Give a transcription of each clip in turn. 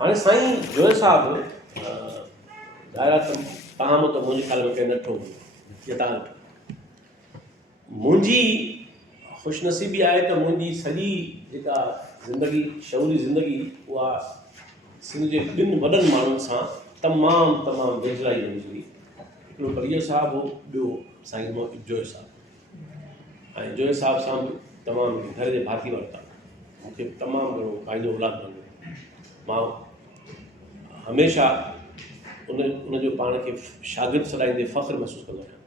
हाँ साईं जोय साहब दायरा तमाम तो मुझे ख्याल में कहना ठो ये मुझी खुशनसीबी है तो मुझी सॼी जेका ज़िंदगी शौरी ज़िंदगी उहा सिंध जे ॿिनि वॾनि माण्हुनि सां तमामु वेझिड़ाई हुई। हिकिड़ो परिया साहब हो, ॿियो साईं जोय साहब। ऐं जोय साहब सां तमामु घर जे भाती वरिता, मूंखे तमामु घणो फ़ाइदो औलाद मिलियो। मां हमेशह उनजो पाण खे शागिर्द सॾाईंदे फ़ख्रु महसूसु कंदो आहियां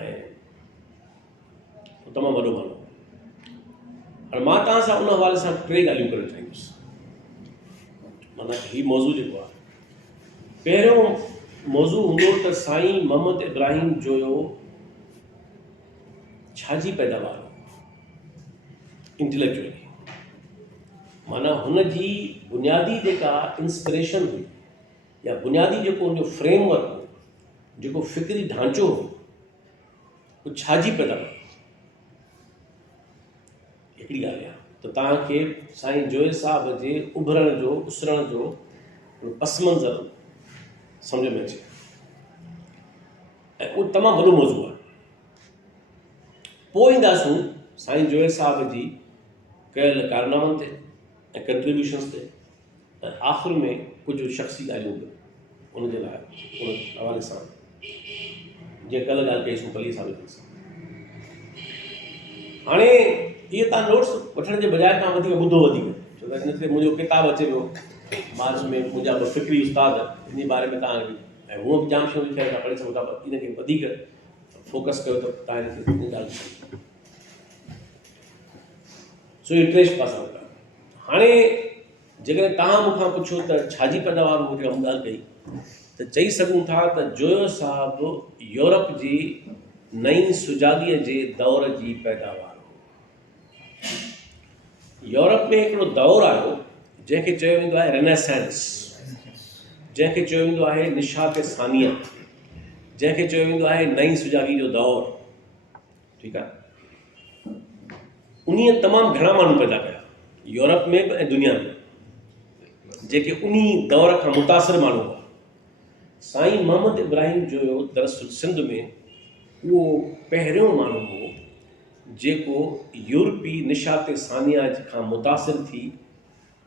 ऐं तमामु वॾो माण्हू। हाणे मां तव्हां सां उन हवाले सां टे ॻाल्हियूं करणु चाहींदुसि। माना हीउ मौज़ू जेको आहे, पहिरियों मौज़ू हूंदो त साईं मोहम्मद इब्राहिम जोयो छाजी पैदावार इंटेलेक्चुअली, माना हुन जी बुनियादी जेका इंस्पिरेशन हुई या बुनियादी जेको उनजो फ्रेमवर्क हो, जेको फ़िक्री ढांचो हो, उहो छाजी पैदावार। हिकिड़ी ॻाल्हि आहे त तव्हांखे साईं जोय साहब जे उभरण जो उसरण जो पस मंज़र सम्झ में अचे ऐं उहो तमामु वॾो मौज़ू आहे। पोइ ईंदासूं साईं जोय साहब जी कयल कारनामनि ते ऐं कंट्रीब्यूशन्स ते ऐं आख़िर में कुझु शख़्सी ॻाल्हियूं बि उनजे लाइ उन हवाले सां, जीअं कल्ह ॻाल्हि कईसीं पली साबित कईसीं। हाणे इहे तव्हां नोट्स वठण जे बजाए तव्हां वधीक ॿुधो वधीक, छो त हिन ते मुंहिंजो किताबु अचे पियो मार्च में, मुंहिंजा ॿ फ़िक्री उस्ताद इन बारे में तव्हां ऐं हूअं बि जाम शयूं लिखियल था पढ़ी सघो था, पर इनखे वधीक फोकस कयो त तव्हां हिनखे इन ॻाल्हि खे सो इहे टे पासा हुआ। हाणे जेकॾहिं तव्हां मूंखां पुछो त छाजी पैदावार हो, जेका मूं ॻाल्हि कई, त चई सघूं था त जोयो साहब यूरोप जी नई सुजाॻीअ जे दौर जी पैदावार हो। यूरोप में हिकिड़ो दौरु आयो जंहिंखे चयो वेंदो आहे रेनेसेंस, जंहिंखे चयो वेंदो आहे निशात सानिया, जंहिंखे चयो वेंदो आहे नई सुजाॻी जो दौरु। ठीकु आहे, उन तमामु घणा माण्हू पैदा कया यूरोप में बि ऐं दुनिया में, जेके उन दौर खां मुतासिर माण्हू हुआ। साईं मोहम्मद इब्राहिम जोयो दरअसल सिंध में उहो पहिरियों माण्हू हो जेको यूरोपी निशात सानिया खां मुतासिर थी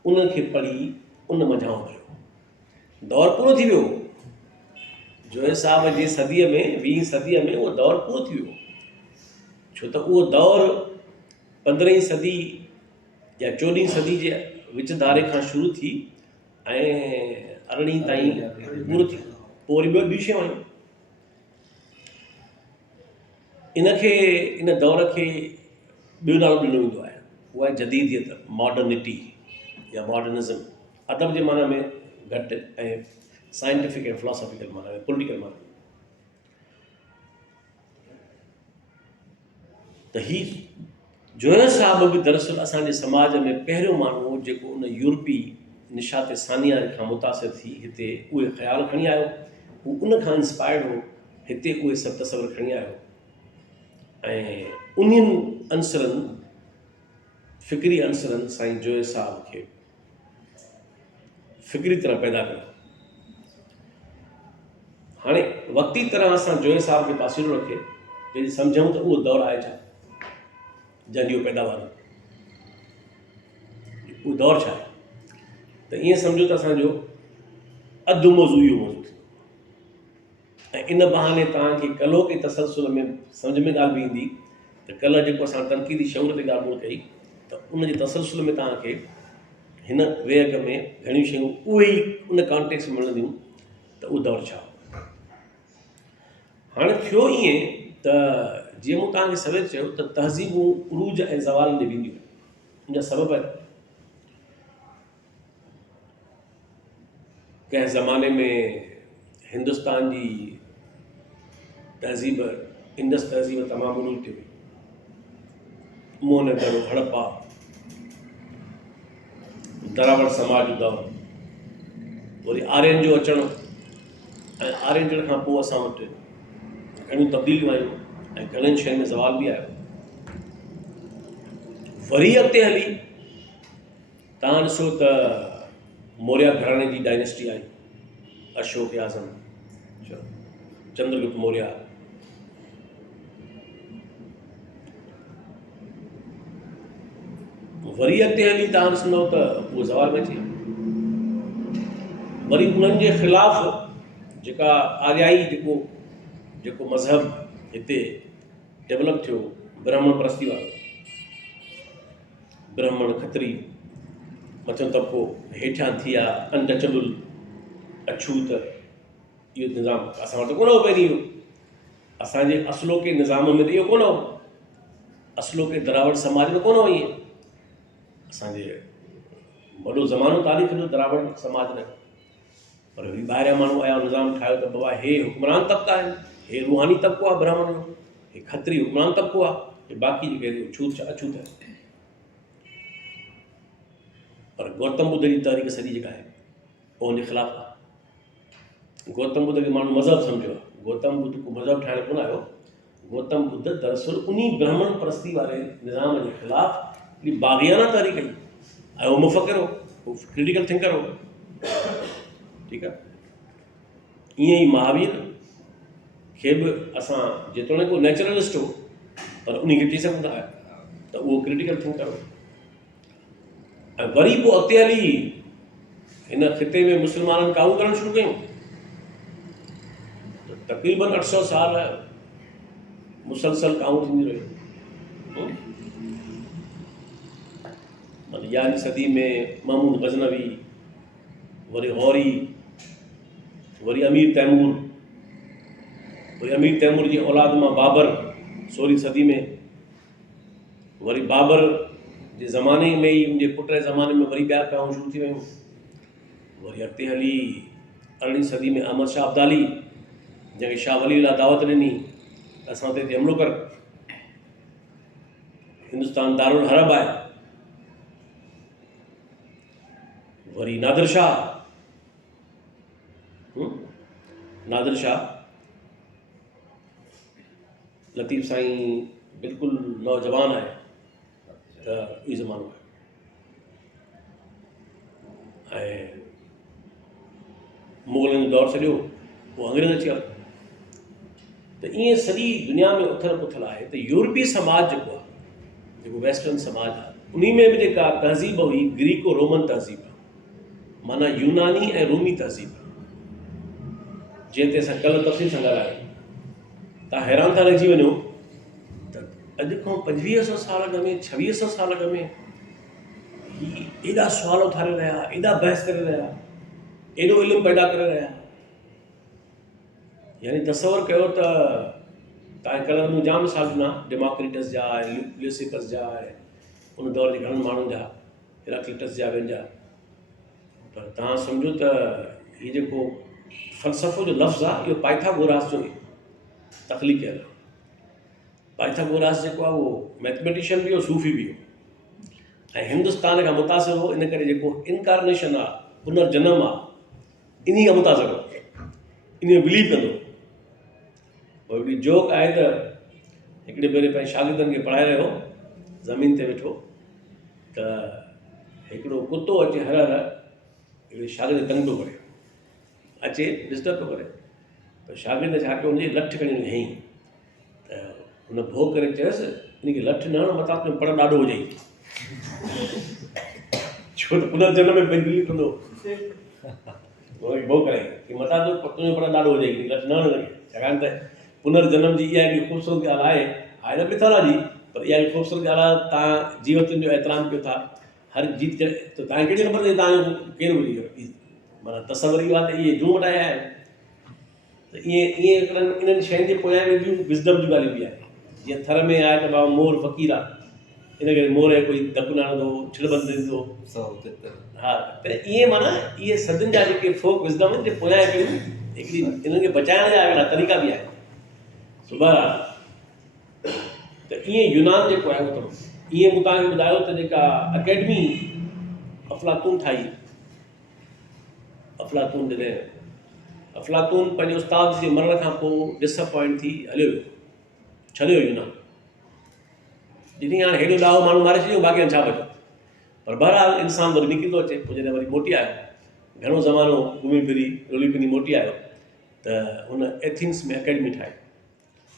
उनखे पढ़ी उन मज़ाऊं कयो। दौरु पूरो थी वियो, जोय साहब जी सदीअ में 20वीं सदीअ में उहो दौरु पूरो थी वियो, छो त उहो दौरु 15वीं सदी या 14वीं सदी जे विच धारे खां शुरू थी ऐं 18वीं ताईं पूरो थी। पोइ वरी ॿियूं शयूं आहियूं। इन दौर खे ॿियो नालो ॾिनो वेंदो आहे, उहा आहे जदीदियत, मॉडर्निटी या मॉडर्निज़म, अदब जे माना में घटि ऐं साइंटिफिक ऐं फिलोसॉफिकल माना में, पॉलिटिकल माना में। त हीउ जोयो साहब बि दरअसल असांजे समाज में पहिरियों माण्हू हो जेको उन यूरोपी निशात सानिया खां मुतासिर थी हिते उहे ख़्याल खणी आयो, हू उन खां इंस्पायर्ड हो, हिते उहे सभु तस्वर खणी आयो ऐं उन्हनि अंसरनि, फ़िक्री अंसरनि साईं जोय साहब खे फ़िक्री तरह पैदा कयो। हाणे वक़्ती तरह असां जोय साहब खे पासीरो रखे जॾहिं सम्झूं त उहो दौरु आहे छा, जंहिंजी पैदावार, उहो दौरु छा आहे, त ईअं सम्झो त असांजो अधु मौज़ू इहो मौज़ू थियो। ऐं इन बहाने तव्हांखे कलो के तसलसुल में सम्झ में ॻाल्हि बि ईंदी त कल्ह जेको असां तनक़ीदी शौर ते ॻाल्हि ॿोल कई, त उनजे तसलसुल में तव्हांखे हिन वेग में घणियूं शयूं उहे ई उन कॉन्टेक्स्ट में मिलंदियूं त उहो दौरु छा। हाणे थियो ईअं त जीअं मूं तव्हांखे सवेर चयो त तहज़ीबूं उरूज ऐं ज़वाल ॾे वेंदियूं, उनजा सबब कंहिं ज़माने में हिंदुस्तान जी तहज़ीब, इंडस तहज़ीब तमामु उरूज ते हुई, मोहनजोदड़ो, हड़प्पा, दरावड़ समाज जो दौरु, वरी आर्यन जो अचणु ऐं आर्यन खां पोइ असां वटि घणियूं तब्दीलियूं आयूं ऐं घणनि शयुनि में ज़वाल बि आयो। वरी अॻिते हली तव्हां ॾिसो त मौर्य घराने जी डायनेस्टी आई, अशोक आज़म, चंद्रगुप्त मौर्य, वरी अॻिते हली तव्हां ॾिसंदव त उहो ज़वाल में अची वरी उन्हनि जे ख़िलाफ़ु जेका आर्याई जेको मज़हब हिते डेवलप थियो, ब्राह्मण परस्ती वारो, ब्राह्मण खत्री मथियों तबिको हेठियां थी विया अनटचेबल अछूत, इहो निज़ाम असां वटि कोन हो पहिरीं। इहो असांजे असलोके निज़ाम में त इहो कोन हो, असलोके दरावड़ समाज में कोन हो ईअं। असांजे वॾो ज़मानो तारीख़ जो दरावड़ समाज न, पर वरी ॿाहिरियां माण्हू आया, निज़ाम ठाहियो त बाबा हे हुक्मरान तबिका आहिनि, हे रूहानी तबिको आहे ब्राह्मण जो, हे खत्री हुक्मरान तबिको आहे, हे बाक़ी जेके छूत अछूत आहे। पर गौतम बुद्ध जी तारीख़ सॼी जेका आहे उहो उनजे ख़िलाफ़ु आहे। गौतम बुद्ध खे माण्हू मज़हब सम्झो आहे, गौतम बुद्ध को मज़हब ठाहिण कोन आयो। गौतम बुद्ध दरअसल उन ब्राह्मण परस्ती वारे निज़ाम जे ख़िलाफ़ु बाग़ियाना तहरीक कई, ऐं उहो मुफ़क़िर हो, उहो क्रिटिकल थिंकर हो, ठीकु आहे। ईअं ई महावीर खे बि असां जेतोणीकि को नेचुरलिस्ट हो, पर उन खे चई सघूं था त उहो क्रिटिकल थिंकर हो। ऐं वरी पोइ अॻिते हली हिन ख़िते में मुस्लमाननि काबू करणु शुरू कयूं, त तक़रीबन 800 साल मुसलसल काबू थींदी रहियूं। मतलब 11वीं सदी में महमूद गज़नवी, वरी गौरी, वरी अमीर तैमूर, वरी अमीर तैमूर जी औलाद मां बाबर 16वीं सदी में, वरी बाबर जे ज़माने में ई उनजे पुट जे ज़माने में वरी ॿिया काऊं शुरू थी वियूं। वरी अॻिते हली 18वीं सदी में अहमद शाह अब्दाली, जंहिंखे शाह वली अल्लाह दावत ॾिनी असां ते हमलो कर, हिंदुस्तान दारुल हरब आहे। वरी नादिर शाह लतीफ़ साईं बिल्कुलु नौजवान आहे त इहो ज़मानो आहे। ऐं मुग़लनि जो दौरु सॼो उहो अंग्रेज़ अची वियो। त ईअं सॼी दुनिया में उथल पुथल आहे। त यूरोपीय समाज जेको आहे, जेको वेस्टर्न समाज आहे, उन में बि जेका तहज़ीब हुई ग्रीको रोमन तहज़ीब आहे, माना यूनानी ऐं रूमी तहज़ीब आहे, जंहिं ते असां कल्ह तफ़सील सां ॻाल्हायूं। तव्हां हैरान था रहिजी वञो त अॼु खां 2500 साल अॻ में, 2600 साल अॻ में ही एॾा सुवाल उथारे रहिया, एॾा बहस करे रहिया, एॾो इल्मु पैदा करे रहिया। यानी तसवर कयो त तव्हां कल्ह मूं जाम मिसाल ॾिना, डेमोक्रिटस जा, ल्यूसिफस जा, उन दौर जे घणनि माण्हुनि जा, हेराक्लिटस जा, ॿियनि जा। पर तव्हां सम्झो त हीउ जेको फ़लसफ़ो जो लफ़्ज़ आहे, इहो पाइथागोरास जो तख़लीक़ कयल आहे। पाइथागोरास जेको आहे उहो मैथमेटिशियन बि हो, सूफ़ी बि हो, ऐं हिंदुस्तान खां मुतासिर हो। इन करे जेको इनकारनेशन आहे, पुनर्जन्म आहे, इन खां मुतासिर हो, इन में बिलीव कंदो। पोइ हिकिड़ी जोक आहे त हिकिड़े भेरे पंहिंजे शागिर्दनि खे पढ़ाए रहियो, ज़मीन ते वेठो, त हिकिड़ो कुतो अचे हर हर हिकिड़े शागिर्द तंग थो करे, अचे डिस्टर्ब थो करे। त शागिर्द छा कयो, हुनजी लठ खणी हईं, त हुन भोग करे चयसि इनखे लठ न हणो, मथां तुंहिंजो पढ़ ॾाढो हुजई, छो त पुनर्जन्म में पंहिंजी बिलीव कंदो। भोग करे कि मथां तुंहिंजो पढ़ ॾाढो हुजई, लठ न हण, छाकाणि त पुनर्जन्म जी इहा हिकिड़ी ख़ूबसूरत ॻाल्हि आहे त मिथोलॉजी, पर इहा ख़ूबसूरत ॻाल्हि आहे। तव्हां जीवतुनि जो एतिराम कयो था, हर जीत त तव्हांखे कहिड़ी ख़बर अथई तव्हांजो केरु भुली वियो। माना तसवर इहो आहे त इहे जूं वटाया आहिनि। त ईअं इन्हनि शयुनि जे पोयां ॿियूं विज़डम जूं ॻाल्हियूं बि आहिनि। जीअं थर में आहे त बाबा मोर फ़क़ीर आहे, इन करे मोर जो कोई धकु न हणंदो, छिड़बंद ॾींदो। हा, त ईअं माना इहे सदियुनि जा जेके फोक विज़डम आहिनि, जे पोयां हिकिड़ी इन्हनि खे बचाइण जा अहिड़ा तरीक़ा बि आहिनि। सुभाणे त ईअं यूनान जेको आहे उहो ईअं मूं तव्हांखे ॿुधायो त जेका अकेडमी अफ़लातून ठाही, अफ़लातून जॾहिं अफ़लातून पंहिंजे उस्ताद जे मरण खां पोइ डिसअपॉइंट थी हलियो वियो, छॾियो यूनान। ॾिनी हाणे हेॾो ॾाहो माण्हू मारे छॾियो, बाक़ी छा बचियो। पर बहरहाल इंसानु वरी निकिरी थो अचे। पोइ जॾहिं वरी मोटी आयो घणो ज़मानो घुमी फिरी रोली पिनी मोटी आयो त हुन एथेंस में अकेडमी ठाही।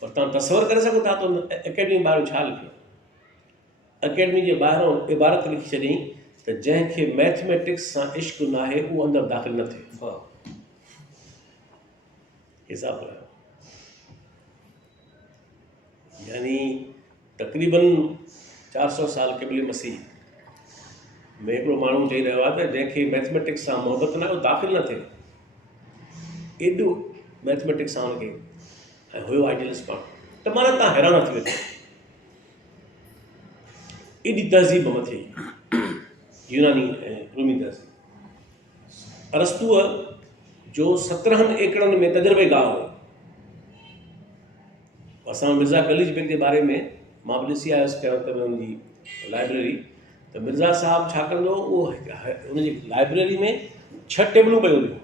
और तव्हां तसवर करे सघो था त हुन अकेडमी ॿाहिरि छा लिखियो। अकेडमी जे ॿाहिरों इबारत लिखी छॾियईं त जंहिंखे मैथमेटिक्स सां इश्क न आहे उहो अंदरि दाख़िल न थिए। हिसाब लगायो, यानी तक़रीबन 400 साल क़िबले मसीह में हिकिड़ो माण्हू चई रहियो आहे त जंहिंखे मैथमेटिक्स सां मोहबत न आहे उहो दाख़िल न थिए। एॾो मैथमेटिक्स सां हुनखे ऐं हुयो आइडियलिस्ट पाण त माना तव्हां हैरान थी वञो, एॾी तहज़ीब मथे यूनानी ऐं रूमी तहज़ीब। अरस्तूअ जो 17 एकड़नि में तजुर्बेगाह हो। असां मिर्ज़ा गलीज बेग जे बारे में मां बि ॾिसी आयुसि कंहिं वक़्त में हुनजी लाइब्रेरी, त मिर्ज़ा साहिबु छा कंदो, उहो हुनजी लाइब्रेरी में 6 टेबलूं पियूं हुयूं।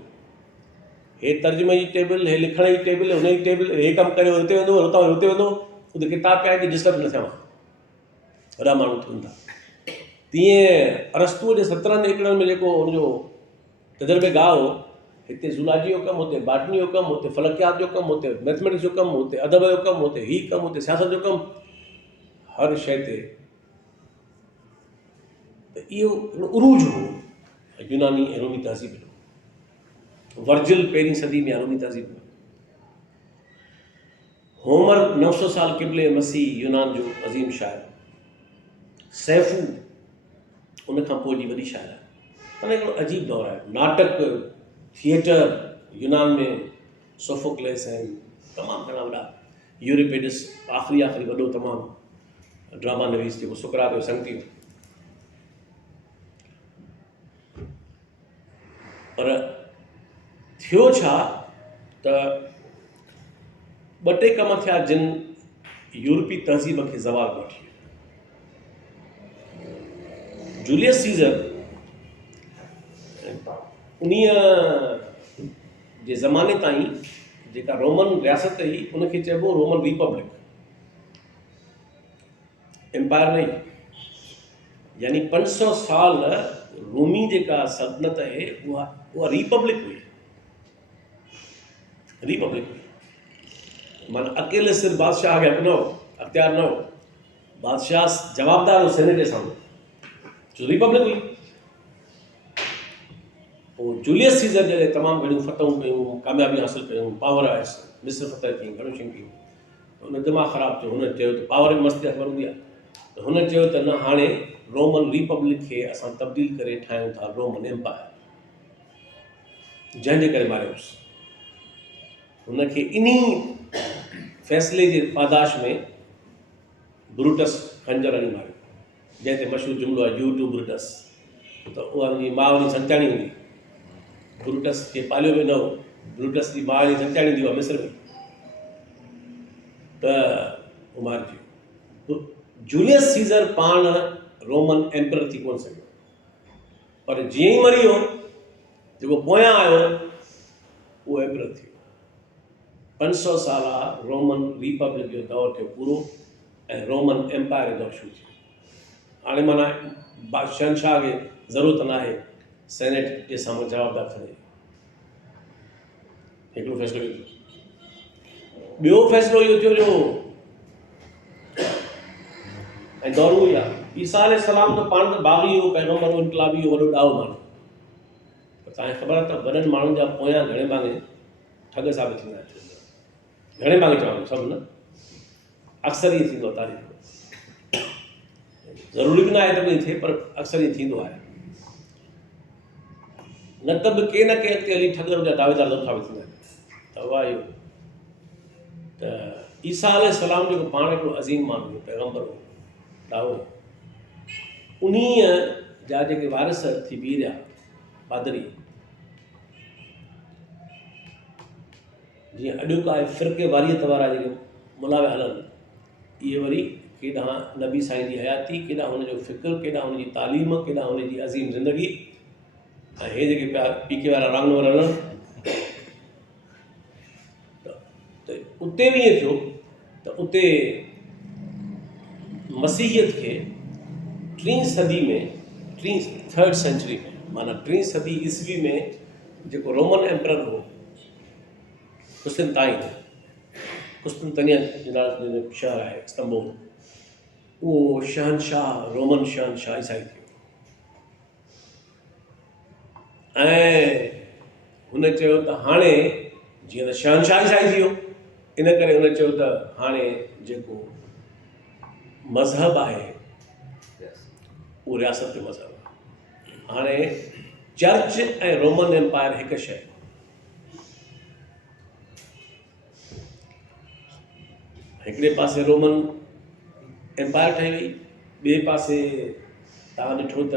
हे तर्जुमे जी टेबल, हे लिखण जी टेबल, हुन जी टेबल, हे कमु करे हिते वेंदो, हुतां हुते वेंदो, उते किताब पिया डिस्टर्ब न थियां, वॾा माण्हू थियनि था। तीअं अरस्तूअ जे 17 एकड़नि में जेको हुनजो तजुर्बेगाह हो, हिते ज़ूलॉजी जो कमु, हुते बॉटनी जो कमु, हुते फलकियात जो कमु, हुते मैथमेटिक्स जो कमु, हुते अदब जो कमु, हुते हीउ कमु, हुते सियासत जो कमु, हर शइ ते। त इहो हिकिड़ो उरूज हो यूनानी ऐं रोमी तहज़ीब जो। वर्जिल पहिरीं सदी में रोमी तहज़ीब में, होमर 900 साल क़िबले मसीह यूनान जो अज़ीम शाइर, सैफू उन खां पोइ जी वॾी शाइर आहे। माना हिकिड़ो अजीब दौरु आहे। नाटक, थिएटर यूनान में सोफोक्लेस आहिनि, तमामु घणा वॾा, यूरिपिडिस आख़िरी वॾो तमामु ड्रामा नवीस जेको सुकरात जो संगती हो। पर थियो छा त 2-टे कम थिया जिन यूरोपी तहज़ीब खे ज़वाल वठी। जूलियस सीज़र उन्हीअ जे ज़माने ताईं जेका रोमन रियासत हुई उनखे चइबो रोमन रिपब्लिक, एम्पायर नहीं। यानी 500 साल रोमी जेका सल्तनत है उहा रिपब्लिक हुई, रिपब्लिक हुई। माना अकेले सिर्फ बादशाह खे हक़ न हो, अख्तियार न हो, बादशाह जवाबदार हो सेनेट जे साम्हूं, जो रिपब्लिक हुई। पोइ जूलियस सीज़र जॾहिं तमामु घणियूं फतहूं कयूं, कामयाबी हासिल कयूं, पावर आयसि, मिस्र फतह कयूं, घणियूं शयूं कयूं, हुन दिमाग़ ख़राबु थियो। हुन चयो त पावर में मस्ती ख़बर हूंदी आहे, त हुन चयो त न, हाणे रोमन रिपब्लिक खे असां तब्दील करे ठाहियूं था रोमन एम्पायर, जंहिंजे करे मारियोसि। हुनखे इन्ही फ़ैसिले जे पादाश में ब्रूटस खंजर हणी मारियो, जंहिं ते मशहूरु जुमिलो आहे, यू टू ब्रूटस। त उहा हुनजी माउ जी संताणी हुई, ब्रूटस खे पालियो बि न हो, ब्रूटस जी माउ जी संताणी हूंदी आहे मिस्र में, त उहो मारिजी वियो। जूलियस सीज़र पाण रोमन एम्परर थी कोन सघियो, पर जीअं ई मरी वियो, जेको पोयां आयो उहो एम्परर थी वियो। 500 साल रोमन रिपब्लिक जो दौरु थियो पूरो, ऐं रोमन एम्पायर जो दौरु शुरू थियो। हाणे माना शहनशाह खे ज़रूरत न आहे सेनेट जे साम्हूं जवाबदार थियण। हिकिड़ो फ़ैसिलो इहो थियो। ॿियो फ़ैसिलो इहो थियो जो, ऐं दौरु उहो ई आहे, ईसा अलैहिस्सलाम त पाण त बाग़ी हो, पैगम्बर हो, इनकलाबी हो, वॾो ॾाहो माण्हू। पर तव्हांखे ख़बर आहे त वॾनि माण्हुनि जा पोयां घणे भाङे ठग साबित थींदा आहिनि। घणे भाङे चवंदो, सभु न, अक्सर इहो थींदो आहे तारीख़ में। ज़रूरी बि न आहे त ईअं थिए, पर अक्सर ईअं थींदो आहे। न त बि के न के अॻिते हली ठग जा दावेदार साबित थींदा आहिनि। त उहा इहो त ईसा अलैहिस्सलाम जेको पाण हिकिड़ो अज़ीम माण्हू हो, पैगम्बर हो, ॾाहो, उन्हीअ जा जेके वारिस थी बीह रहिया पादरी, जीअं अॼोका आहे फ़िरके वारियत वारा जेके मुला पिया हलनि, इहे वरी केॾांहुं नबी साईं जी हयाती, केॾांहुं हुनजो फ़िक्र, केॾांहुं हुनजी तालीम, केॾांहुं हुनजी अज़ीम ज़िंदगी, ऐं हे जेके पिया पीके वारा रांगनूर हलनि। त उते बि इएं थियो त उते मसीहियत खे 3 सदी में, 3rd सेंचुरी में माना 3 सदी ईस्वी में जेको रोमन एम्परर हो कुस्तनतानिया शहर आहे इस्तांबुल, उहो शहनशाह रोमन शहनशाह ईसाई थियो ऐं हुन चयो त हाणे जीअं त शहनशाह ईसाई थी वियो, इन करे हुन चयो त हाणे जेको मज़हब आहे उहो रियासत जो मज़हब आहे। हाणे चर्च ऐं रोमन एम्पायर हिकु शइ। हिकिड़े पासे रोमन एम्पायर ठही वई, ॿिए पासे तव्हां ॾिठो त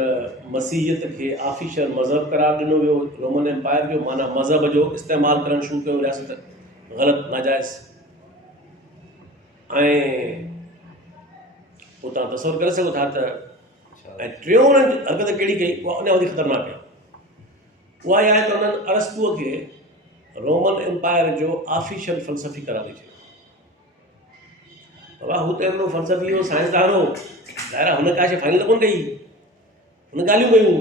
मसीहियत खे ऑफिशियल मज़हब करार ॾिनो वियो रोमन एम्पायर जो, माना मज़हब जो इस्तेमालु करणु शुरू कयो रियासत, ग़लति नाजाइज़। ऐं पोइ तव्हां तसवुरु करे सघो था त ऐं टियों उन्हनि जी हरकत कहिड़ी कई, उहा अञा वधीक ख़तरनाक आहे। उहा इहा आहे त उन्हनि अरस्तूअ खे रोमन एम्पायर जो ऑफिशियल फ़लसफ़ी करार ॾिनो। बाबा हू त हिकिड़ो फ़लसफ़ी हो, साइंसदान हो, ॿाहिरां हुन का शइ फाइनल कोन कई, हुन ॻाल्हियूं कयूं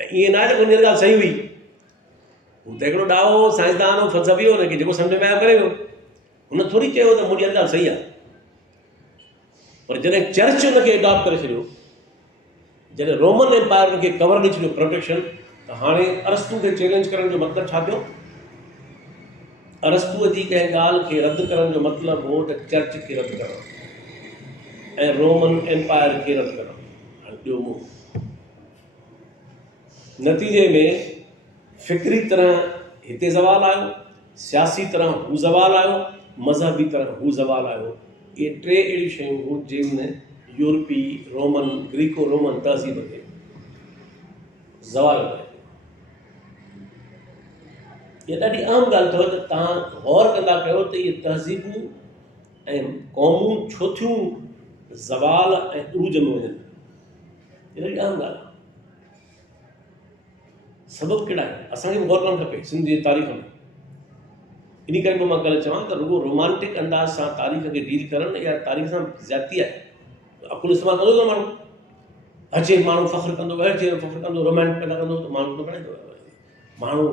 त ईअं न आहे त हुन ॻाल्हि सही हुई। हू त हिकिड़ो ॾाहो साइंसदान हो, फ़लसफ़ी हो, हुनखे जेको सम्झ में आयो करे वियो। हुन थोरी चयो त मुंहिंजी ॻाल्हि सही आहे। पर जॾहिं चर्च हुनखे एडॉप्ट करे छॾियो, जॾहिं रोमन एम्पायर हुनखे कवर ॾेई छॾियो प्रोटेक्शन, त हाणे अरस्तू खे चैलेंज करण जो मतिलबु छा थियो? अरस्तूअ जी कंहिं ॻाल्हि खे रद्द करण जो मतिलबु हो त चर्च खे रद्द करणु ऐं रोमन एम्पायर खे रद्द करणु। हाणे ॿियो मुंहुं, नतीजे में फ़िक्री तरह हिते ज़वाल आयो, सियासी तरह हू ज़वाल आयो, मज़हबी तरह हू ज़वाल आयो। इहे 3 अहिड़ियूं शयूं हुयूं जिन यूरोपी रोमन ग्रीको रोमन तहज़ीब खे ज़वाल कयो। इहा ॾाढी अहम ॻाल्हि अथव त तव्हां गौर कंदा कयो त इहे तहज़ीबूं ऐं क़ौमूं छो थियूं ज़वाल ऐं उरूज में वञनि। इहा ॾाढी अहम ॻाल्हि आहे। सबबु कहिड़ा आहिनि असांखे बि गौर करणु खपे सिंध जी तारीख़ में। इन करे मां कल्ह चवां त रुगो रोमांटिक अंदाज़ सां तारीख़ खे डील करणु इहा तारीख़ सां ज़्यादती आहे। अकुलु इस्तेमालु कंदो त माण्हू अचे, माण्हू फ़ख्रु कंदो, अचे फ़ख्रु कंदो, रोमांस पैदा कंदो त माण्हू न पढ़ाईंदो। माण्हू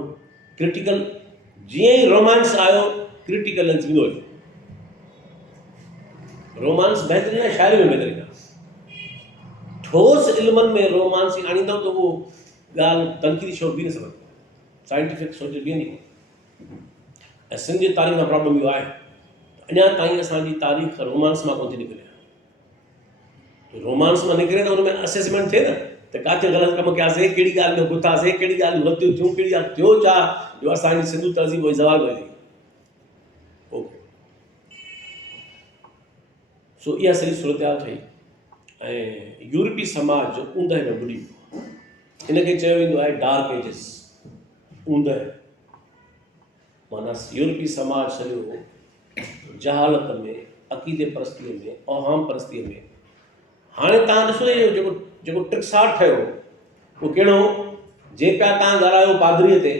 क्रिटिकल, जीअं ई रोमांस आयो क्रिटिकल लेंस ईंदो आहे। रोमांस बहितरीन आहे, शाइरी में बहितरीन आहे। ठोस इल्मनि में रोमांस आणींदव त उहो ॻाल्हि तनक़ीदी शौक़ बि न सघंदो, साइंटिफिक सोच बीहंदी। ऐं सिंध जी तारीख़ में प्रॉब्लम इहो आहे, अञा ताईं असांजी तारीख़ रोमांस मां कोन थी निकिरे। रोमांस मां निकिरे त हुन में असेसमेंट थिए न त किथे ग़लति कमु कयासीं, कहिड़ी ॻाल्हि में गुथासीं, कहिड़ी ॻाल्हियूं ग़लतियूं थियूं, कहिड़ी ॻाल्हि थियो छा जो असांजी सिंधू तहज़ीब हुई ज़वाल वई। ओके, सो इहा सॼी सूरत हाल ठही ऐं यूरोपी समाज ऊंदहि में बुॾी वियो। इनखे चयो वेंदो आहे डार्क एजिस, ऊंदहि। माना यूरोपी समाज सॼो जहालत में, अक़ीदे परस्तीअ में, औहाम परस्तीअ में। हाणे तव्हां ॾिसो जेको जेको टिकसाट ठहियो उहो कहिड़ो, जे पिया तव्हां ॻाल्हायो पादरीअ ते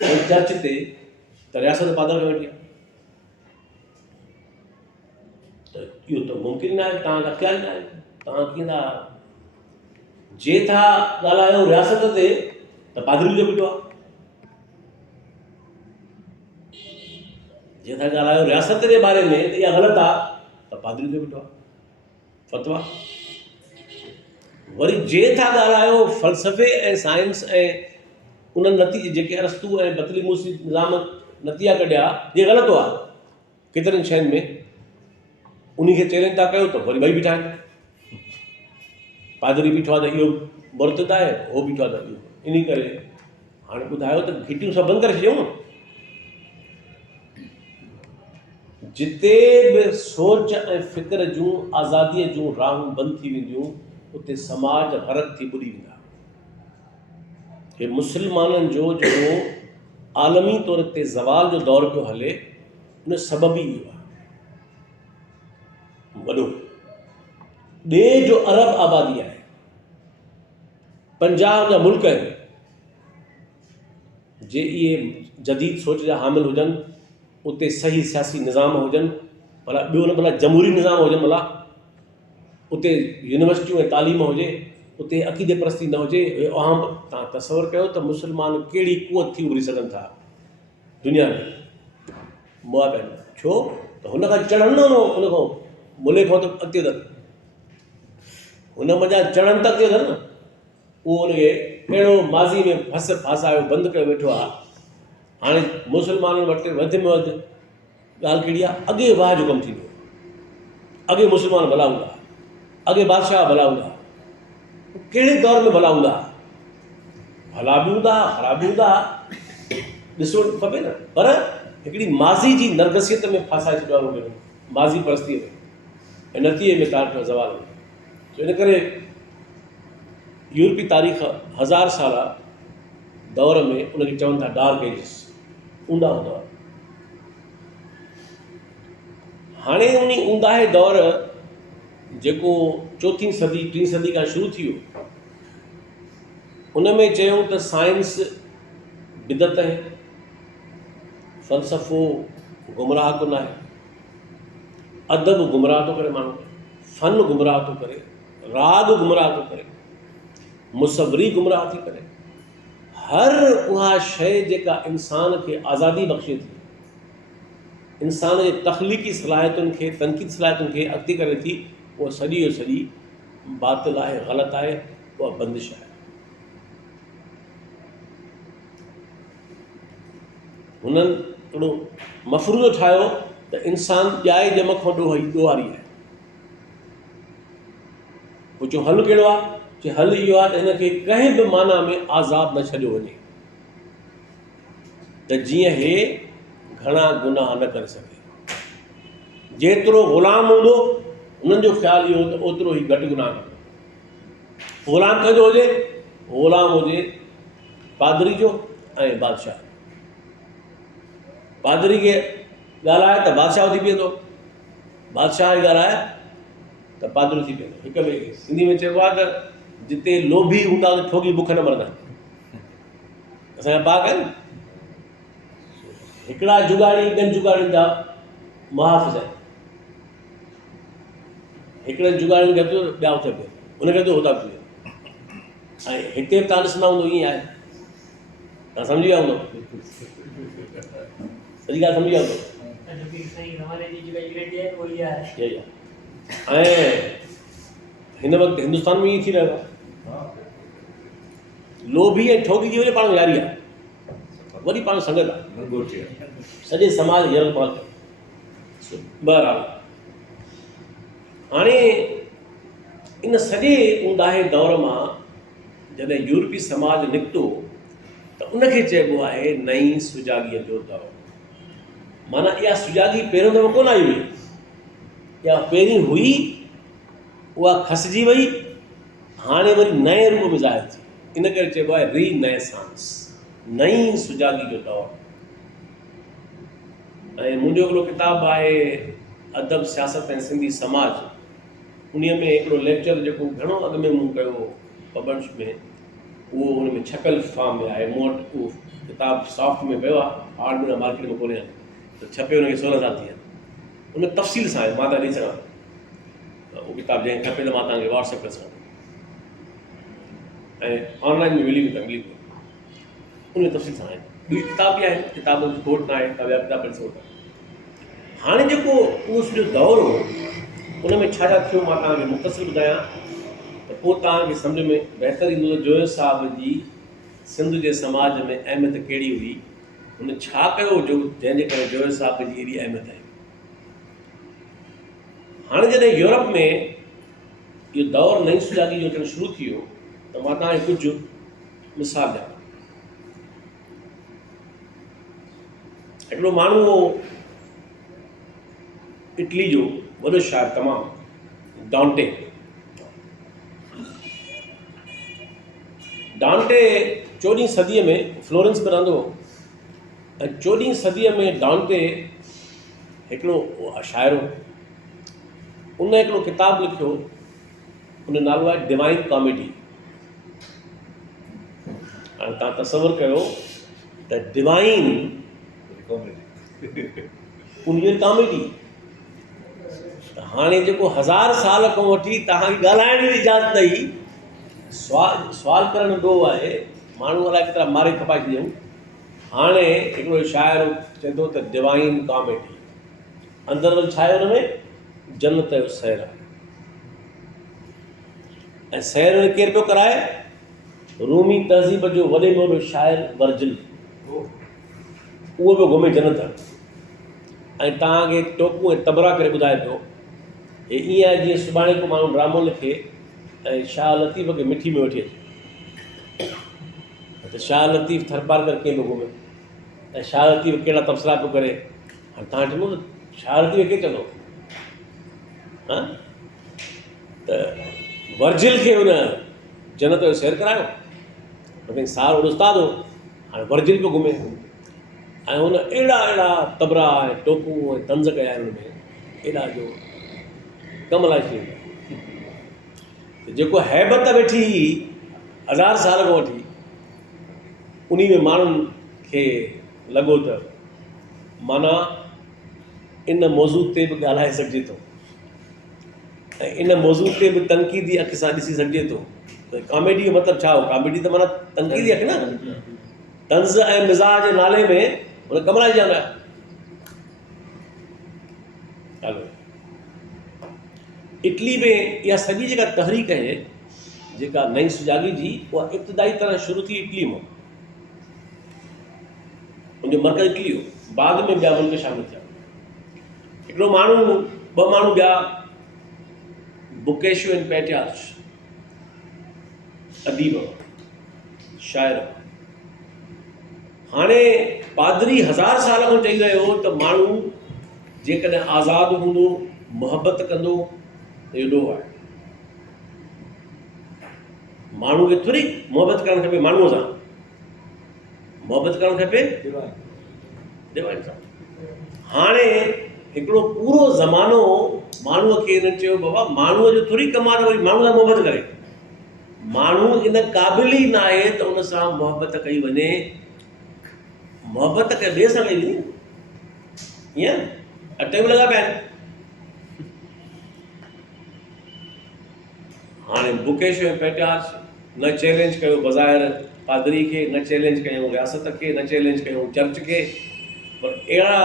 ऐं चर्च ते, त रियासत पादर खे वेठी आहे। त इहो त मुमकिन न आहे, तव्हां अख़्तियार न आहे। तव्हां कीअं था, जे था ॻाल्हायो रियासत ते त पादरी जो बीठो आहे, जे था ॻाल्हायो रियासत जे बारे में त इहा ग़लति आहे त पादरी जो बीठो आहे, फतवा। वरी जे था ॻाल्हायो फ़लसफ़े ऐं साइंस ऐं उन्हनि नतीजे जेके अरस्तू ऐं बतलीमूसी निज़ाम नतीजा कढिया, इहे ग़लति हुआ केतिरनि शयुनि में, उन खे चैलेंज था कयो त वरी ॿई बीठा आहिनि। पादरी बीठो आहे त इहो मुर्तद आहे, उहो बीठो आहे त इहो। इन करे हाणे ॿुधायो त घिटियूं सभु बंदि करे छॾियूं। जिते बि सोच ऐं फ़िक्र जूं आज़ादीअ जूं राहूं बंदि थी वेंदियूं, उते समाज ग़रक़ थी ॿुॾी वेंदा। हे मुस्लमाननि जो जेको आलमी तौर ते ज़वाल जो दौरु पियो हले, उन सबबु ई इहो आहे। वॾो ॾे जो अरब आबादी आहे, 50 जा मुल्क आहिनि, जे इहे जदीद सोच जा हामिल हुजनि, उते सही सियासी निज़ाम हुजनि, भला ॿियो न भला जमहूरी निज़ाम हुजनि, भला उते यूनिवर्सिटियूं ऐं तालीम हुजे, उते अक़ीदे परस्ती न हुजे। आम तव्हां तसवर कयो त मुस्लमान कहिड़ी कुवत थी उभरी सघनि था दुनिया में मुआ कनि, छो त हुन खां चढ़नि न हुन खां मुल्क खां त अॻिते अथनि, हुन मञा चढ़नि त अॻिते अथनि न। उहो हुनखे अहिड़ो माज़ी में फासायो बंदि कयो वेठो आहे। हाणे मुस्लमाननि वटि वधि में वधि ॻाल्हि कहिड़ी आहे, अॻे वाह जो कमु थींदो, अॻे मुस्लमान भला हूंदा, अॻे बादशाह भला हूंदा, कहिड़े दौर में भला हूंदा, भला बि हूंदा ख़राब बि हूंदा, ॾिसणो खपे न। पर हिकिड़ी माज़ी जी नरगसियत में फासाए छॾियो आहे हुनखे, माज़ी परस्तीअ में, ऐं नतीजे में तारीख़ जो ज़वाल में। सो इन करे यूरोपी तारीख़ 1000 साल दौर में उनखे चवनि था डार्क एजिस, ऊंदा दौर। हाणे उन ऊंदाहे दौर जेको 4हीं सदी 3 सदी खां शुरू थी वियो, उन में चयूं त साइंस बिदत आहे, फ़लसफ़ो गुमराह कुन आहे, अदब गुमराह थो करे माण्हू, फ़न गुमराह थो करे, राग गुमराह थो करे, मुसवरी गुमराह थी करे। हर उहा शइ जेका इंसान खे आज़ादी बख़्शे थी, इंसान जे तख़लीक़ी सलाहियतुनि खे, तनक़ीद सलाहियतुनि खे अॻिते करे थी, उहा सॼी जो सॼी बातिल आहे, ग़लति आहे, उहा बंदिश आहे। हुननि हिकिड़ो मफ़रूज़ो ठाहियो त इंसान ॼाए ॼम खां ॾोहारी आहे। पुछो हल कहिड़ो आहे? चए हल इहो आहे त हिनखे कंहिं बि माना में आज़ादु न छॾियो वञे, त जीअं हे घणा गुनाह न करे सघे। जेतिरो ग़ुलाम हूंदो हुननि जो ख़्यालु इहो त ओतिरो ई घटि गुनाह कंदो। ग़ुलाम कंहिंजो हुजे? ग़ुलाम हुजे पादरी जो ऐं बादशाह। पादरी खे ॻाल्हाए त बादशाह थी बीहंदो, बादशाह खे ॻाल्हाए त पादरी थी बीहंदो। हिक ॿिए खे सिंधी में चइबो आहे त जिते लोभी हूंदा त ठोगी बुख न मरंदा। असांजा पाक आहिनि, हिकिड़ा जुगाड़ी ॿियनि जुगाड़ियुनि जा मुहाफ़िज़ आहिनि। हिकिड़े जुगाड़ियुनि खे हथो ॿिया उथे पियो, हुनखे हथो हुतां पियो। ऐं हिते बि तव्हां ॾिसंदा हूंदो ईअं आहे, तव्हां सम्झी विया हूंदो, सॼी ॻाल्हि सम्झी विया हूंदो। ऐं हिन वक़्तु हिंदुस्तान में ईअं थी रहियो आहे, लोभी ऐं ठोगी जी वजह पाण यारी आहे, वरी पाण संगत आहे, सॼे समाज हींअर पाण। बहरहाल हाणे इन सॼे ऊंदाहे दौर मां जॾहिं यूरोपी समाज निकितो त उनखे चइबो आहे नई सुजाॻीअ जो दौरु। माना इहा सुजाॻी पहिरियों दफ़ो कोन आई हुई, इहा पहिरीं हुई, उहा खसिजी वई, हाणे वरी नए रूप में ज़ाहिर थी। इन करे चइबो आहे रीनेसांस, नई सुजाॻी जो दौरु। ऐं मुंहिंजो हिकिड़ो किताबु आहे अदब सियासत ऐं सिंधी समाज, उन में हिकिड़ो लेक्चर जेको घणो अॻु में मूं कयो पब्लिश में, उहो उन में छपियल फॉर्म में आहे। मूं वटि उहो किताबु सॉफ्ट में पियो आहे, हार्ड में मार्केट में कोन्हे, त छपे हुनखे 16 साल थी विया। उन तफ़सील सां आहे, मां तव्हां ॾेई सघां त उहो किताबु जंहिं खपे त मां तव्हांखे व्हाट्सएप करे सघां, ऐं ऑनलाइन में मिली वेंदी, उन तफ़सील सां आहे। ॿी किताब बि आहिनि, किताब खोट न आहे, तव्हां ॿिया किताब पढ़ी सघो था। हाणे जेको उहो सॼो दौरु हो, उन में छा छा थियो मां तव्हांखे मुख़्तसिर ॿुधायां, त पोइ तव्हांखे सम्झ में बहितर ईंदो त जोयो साहिब जी सिंध जे समाज में अहमियत कहिड़ी हुई, हुन छा कयो जो जंहिंजे करे जोयो साहिब जी एॾी अहमियत आहे। हाणे जॾहिं यूरोप में इहो दौरु नई सुजाॻी जो अचणु शुरू थी वियो, त मां तव्हांखे कुझु मिसाल ॾियां। हिकिड़ो माण्हू हो इटली जो वॾो शाइर तमामु, डांटे। डांटे 14हीं सदीअ में फ्लोरेंस में रहंदो हो, ऐं 14हीं सदीअ में डांटे हिकिड़ो शाइर हो, उन हिकिड़ो किताबु लिखियो, उन नालो आहे डिवाइन कॉमेडी। हाणे तव्हां तसवर कयो त डिवाइन उन कॉमेडी, हाणे जेको 1000 साल खां वठी तव्हांखे ॻाल्हाइण जी इजाज़त ॾेई, सवाल करण ॾोह आहे, माण्हू अलाए केतिरा मारे खपाए छॾियऊं। हाणे हिकिड़ो शाइर चए थो त डिवाइन कॉमेडी, अंदरि वरी छा आहे हुन में, जन्नत जो सैर आहे। ऐं सैर में केरु पियो कराए, रूमी तहज़ीब जो वॾे में वॾो शाइर वर्जिल, उहो पियो घुमे जन्नत। ऐं तव्हांखे टोकू ऐं तबरा करे ॿुधाए पियो, हे ईअं आहे जीअं सुभाणे को माण्हू ड्रामो लिखे ऐं शाह लतीफ़ खे मिठी में वठी अचे, त शाह लतीफ़ थरपार करे कीअं पियो घुमे, ऐं शाह लतीफ़ कहिड़ा तबसरा पियो करे। हाणे तव्हां चवंदो त शाह लतीफ़ खे चवंदो, हा त वर्जिल खे हुन जन्नत जो सैर करायो, लेकिन सार उस्ताद हो, हाणे वर्जिल पियो घुमे। ऐं हुन अहिड़ा तबरा ऐं टोकू ऐं तंज़ कया आहिनि हुन में, एॾा जो कम लाइ थी वेंदा। जेको हैबत वेठी 1000 साल खां वठी, उन में माण्हुनि खे लॻो त माना इन मौज़ू ते बि ॻाल्हाए सघिजे थो, ऐं इन मौज़ू ते बि तनक़ीदी अख सां ॾिसी सघिजे थो। त कॉमेडी जो मतिलबु छा हो, कॉमेडी त माना तनक़ीदी अख न, तंज़ ऐं मिज़ाज जे नाले में हुन कमरा जी हलो इटली में इहा सॼी जेका तहरीक आहे, जेका नई सुजाॻी जी, उहा इब्तिदाई तरह शुरू थी इटली मां, उनजो मर्कज़ इटली हो, बाद में ॿिया मुल्क शामिल थिया। हिकिड़ो माण्हू, ॿ माण्हू ॿिया, बुकेशो एंड पैटियाज, अदीब शाइर। हाणे पादरी 1000 साल खां चई रहियो त माण्हू जेकॾहिं आज़ादु हूंदो, मुहबत कंदो, त इहो ॾोह आहे। माण्हू खे थोरी मुहबत करणु खपे माण्हूअ सां, मुहबत करणु खपे डिवाइन सां। हाणे हिकिड़ो पूरो ज़मानो माण्हूअ खे हिन चयो, बाबा माण्हूअ जो थोरी कमु आहे त वरी माण्हू सां मुहबत करे, माण्हू इन क़ाबिल ई न आहे त उन सां मुहबत कई वञे। मुहबत कंहिं ॿिए सां कई वञे, ईअं अटे में लॻा पिया आहिनि। हाणे बुकेश ऐं पैटियाज न चैलेंज कयो बज़ाहिर पादरी खे, न चैलेंज कयूं रियासत खे, न चैलेंज कयूं चर्च खे, पर अहिड़ा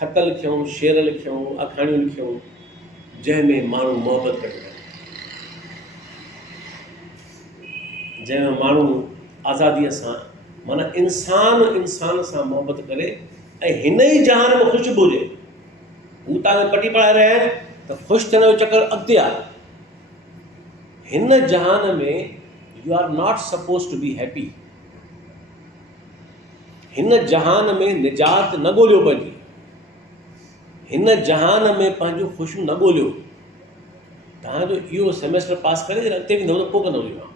ख़त लिखियऊं, शेर लिखियऊं, अखाणियूं लिखियऊं, जंहिंमें माण्हू मुहबत करे, जंहिंमें माण्हू आज़ादीअ सां, माना इंसान सां मुहबत करे, ऐं हिन ई जहान में ख़ुशि बि हुजे। हू तव्हांखे पटी पढ़ाए रहिया आहिनि त ख़ुशि थियण जो चकर अॻिते आहे। हिन जहान में you are not suppose to be happy. हिन जहान में निजात न ॻोल्हियो पंहिंजी, हिन जहान में पंहिंजो ख़ुशियूं न ॻोल्हियो। तव्हांजो इहो सेमेस्टर पास करे अॻिते वेंदव त पोइ कंदव इहो।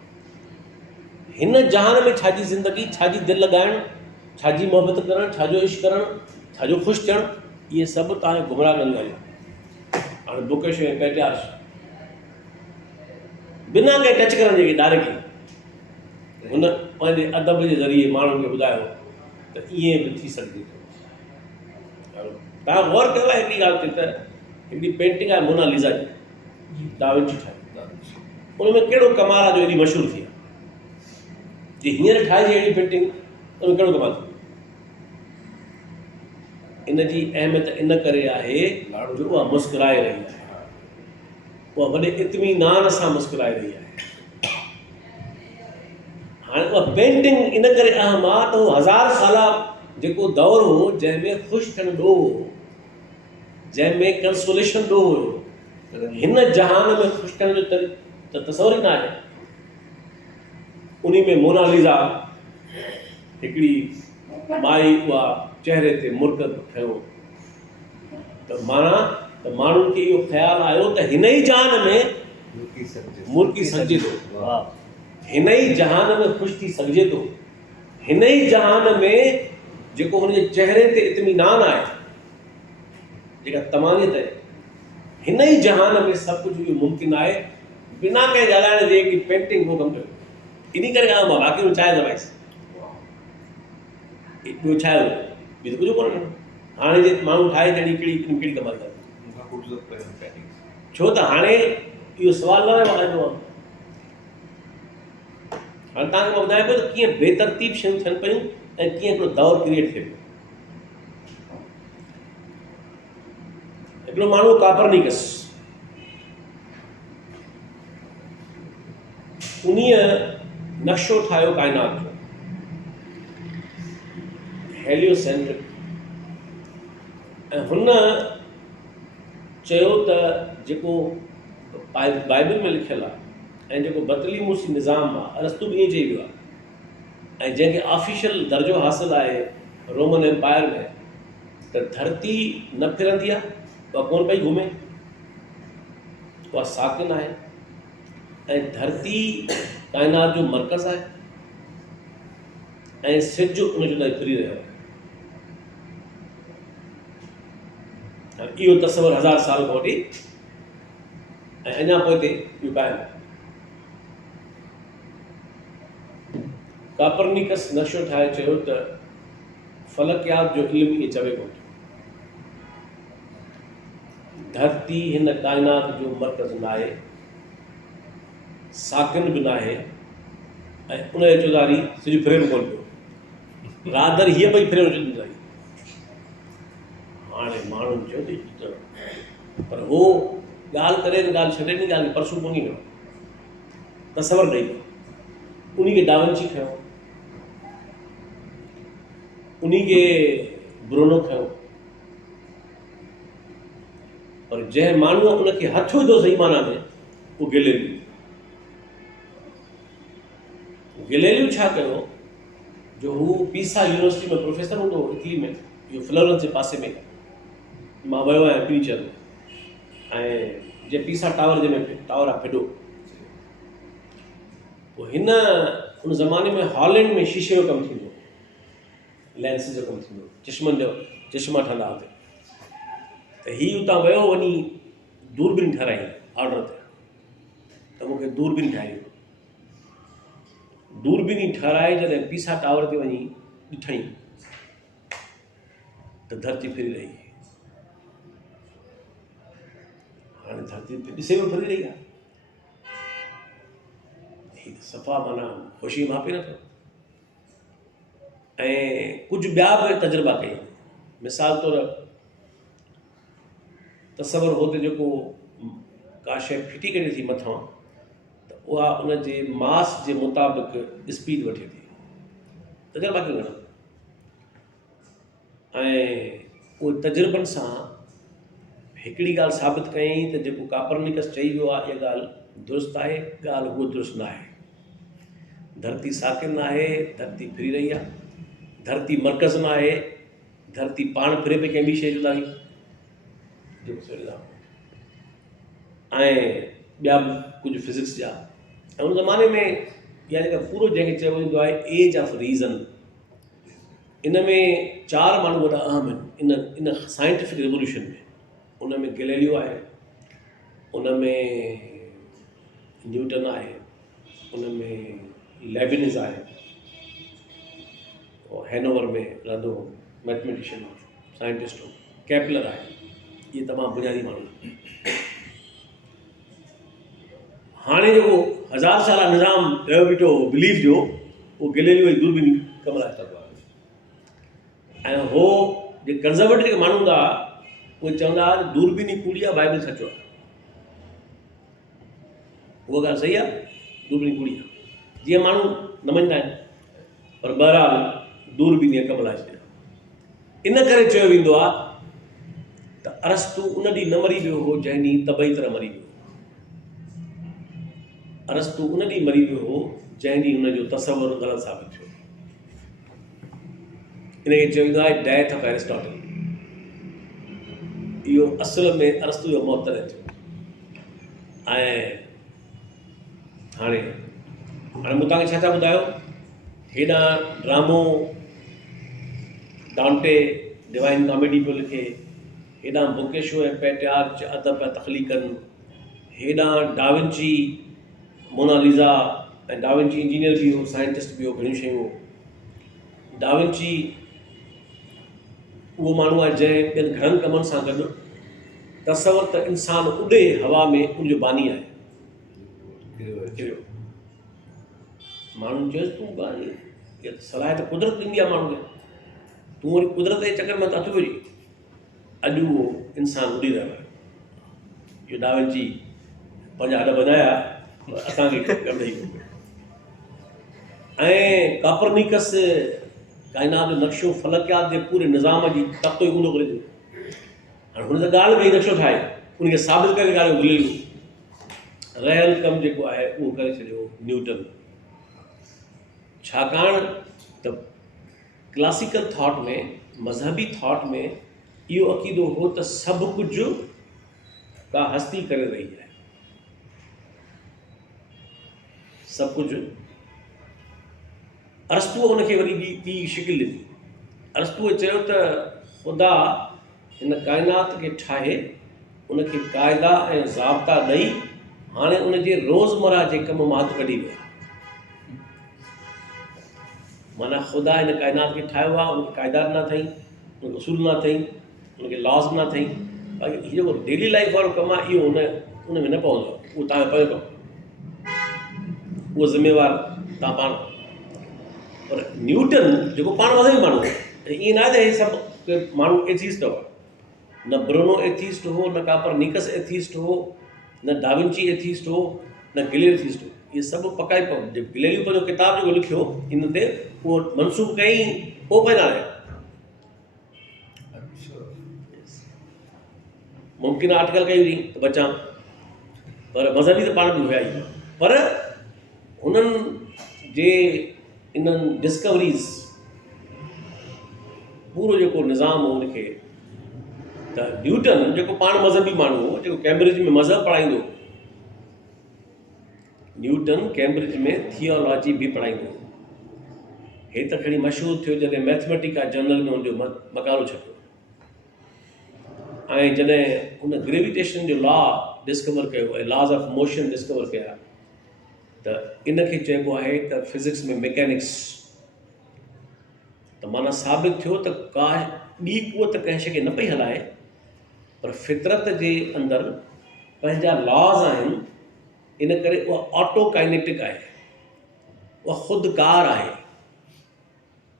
हिन जहान में छाजी ज़िंदगी, छाजी दिलि लॻाइणु, छाजी मुहबत करणु, छाजो इश्क करणु, छाजो ख़ुशि थियणु, इहे सभु तव्हांखे गुमराह कंदियूं आहिनि। हाणे बुकेश ऐं पैटियाज बिना कंहिं टच करण जे डायरेक्टली हुन पंहिंजे अदब जे ज़रिए माण्हुनि खे ॿुधायो त ईअं बि थी सघिजे थो। तव्हां गौर कयो आहे हिकिड़ी ॻाल्हि ते, त हिकिड़ी पेंटिंग आहे मोनालिसा जी, दा विंची ठाही, उन में कहिड़ो कमाल आहे जो एॾी मशहूरु थी आहे। जे हींअर ठाहिजे अहिड़ी पेंटिंग, उन में कहिड़ो कमाल थी। इन जी अहमियत इन करे आहे जो उहा मुस्कुराए रही आहे, उहा वॾे इत्मीनान सां मुस्कुराए रही आहे। हाणे उहा पेंटिंग इन करे अहम आहे त उहो 1000 साल जेको दौरु हो, जंहिंमें ख़ुशि थियणु ॾोह हो, जंहिंमें कंसोलेशन ॾोह हुयो, हिन जहान में ख़ुशि थियण जो त तसवर ई न आहे। उन में मोनालिसा हिकिड़ी माई, उहा चहिरे ते मुर्क खयो, त माना त माण्हुनि खे इहो ख़्यालु आयो त हिन ई जहान में मुर्की सघिजे थो, हिन ई जहान में ख़ुशि थी सघिजे थो, हिन ई जहान में जेको हुनजे चहिरे ते इत्मीनान आहे, जेका तमानियत आहे, हिन ई जहान में सभु कुझु इहो मुमकिन आहे बिना कंहिं ॻाल्हाइण जे। हिकिड़ी पेंटिंग उहो कमु कयो, इन करे आयो मां, बाक़ी छा आहे दवाईस ॿियो छा आहे, ॿियो त कुझु कोन्हे। हाणे जे माण्हू ठाहे त कहिड़ी कमाल करे, छो त हाणे इहो सुवालु न आहे। हाणे तव्हांखे मां ॿुधायां पियो त कीअं बेतरतीब शयूं थियनि पियूं ऐं कीअं हिकिड़ो दौर क्रिएट थिए पियो। हिकिड़ो माण्हू कापरनिकस, उन्हीअ नक्शो ठाहियो काइनात जो, हेलियोसेंट्रिक, ऐं हुन चयो त जेको बाइबल में लिखियलु आहे ऐं जेको बतलीमूसी निज़ाम आहे, अरस्तू बि ईअं चई वियो आहे, ऐं जंहिंखे ऑफिशियल दर्जो हासिलु आहे रोमन एम्पायर में, त धरती न फिरंदी आहे, उहा कोन पई घुमे, उहा साकिन आहे, ऐं धरती काइनात जो मर्कज़ आहे, ऐं सिज उनजो लाइ फिरी रहियो आहे। इहो तस्वर 1000 साल खां वठी ऐं अञा पोइ ते इहो क़ाइमु आहे। कापरनिकस नक्शो ठाहे चयो त फलकियात जो इल्मु इहे चवे कोन थो, धरती हिन काइनात जो मर्कज़ न आहे, साकिन बि न आहे, ऐं उन जे चौधारी सिज फिरे बि कोन पियो, राति दर हीअ पई फिरे चौधारी। हाणे माण्हुनि चयो त पर हो ॻाल्हि करे ॻाल्हि छॾे नी ॻाल्हि परसूं कोन्हे कयो, तसवर ॾेई उन खे डाविंची खयो, उन खे ब्रूनो खयो, पर जंहिं माण्हूअ उनखे हथ विधो सही माना में उहो गिलेलियो छा कयो, जो हू पीसा यूनिवर्सिटी में प्रोफेसर हूंदो हो इटली में, इहो फ्लोरेंस जे पासे में, मां वियो आहियां टीचर में, ऐं जे पीसा टावर जंहिंमें टावर आहे फिडो, पोइ हिन उन ज़माने में हॉलैंड में शीशे जो कमु थींदो, लेंस जो कमु थींदो, चश्मनि जो चश्मा ठहंदा हुते, त हीअ उतां वियो वञी दूरबीन ठाराई ऑर्डर ते, त मूंखे दूरबीन ठाही, दूरबीनी ठाराए जॾहिं पीसा टावर ते वञी ॾिठई त धरती फिरी रही, हाणे धरती ॾिसे में फिरी रही आहे, हीअ सफ़ा माना ख़ुशी मापे नथो। ऐं कुझु ॿिया बि तजुर्बा कई, मिसाल तौरु तसवर होते जेको का शइ फिटी करे थी मथां, त उहा उन जे मास जे मुताबिक़ स्पीड वठे थी, तजुर्बा कयूं घणा, ऐं उहे तजुर्बनि सां हिकिड़ी ॻाल्हि साबित कयईं त जेको कापरनिकस चई वियो आहे इहा ॻाल्हि दुरुस्त आहे, ॻाल्हि उहा दुरुस्त न आहे। धरती साकिन न आहे, धरती फिरी रही आहे, धरती मर्कज़ न आहे, धरती पाण फिरे पई कंहिं ॿी शइ जो दाई, ऐं ॿिया बि कुझु फिज़िक्स जा, ऐं उन ज़माने में इहा जेका पूरो जंहिंखे चयो वेंदो आहे एज ऑफ रीज़न, इन में 4 माण्हू वॾा अहम आहिनि इन साइंटिफिक रिवोल्यूशन में। उन में गैलीलियो आहे, उन में न्यूटन आहे, उन में लेबिनिज़ आहे, और हैनोवर में रहंदो मैथमेटिशियन हो, साइंटिस्ट हो, कैपलर आहे, इहे तमामु बुनियादी माण्हू आहिनि। हाणे जेको 1000 साल निज़ाम रहियो बीठो बिलीफ जो, उहो गैलीलियो जी दूरबीनी कम लाइ कंदो आहे। ऐं हो जे कंज़र्वेटिव जेके माण्हू हूंदा उहे चवंदा हुआ दूरबीनी कूड़ी आहे, बाइबल सचो आहे। उहा ॻाल्हि सही आहे, दूरबीनी कूड़ी आहे, जीअं माण्हू न मञंदा आहिनि, पर बहरहाल दूरबीनी कम लाइ छॾियो। इन करे चयो वेंदो आहे त अरस्तू उन ॾींहुं न मरी वियो हो जंहिं ॾींहुं तबई तरह मरी वियो। अरस्तू उन ॾींहुं मरी वियो हो जंहिं ॾींहुं हुनजो तसवुरु ग़लति साबित थियो। इनखे चयो वेंदो आहे डेथ ऑफ एरिस्टोटल। इहो असुल में अरस्तू जो मौत तॾहिं थियो। ऐं हाणे मूं तव्हांखे छा ॿुधायो, हेॾां ड्रामो डांटे डिवाइन कॉमेडी पियो लिखे, हेॾां बुकेशो ऐं पैट्रियार्च अदब ऐं तख़लीक़नि, हेॾां डाविंची मोनालिज़ा, ऐं डाविंची इंजीनियर बि हो, साइंटिस्ट बि हो, घणियूं शयूं। डाविंची उहो माण्हू आहे जंहिं ॿियनि घणनि कमनि सां गॾु तसवर त इंसानु उॾे हवा में उनजो बानी आहे। माण्हुनि चयोसि तूं इहा सलाह त कुदरत ॾींदी आहे माण्हू खे, तूं वरी कुदरत जे चकर में हथु विझी। अॼु उहो इंसानु उॾी रहियो आहे। इहो डा विंची पंहिंजा हॾ वधाया, असांखे कमु ॾेई वियो। ऐं कापरनिकस काइनात जो नक्शो फलकियात जे पूरे निज़ाम जी तख़्तो ई ऊंधो करे ॾिनो। हाणे हुन त ॻाल्हि कई नक्शो ठाहे, उनखे साबित करे ॻाल्हि भुलियल रहियल कमु जेको आहे उहो करे छॾियो न्यूटन। छाकाणि त क्लासिकल थॉट में, मज़हबी थॉट में इहो अक़ीदो हो त सभु कुझु का हस्ती करे रही आहे, सभु कुझु। अरस्तूअ उनखे वरी ॿी शिकिल ॾिनी। अरस्तूअ चयो त ख़ुदा हिन काइनात खे ठाहे उनखे क़ाइदा ऐं ज़ाब्ता ॾेई हाणे उनजे रोज़मर्रा जे कम मां हथु कढी वियो। माना ख़ुदा हिन काइनात खे ठाहियो आहे, उनखे क़ाइदा न अथई, उनखे उसूल न अथई, उनखे लॉस न अथई। बाक़ी हीअ जेको डेली लाइफ वारो कमु आहे इहो उन में न पवंदो आहे, उहो तव्हांजो पंहिंजो कमु, उहो ज़िम्मेवार तव्हां पाण। पर न्यूटन जेको पाण मज़हबी माण्हू आहे, ईअं न आहे त हे सभु माण्हू एथीस्ट हुआ। न ब्रूनो एथीस्ट हो, न कापरनिकस एथीस्ट हो, न डाविंची एथीस्ट हो, न गिलेलियो एथीस्ट हो। इहे सभु पकाए गिलेलियो पंहिंजो किताब जेको लिखियो इन ते उहो मनसूब कयईं ओपन आहे। मुमकिन आर्टिकल कई हुई त बचां, पर मज़हबी त पाण बि हुया ई। पर हुननि जे इन्हनि डिस्कवरीज़ पूरो जेको निज़ाम हो उनखे, त न्यूटन जेको पाण मज़हबी माण्हू हो, जेको कैम्ब्रिज में मज़हब पढ़ाईंदो, न्यूटन कैम्ब्रिज में थियोलॉजी बि पढ़ाईंदो। हे त खणी मशहूरु थियो जॾहिं मैथमेटिका जर्नल में हुनजो मक़ालो छपियो। ऐं जॾहिं हुन ग्रेविटेशन जो लॉ डिस्कवर कयो ऐं लॉज ऑफ मोशन डिस्कवर कया, त इनखे चइबो आहे त फिज़िक्स में मैकेनिक्स। त माना साबित थियो त का ॿी क़ुवत कंहिं शइ खे न पई हलाए, पर फितरत जे अंदरि पंहिंजा लॉज आहिनि, इन करे उहा ऑटो काइनेटिक आहे, उहा ख़ुदकार आहे।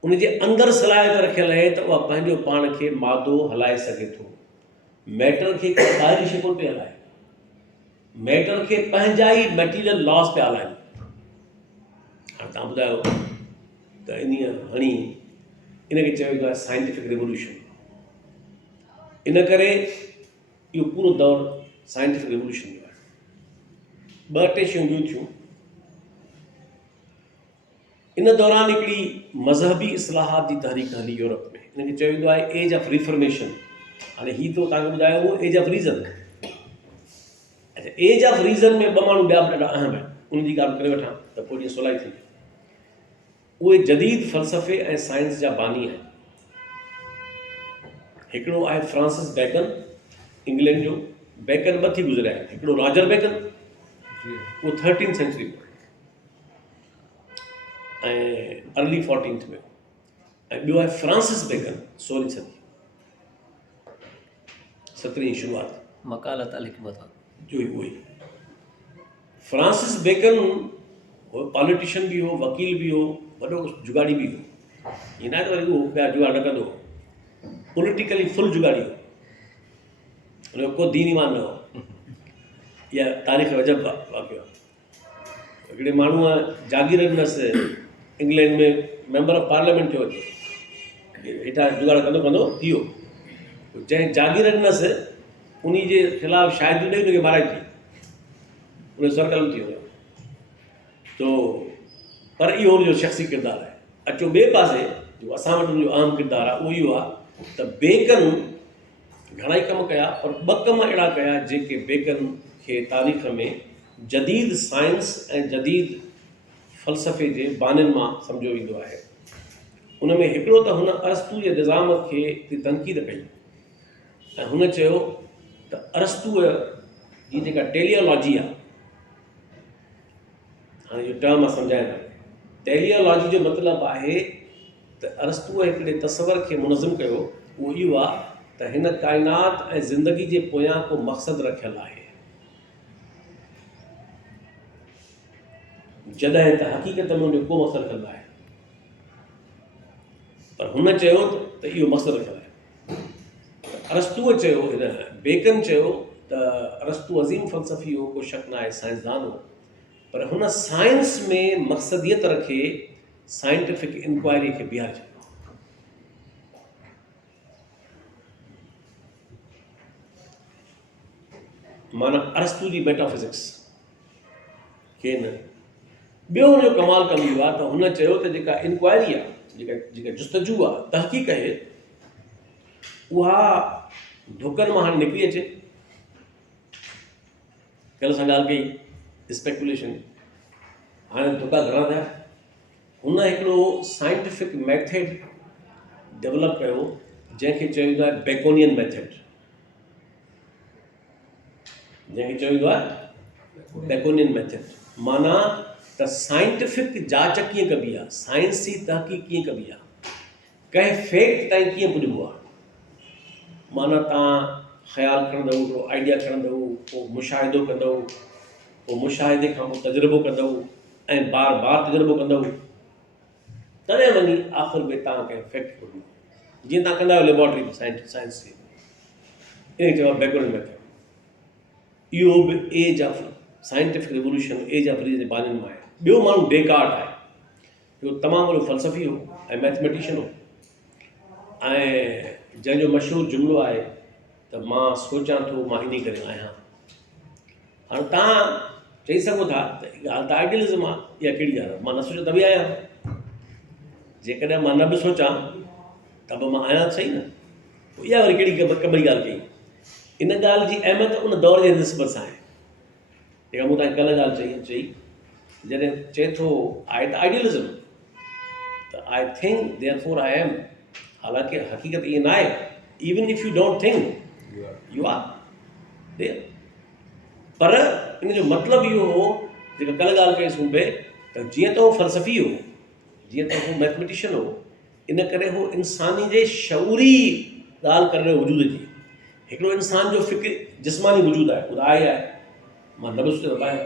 उनजे अंदरि सलाहियत रखियल आहे त उहा पंहिंजो पाण खे मादो हलाए सघे थो। मैटर खे ॿाहिरी शिकुल पिया हलाए, मैटर खे पंहिंजा ई मटीरियल लॉस पिया हलाइनि। हाणे तव्हां ॿुधायो त हणी इनखे चयो वेंदो आहे साइंटिफिक रिवोल्यूशन। इन करे इहो पूरो दौरु साइंटिफिक रिवोल्यूशन जो आहे। ॿ टे शयूं ॿियूं थियूं इन दौरान। हिकिड़ी मज़हबी इस्लाहात जी तहरीक हली यूरोप में, इनखे चयो वेंदो आहे एज ऑफ रिफॉर्मेशन। हाणे हीअ तो तव्हांखे ॿुधायो हुओ एज ऑफ रीज़न। अच्छा, एज ऑफ रीज़न में ॿ माण्हू ॿिया बि ॾाढा अहम आहिनि, उनजी ॻाल्हि करे वठां त पोइ जीअं सवलाई थींदी। उहे जदीद फ़लसफ़े ऐं साइंस जा बानी आहिनि। हिकिड़ो आहे फ्रांसिस बेकन, इंग्लैंड जो। बेकन ॿ थी गुज़रिया आहिनि, हिकिड़ो रॉजर बेकन, उहो 13th सेंचुरी में ऐं अर्ली 14th में, ऐं ॿियो आहे फ्रांसिस बेकन 16वीं सदी, 17वीं शुरूआत मकालत अल-हिकमत जो ई। उहो ई फ्रांसिस बेकन हो पॉलिटिशियन भी हो, वकील भी हो, वॾो जुगाड़ी भी हो। ईअं न आहे त वरी उहो ॿिया जुगाड़ न कंदो हो, पॉलिटिकली फुल जुगाड़ी हो, हुनजो को दीन ईमान न हो। इहा तारीख़ अजब वाक़ियो आहे। हिकिड़े माण्हूअ जागीर ॾिनसि, इंग्लैंड में मेंबर ऑफ पार्लियामेंट थियो अचे, हेठां जुगाड़ कंदो कंदो थी वियो। जंहिं जागीर ॾिनसि उन जे ख़िलाफ़ु शायदि ॾेई हुनखे माराए थी, उन सरकल थी वियो। तो पर इहो हुनजो शख़्सी किरदारु आहे। अचो ॿिए पासे जो असां वटि हुनजो अहम किरदारु आहे, उहो इहो आहे त बेकन घणा ई कम कया, पर ॿ कम अहिड़ा कया जेके बेकन खे तारीख़ में जदीद साइंस ऐं जदीद फ़लसफ़े जे बानियुनि मां सम्झो वेंदो आहे। उन में हिकिड़ो त हुन अरस्तू जे निज़ाम खे तनक़ीद कई ऐं हुन चयो त अरस्तूअ जी जेका टेलियोलॉजी आहे, हाणे इहो टर्म मां सम्झायां थो। टेलियोलॉजी जो मतिलबु आहे त अरस्तूअ हिकिड़े तसवर खे मुनज़िम कयो, उहो इहो आहे त हिन काइनात ऐं ज़िंदगी जे पोयां को मक़सदु रखियलु आहे। जॾहिं त हक़ीक़त में उनजो को मक़सदु रखंदा आहे, पर हुन चयो त इहो मक़सदु रखियलु आहे। अरस्तूअ चयो, हिन बेकन चयो त अरस्तू अज़ीम फ़लसफ़ी हो, को शक न आहे, साइंसदान हो, पर हुन साइंस में मक़सदियत रखे साइंटिफिक इंक्वायरी खे बीहारे छॾियो। माना अरस्तू जी मेटाफिज़िक्स खे न। ॿियो हुनजो कमाल कमु इहो आहे त हुन चयो त जेका इंक्वायरी आहे, जेका जुस्तजू आहे, तहक़ीक़ आहे, उहा धुकनि मां हाणे निकिरी अचे। कल्ह असां ॻाल्हि कई स्पेकुलेशन, हाणे धुका घणा थिया। हुन हिकिड़ो साइंटिफिक मैथड डेवलप कयो जंहिंखे चयो वेंदो आहे बेकोनियन मैथड। जंहिंखे चयो वेंदो आहे बेकोनियन मैथड, माना त साइंटिफिक जांच कीअं कबी आहे, साइंसी तहक़ीक़ कीअं कबी आहे, कंहिं फैक्ट ताईं कीअं पुॼिबो आहे। माना तव्हां ख़्यालु खणंदव, हिकिड़ो आइडिया खणंदव, पोइ मुशाहिदो कंदव, पोइ मुशाहिदे खां पोइ तजुर्बो कंदव ऐं बार बार तजुर्बो कंदव, तॾहिं वञी आख़िर में तव्हां कंहिं फैक्ट पुॼंदव। जीअं तव्हां कंदा आहियो लेबोरेटरी में साइंस जी, इन चयो आहे बेकोनियन मैथड। इहो बि age of scientific revolution, age of reason जे बाननि में आहे। ॿियो माण्हू डेकार्ट आहे, इहो तमामु वॾो फ़लसफ़ी हो ऐं मैथमेटिशियन हो, ऐं जंहिंजो मशहूरु जुमिलो आहे त मां सोचां थो मां इन करे आहियां। हाणे तव्हां चई सघो था त ॻाल्हि त आइडियलिज़म आहे, इहा कहिड़ी ॻाल्हि आहे, मां न सोचियो त बि आहियां। जेकॾहिं मां न बि सोचां त बि मां आहियां, सही न। पोइ इहा वरी कहिड़ी कमरी ॻाल्हि कई। इन ॻाल्हि जी अहमियत उन दौर जे निस्बत सां आहे, जेका मूं तव्हांखे कल्ह ॻाल्हि चई। जॾहिं चए थो आहे त आइडियलिज़म, त I think therefore I am, हालांकि हक़ीक़त ईअं न आहे। Even if you don't think you are there. पर इन जो मतिलबु इहो हो, जेका कल्ह ॻाल्हि कईसीं पे, त जीअं त उहो फ़लसफ़ी हो, जीअं त उहो मैथमेटिशियन हो, इन करे उहो इंसानी जे शऊरी ॻाल्हि करे रहियो वजूद जी। हिकिड़ो इंसान जो फ़िक्र जिस्मानी वजूद आहे, उहो आहे, मां न बि सोचियो त आहे,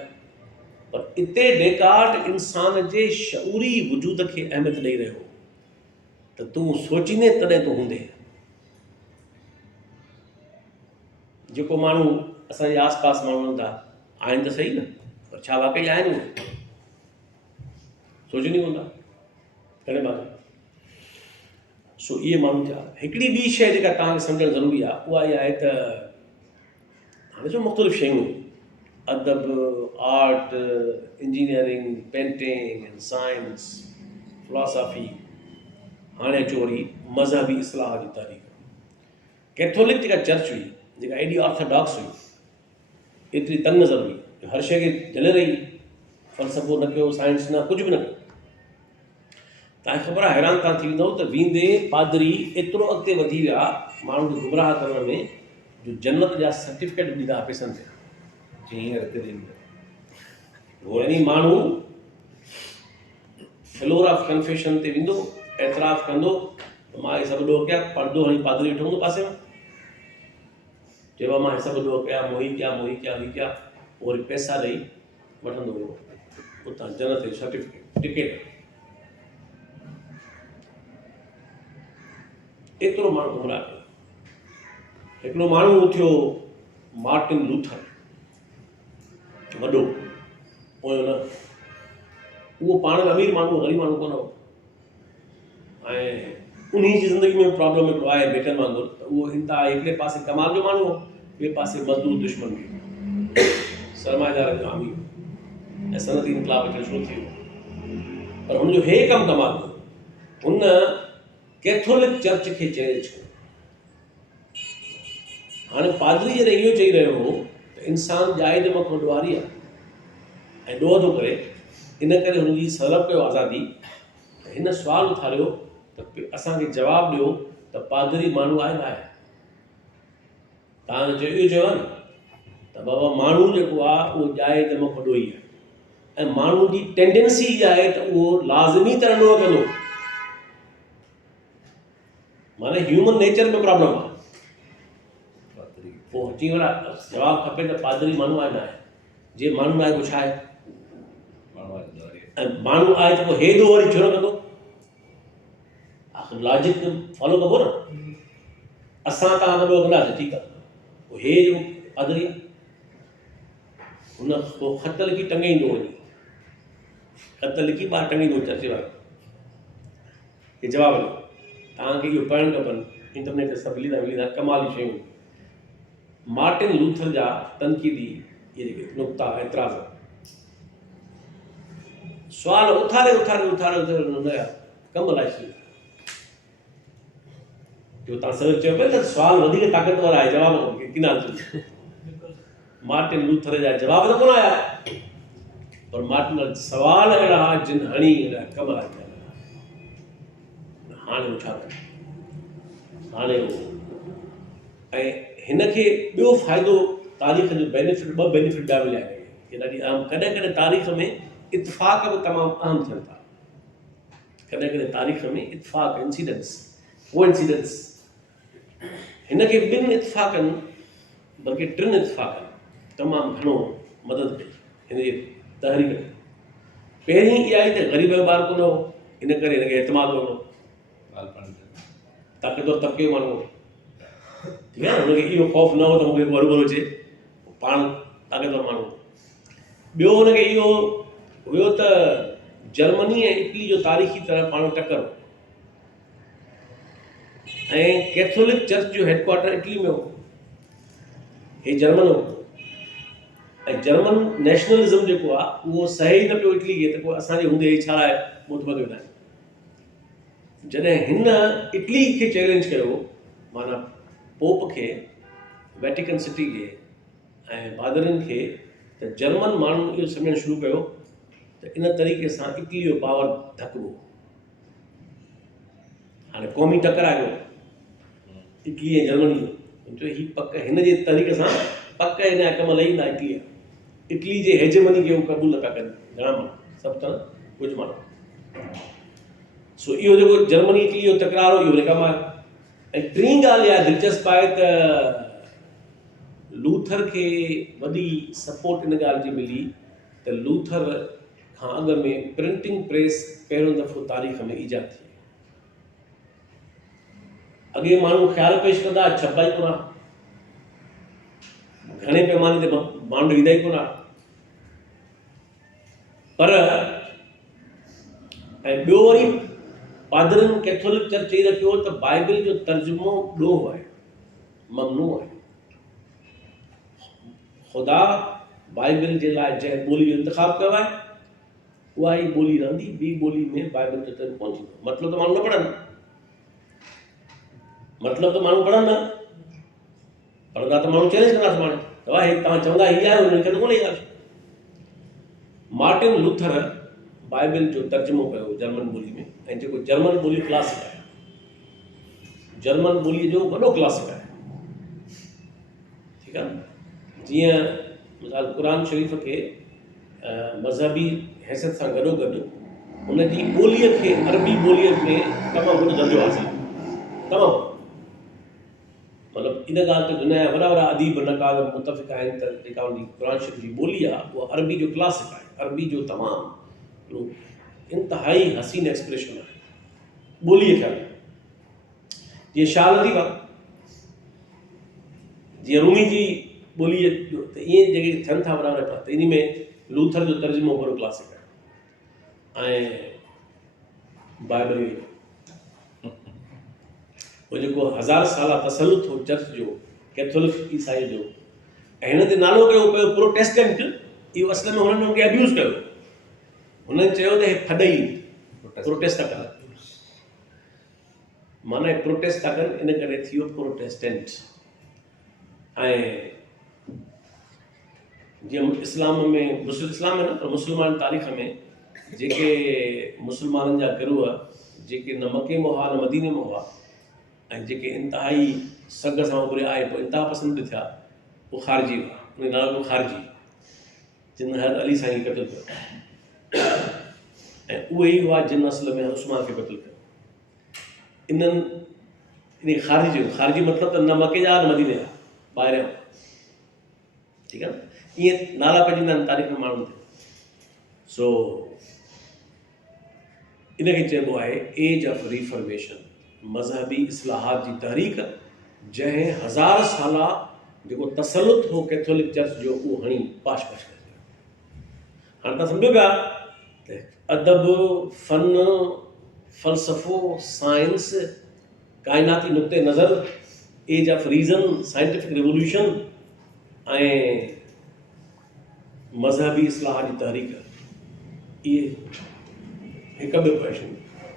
पर इते डेकार्ट इंसान जे शऊरी वजूद खे अहमियत ॾेई रहियो त तूं सोचींदे तॾहिं तूं हूंदे। जेको माण्हू असांजे आस पास माण्हू हूंदा आहिनि त सही न, पर छा वाक़ई आहिनि उहे? सोचींदी हूंदा कॾहिं बार। सो इहे माण्हू थिया। हिकिड़ी ॿी शइ जेका तव्हांखे सम्झणु ज़रूरी आहे, उहा इहा आहे त हाणे जो मुख़्तलिफ़ शयूं, अदब, art, engineering, painting and science, philosophy, हाणे अचो वरी मज़हबी इस्लाह जी तारीख़। कैथोलिक जेका चर्च हुई, जेका एॾी ऑर्थोडॉक्स हुई, एतिरी तंग नज़र हुई, हर शइ खे झले रही, फ़लसफ़ो न कयो, साइंस न, कुझु बि न कयो। तव्हांखे ख़बर आहे, हैरान तव्हां थी वेंदव त वेंदे पादरी एतिरो अॻिते वधी विया माण्हू खे गुमराह करण में, जो जन्नत जा सर्टिफिकेट ॾींदा पैसनि ते। यानी माण्हू फ्लोर ऑफ कन्फेशन ते वेंदो, एतिराफ़ कंदो त मां हे सभु ॾोह कया, पर्दो हणी पादरी वेठो हूंदो पासे में, चइबो मां हे सभु ॾोह कया, मोही कया, हीअ कया, पोइ वरी पैसा ॾेई वठंदो हुओ उतां जन्नत जो सर्टिफिकेट, टिकेट। एतिरो माण्हू गुमराह कयो। हिकिड़ो माण्हू थियो मार्टिन लूथर, वॾो पोयो न, उहो पाण में अमीर माण्हू, ग़रीब माण्हू कोन हो, ऐं उन जी ज़िंदगी में प्रॉब्लम हिकिड़ो आहे बेटनि वांगुरु, त उहो इंतिहा हिकिड़े पासे कमाल जो माण्हू हो, ॿिए पासे मज़दूर दुश्मन बि, सरमाएदार जो हामी हो, ऐं सनती इनक़लाब अचणु शुरू थी वियो। पर हुनजो हे कमु कमाल हो, हुन कैथोलिक चर्च खे चैलेंज कयो। हाणे पादरी जॾहिं इहो चई रहियो हो त इंसान जाइ जे मथां ॾुआरी आहे ऐं ॾोह थो करे, इन करे हुनजी सलब कयो आज़ादी। त हिन सुवाल उथारियो त असांखे जवाबु ॾियो त पादरी माण्हू आहे न आहे? तव्हां इहो चयो न त बाबा माण्हू जेको आहे उहो जाइ जे मथां ॾोही आहे, ऐं माण्हू जी टेंडेंसी इहा आहे त उहो लाज़मी तरह ॾोह कंदो, माना ह्यूमन नेचर में प्रॉब्लम आहे। पोइ अची वञा जवाबु खपे त पादरी माण्हू आहे न आहे? जे माण्हू न आहे, कुझु आहे? ऐं माण्हू आहे त पोइ हेॾो वरी छो न कंदो? आख़िर लॉजिक फॉलो कबो न। असां तव्हां कंदो कंदासीं, ठीकु आहे, पोइ हे जो पादरी हुन पोइ ख़त लिखी टंगाईंदो वञी, ख़त लिखी ॿाहिरि टंगाईंदो चर्च वारो, हे जवाबु ॾियो। तव्हांखे इहो पढ़णु खपनि, इंटरनेट ते सभु मिली था कमाल जी शयूं। मार्टिन लूथर जा तनक़ीदी इहे जेके नुक़्ता एतिराज़, सुवाल उथारे हुनजा कमु हलाए छॾियो। जो तव्हां सर चयो पिया त सुवाल वधीक ताक़तवर आहे, जवाबु किनार थो। मार्टिन लूथर जा जवाब त कोन आया, पर मार्टिन जा सवाल अहिड़ा जिन हणी कमु हलाए छॾिया। हाणे छा कयो? हाणे ऐं हिनखे ॿियो फ़ाइदो तारीख़ जो बेनिफिट, ॿ बेनिफिट ॿिया मिलिया आहिनि। हे ॾाढी अहम, कॾहिं कॾहिं तारीख़ में इत्फ़ाक़ बि तमामु अहम थियनि था। कॾहिं कॾहिं तारीख़ में इत्फ़ाक़, इंसिडेंस, कोइंसिडेंस, हिनखे ॿिनि इत्फ़ाक़नि बल्कि टिनि इत्फ़ाक़नि तमामु घणो मदद कई हिन जी तहरीक में। पहिरीं इहा आई त ग़रीब जो ॿारु कोन हो, इन करे हिनखे एतमाद कोन हो, ताक़तवर तबिके जो माण्हू, ठीकु आहे न, हुनखे इहो ख़ौफ़ न हो त मूंखे हरू भरू अचे, पाण ताक़तवर माण्हू। ॿियो हुनखे इहो हुयो त जर्मनी ऐं इटली जो तारीख़ी तरह पाण टकर हो, ऐं कैथोलिक चर्च जो हेडक्वार्टर इटली में हो, हे जर्मन हो। ऐं जर्मन नेशनलिज़म जेको आहे उहो सहे ई न पियो इटली खे, त पोइ असांजे हूंदे छा आहे मुतबक़ वेंदा आहिनि। जॾहिं हिन इटली खे चैलेंज कयो, माना पोप खे, वेटिकन सिटी खे ऐं पादरियुनि खे, त जर्मन माण्हुनि इहो सम्झणु शुरू कयो त इन तरीक़े सां इटली जो पावर धकबो। हाणे क़ौमी टकर आयो इटली ऐं जर्मनी जो, जो ही पक हिन जे तरीक़े सां पक हिन जा कम लही ईंदा इटली जा। इटली जे हेजमनी खे क़बूल न पिया कनि घणा माण्हू, सभु त कुझु माण्हू। सो इहो जेको जर्मनी इटली जो तकरार हो, इहो कमु आहे। ऐं टीं ॻाल्हि इहा दिलचस्प आहे त लूथर खे वॾी सपोर्ट इन ॻाल्हि जी मिली त लूथर खां अॻु में प्रिंटिंग प्रेस पहिरियों दफ़ो तारीख़ में ईजाद थी। अॻे माण्हू ख़्यालु पेश कंदा छपाई कोन आहे, घणे पैमाने ते माण्हू ईंदा ई कोन आहे, पर ऐं ॿियो वरी पादरियुनि कैथोलिक चर्च चई रखियो त बाइबल जो तर्जुमो ॾोहो आहे, ममनू आहे। ख़ुदा बाइबल जे लाइ जंहिं ॿोली जो इंतिखाब कयो आहे उहा ई ॿोली रहंदी, ॿी ॿोली में बाइबल जो तर्जुमो कोन थींदो। मतिलबु त माण्हू न पढ़नि, मतिलबु त माण्हू पढ़नि न, पढ़ंदा त माण्हू चैलेंज कंदासीं माण्हू त वाह तव्हां चवंदा हीअ आहे, हुनखे त कोन ईंदा। मार्टिन लूथर बाइबल जो तर्जुमो कयो जर्मन ॿोली में, ऐं जेको जर्मन ॿोली क्लासिक आहे, जर्मन ॿोलीअ जो वॾो क्लासिक आहे, ठीकु आहे। जीअं मिसाल क़ुरान शरीफ़ खे मज़हबी हैसियत सां गॾोगॾु हुनजी ॿोलीअ खे अरबी ॿोलीअ में तमामु वॾो दर्जो हासिलु, तमामु। मतिलबु इन ॻाल्हि ते दुनिया जा वॾा वॾा अदीब नक़ाद मुतफ़िक़ आहिनि त जेका हुनजी क़ुरान शरीफ़ जी ॿोली आहे उहा अरबी जो क्लासिक आहे, अरबी जो तमामु इंतिहाई हसीन एक्सप्रेशन आहे ॿोलीअ खे। जीअं शाह लतीफ़ आहे, जीअं रूमी जी ॿोलीअ जो, त ईअं जेके थियनि था वॾा वॾा, त इन में लूथर जो तर्जुमो वॾो क्लासिक आहे। ऐं बाइबल उहो जेको 1000 साल तसलुत हो चर्च जो, कैथोलिक ईसाई जो, ऐं हिन ते नालो कयो पियो प्रोटेस्टेंट, इहो असल में हुननि हुनखे अब्यूज़ कयो। हुननि चयो त हे फॾई प्रोटेस्ट था कनि, माना प्रोटेस्ट था कनि, इन करे थी वियो प्रोटेस्टेंट। ऐं जीअं इस्लाम में इस्लाम में न पर मुस्लमान तारीख़ में जेके मुस्लमाननि जा गिरोह जेके न मके में हुआ न मदीने में हुआ, ऐं जेके इंतिहाई सग सां उभरिया आहे, पोइ इंतिहा पसंदि बि थिया, उहो ख़ारिजी हुआ। उन नालो ख़ारिजी, जिन हर अली साईं खे क़तलु कयो, ऐं उहे ई हुआ जिन असल में उस्मान खे क़तलु कयो। इन्हनि इन ख़ारिजी मतिलबु त न मके जा न मदीने जा, ॿाहिरियां, ठीकु आहे। ईअं नाला पइजंदा आहिनि तारीख़ में माण्हुनि ते। सो इनखे चइबो आहे एज ऑफ रिफॉर्मेशन, मज़हबी इस्लाहात जी तहरीक, जंहिं 1000 साला जेको तसलुत हो कैथोलिक चर्च जो उहो हणी पाश करे छॾियो। हाणे तव्हां सम्झो पिया त अदब, फ़न, फ़लसफ़ो, साइंस, काइनाती नुक़्ते नज़र, age of reason, scientific revolution ऐं मज़हबी इस्लाह जी तहरीक, इहे हिकु ॿियो क्वेश्चन।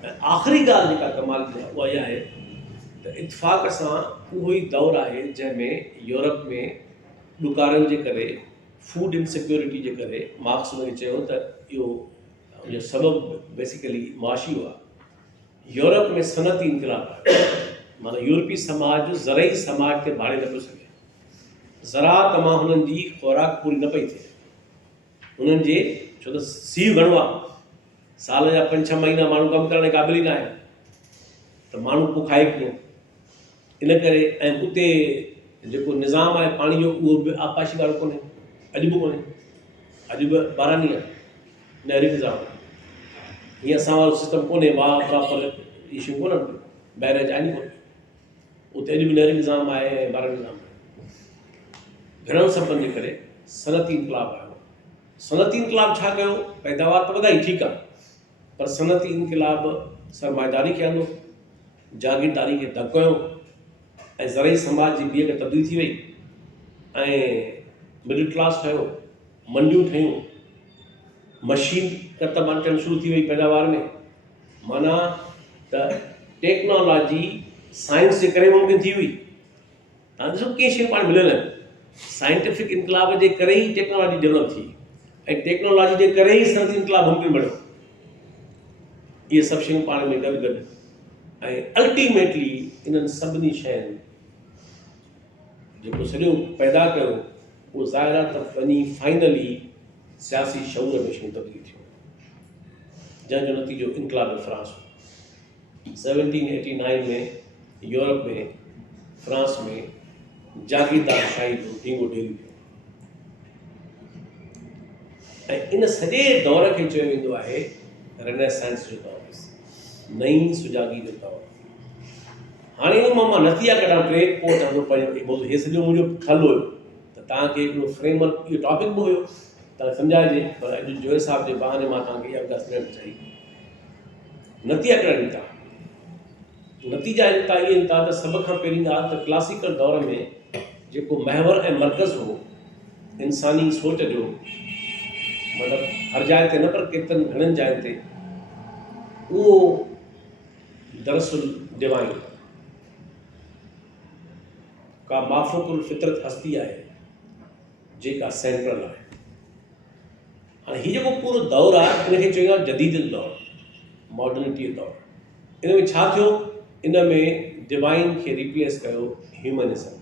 ऐं आख़िरी ॻाल्हि जेका कमाल जी आहे उहा इहा आहे त इतफ़ाक़ सां उहो ई दौरु आहे जंहिंमें यूरोप में ॾुकारनि जे करे, फूड इनसिक्योरिटी जे करे मार्क्स हुनखे चयो त इहो सबबु बेसिकली मुआशी हुआ। यूरोप में सनती इनक़लाब आहे, माना यूरोपी समाज ज़रई समाज खे भाड़े न पियो सघे। ज़राअत मां हुननि जी ख़ुराक पूरी न पई थिए हुननि जे, छो त सीउ घणो आहे, साल जा 5-6 महीना माण्हू कमु करण जे क़ाबिल ई न आहे, त माण्हू पोइ खाए कीअं? इन करे ऐं उते जेको निज़ाम आहे पाणी जो उहो बि आपाशी वारो कोन्हे, अॼु बि कोन्हे, अॼु बि बारानी आहे, नहरी निज़ाम आहे। हीअं असां वारो सिस्टम कोन्हे, वाह प्रॉपर इशू कोन, बैरेज आहे नी कोन्हे, उते अॼु बि नहरी निज़ाम आहे ऐं बारानी निज़ाम आहे। घणनि सबबनि जे करे सनती इनक़लाब आयो। सनती इनक़लाब छा कयो? पैदावार त वधाई, ठीकु आहे, पर सनती इनक़लाब सरमाएदारी खे आंदो, जागीरदारी खे धकु कयो ऐं ज़रई समाज जी ॿिए खे तब्दील थी वई ऐं मिडिल क्लास ठहियो, मंडियूं ठहियूं, मशीन कत बांटणु शुरू थी वई पैदावार में। माना त टेक्नोलॉजी साइंस जे करे मुमकिन थी हुई। तव्हां ॾिसो कीअं शयूं पाण मिलियल आहिनि, साइंटिफिक इनक़लाब जे करे ई टेक्नोलॉजी डेवलप थी ऐं टेक्नोलॉजी जे करे ई सनती इनक़लाब मुमकिन बणियो। इहे सभु शयूं पाण में गॾु गॾु ऐं अल्टीमेटली इन्हनि सभिनी शयुनि जेको सॼो पैदा कयो उहो ज़ाहिर आहे त वञी फाइनली सियासी शऊर में शयूं तब्दील थियूं, जंहिंजो नतीजो इनक़लाब फ्रांस हो। 1789 में यूरोप में, फ्रांस में जागीरदार शाही जो ढींगो ढेरी थियो ऐं इन सॼे दौर खे चयो वेंदो आहे रेनेसांस जो दौरु, नई सुजागी जो दौरु। हाणे इन मां नतीजा कढां टे, पोइ तव्हांजो पंहिंजो हे सॼो मुंहिंजो हल हुयो त तव्हांखे हिकिड़ो फ्रेमवर्क, इहो टॉपिक बि हुयो तव्हां सम्झाइजे, पर अॼु जो हिसाब जे बहाने मां तव्हांखे इहा ॻाल्हि सम्झणु चाहिई। नतीजा कहिड़ा निकिता? नतीजा निकिता इहे निकिता त सभ खां पहिरीं ॻाल्हि त क्लासिकल दौर में जेको महवर ऐं मर्कज़ हो इंसानी सोच जो, मतिलबु हर जाइ ते न पर केतिरनि घणनि जाइनि ते, उहो दरअसल डिवाइन का माफ़ूकुल फितरत हस्ती आहे जेका सेंट्रल आहे। हाणे हीउ जेको पूरो दौरु आहे इनखे चइबो आहे जदीद दौरु, मॉडर्निटी जो दौरु। इन में छा थियो? इन में डिवाइन खे रिप्लेस कयो ह्यूमनिज़म,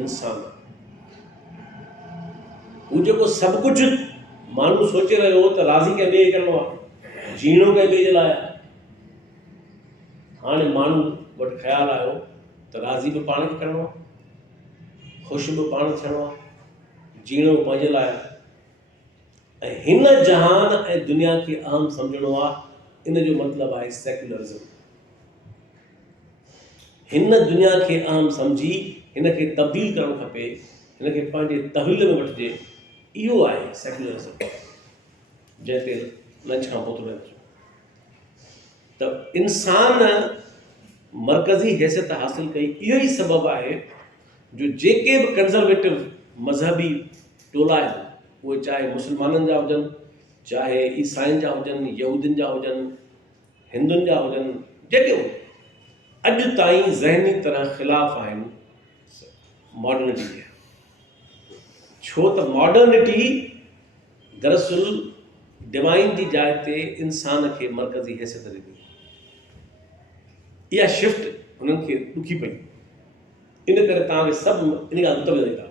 इंसान। हू जेको सभु कुझु माण्हू सोचे रहियो हो त राज़ी कंहिं ॿिए खे करिणो आहे, जीअणो कंहिं ॿिए जे लाइ आहे, हाणे माण्हू वटि ख़्यालु आयो त राज़ी बि पाण खे करिणो आहे, ख़ुशि बि पाण थियणो आहे, जीअणो पंहिंजे लाइ आहे। ऐं हिन जहान ऐं दुनिया खे अहम सम्झणो आहे। इन जो मतिलबु आहे सेक्युलरिज़म। हिन दुनिया खे अहम सम्झी हिन खे तब्दील करणु खपे, हिन खे पंहिंजे तहवील में वठिजे। इहो आहे सेक्युलरिज़म, जंहिं ते लंच खां पोइ रहंदो। त इंसान मरकज़ी हैसियत हासिलु कई, इहो ई सबबु आहे जो जेके बि कंज़र्वेटिव मज़हबी टोला आहिनि, उहे चाहे मुस्लमाननि जा हुजनि, चाहे ईसाइनि जा हुजनि, यहूदियुनि जा हुजनि, हिंदुनि जा हुजनि, जेके हुजनि, अॼु ताईं ज़हनी तरह ख़िलाफ़ आहिनि मॉडर्निटी जे। छो त मॉडर्निटी दरअसल डिवाइन जी जाइ ते इंसान खे मरकज़ी हैसियत ॾिनी। इहा शिफ्ट हुननि खे ॾुखी पई। इन करे तव्हांखे सभु इन ॻाल्हि मुतबिक़ था।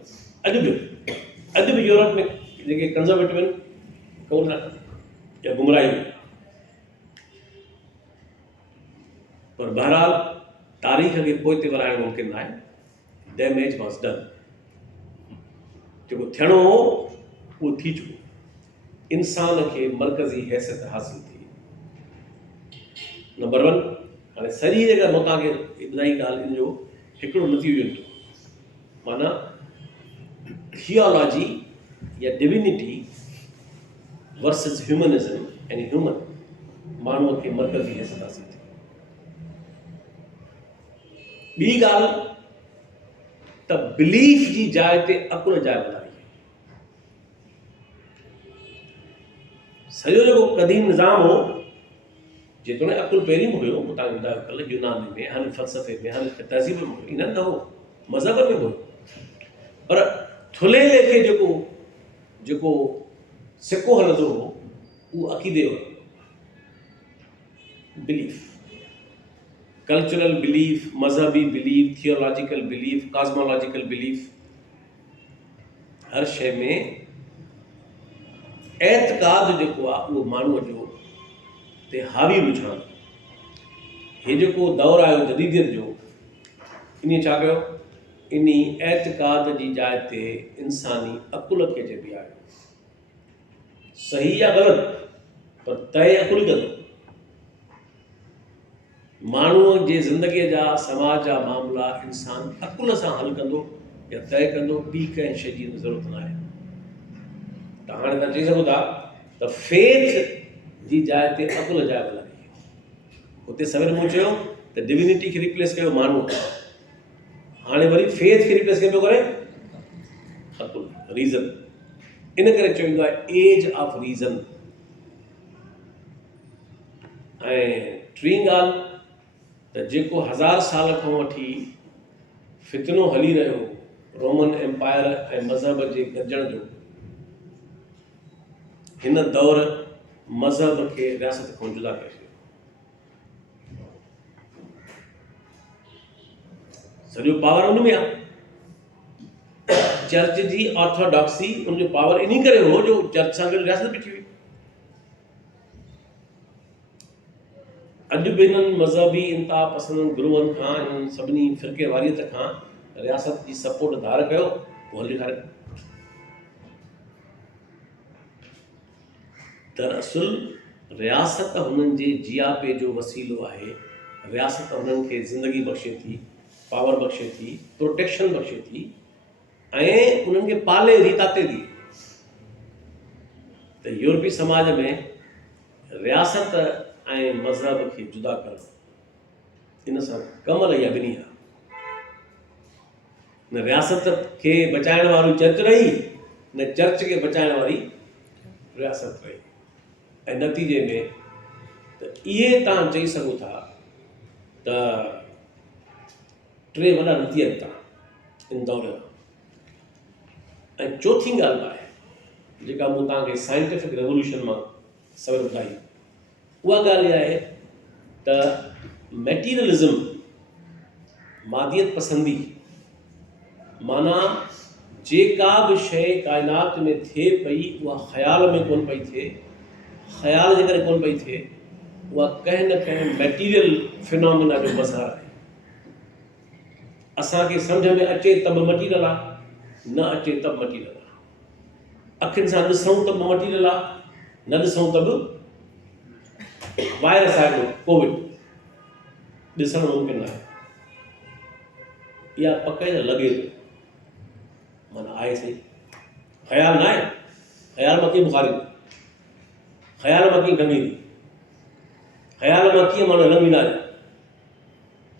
अॼु बि यूरोप में जेके कंज़र्वेटिव आहिनि कोन या गुमराही, पर बहरहाल तारीख़ खे पोइ ते वराइणु मुमकिन न आहे। Damage was done. जेको थियणो हो उहो थी चुको। इंसान खे मरकज़ी हैसियत हासिलु थी। नंबर 1 हाणे सॼी जगह मां तव्हांखे ॿुधाई ॻाल्हि इन जो हिकिड़ो नतीजो माना थियोलॉजी या डिविनिटी वर्सेस ह्यूमनिज़म यानी ह्यूमन माण्हूअ खे मर्कज़ी हैसियत हासिल थी। ॿी ॻाल्हि त बिलीफ जी जाइ ते अकुल जाइ ॿुधाई। सॼो जेको क़दीम निज़ाम हो जेतोणीकि अकुल पहिरीं बि हुयो, मूं तव्हांखे ॿुधायो कल्ह, यूनान में, हर फ़लसफ़े में, हर तहज़ीब में, इन्हनि न हो, मज़हब में हो, पर थुले लेखे जेको सिको हलंदो हो उहो अक़ीदे हो, बिलीफ, कल्चरल बिलीफ, मज़हबी belief, theological belief, cosmological belief, हर शइ में एतक़ाद जेको आहे उहो माण्हूअ जो ते हावी रुझान। हे जेको दौरु आयो जदीदियत जो, इन छा कयो, इन एतक़ाद जी जाइ ते इंसानी अकुल खे चइबी आहे, सही या ग़लति पर तय अकुल कंदो। माण्हूअ जे ज़िंदगीअ जा समाज जा मामला इंसान अकुल सां हल कंदो या तय कंदो, ॿी कंहिं शइ जी ज़रूरत न आहे। त हाणे तव्हां चई सघो था त फेथ जी जाइ ते अकुल जाइ ॿुधाई। हुते सवेर मूं चयो त डिविनिटी खे रिप्लेस कयो माण्हू, हाणे वरी फेथ खे रिप्लेस कयो करे अकुल, रीज़न। इन करे चवंदो आहे एज ऑफ रीज़न। ऐं टी ॻाल्हि त जेको 1000 साल खां वठी फितनो हली रहियो रोमन एम्पायर ऐं मज़हब जे गॾिजण जो, हिन दौर मज़हब खे रियासत खां जुदा करे छॾियो। सॼो पावर उन में आहे। चर्च जी ऑर्थोडॉक्सी उनजो पावर इन करे हो जो चर्च सां गॾु रियासत बीठी हुई। अॼु बि हिननि मज़हबी इंतिहा पसंद गुरूअनि खां, हिननि सभिनी फ़िरके वारियत खां रियासत जी सपोर्ट धार कयो, पोइ हली ॾेखारे। दरअसल रियासत हुननि जे जियापे जो वसीलो आहे। रियासत हुननि खे ज़िंदगी बख़्शे थी, पावर बख़्शे थी, प्रोटेक्शन बख़्शे थी, ऐं उन्हनि खे पाले रीताते थी। त यूरोपी समाज में रियासत ऐं मज़हब खे जुदा करणु, इन सां कमल इहा ॿिन्ही आहे। न रियासत खे बचाइण वारी चर्च रही, न चर्च खे बचाइण वारी रियासत रही। ऐं नतीजे में त इहे तव्हां चई सघो था त टे वॾा नतीजा इन दौर जा। ऐं चौथी ॻाल्हि आहे जेका मूं तव्हांखे साइंटिफिक रेवोल्यूशन मां सवेर ॿुधाई, उहा ॻाल्हि इहा आहे त मेटीरियलिज़म, मादियत पसंदी, माना जेका बि शइ काइनात में थिए पई उहा ख़्याल में कोन पई थिए, ख़्याल जे करे कोन पई थिए, उहा कंहिं न कंहिं मेटीरियल फिनोमिना जो मज़हर आहे। असांखे सम्झ में अचे त बि मटीरियल आहे, न अचे त बि मटीरियल आहे। अखियुनि सां ॾिसूं त बि मटीरियल आहे, न ॾिसूं त बि वायरस आहे कोविड, ॾिसणु मुमकिन आहे। इहा पक लॻे थो, माना आहे सही। ख़्याल न आहे, ख़्याल मां कीअं बुखारी, ख़्याल मां कीअं खंघी, ख़्याल मां कीअं माना लंघी न आहे।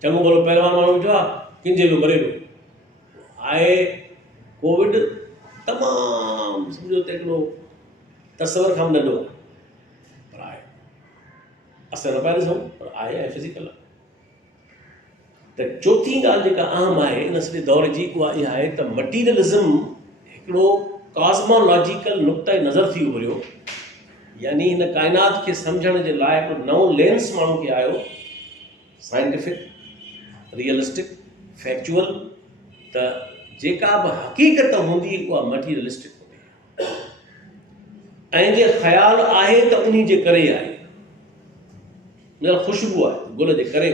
चङो भलो पहिलवान माण्हू वेठो आहे, किंजे बि मरे पियो आहे। कोविड तमामु सम्झो त हिकिड़ो तस्वर खां नंढो आहे, पर आहे। असां न पिया ॾिसूं, पर आहे ऐं फिज़िकल आहे। त चौथी ॻाल्हि जेका अहम आहे इन सॼे दौर जी, उहा इहा आहे त मटीरियलिज़म हिकिड़ो कॉस्मोलॉजिकल नुक़्ते नज़र थी उभरियो, यानी हिन काइनात खे सम्झण जे लाइ हिकिड़ो नओं लेंस माण्हू खे आयो, साइंटिफिक, रियलिस्टिक, फैक्चुअल, त जेका बि हक़ीक़त हूंदी उहा मटीरियलिस्टिक हूंदी, ऐं जे ख़्याल आहे त उन जे करे आहे। न ख़ुशबू आहे गुल जे करे,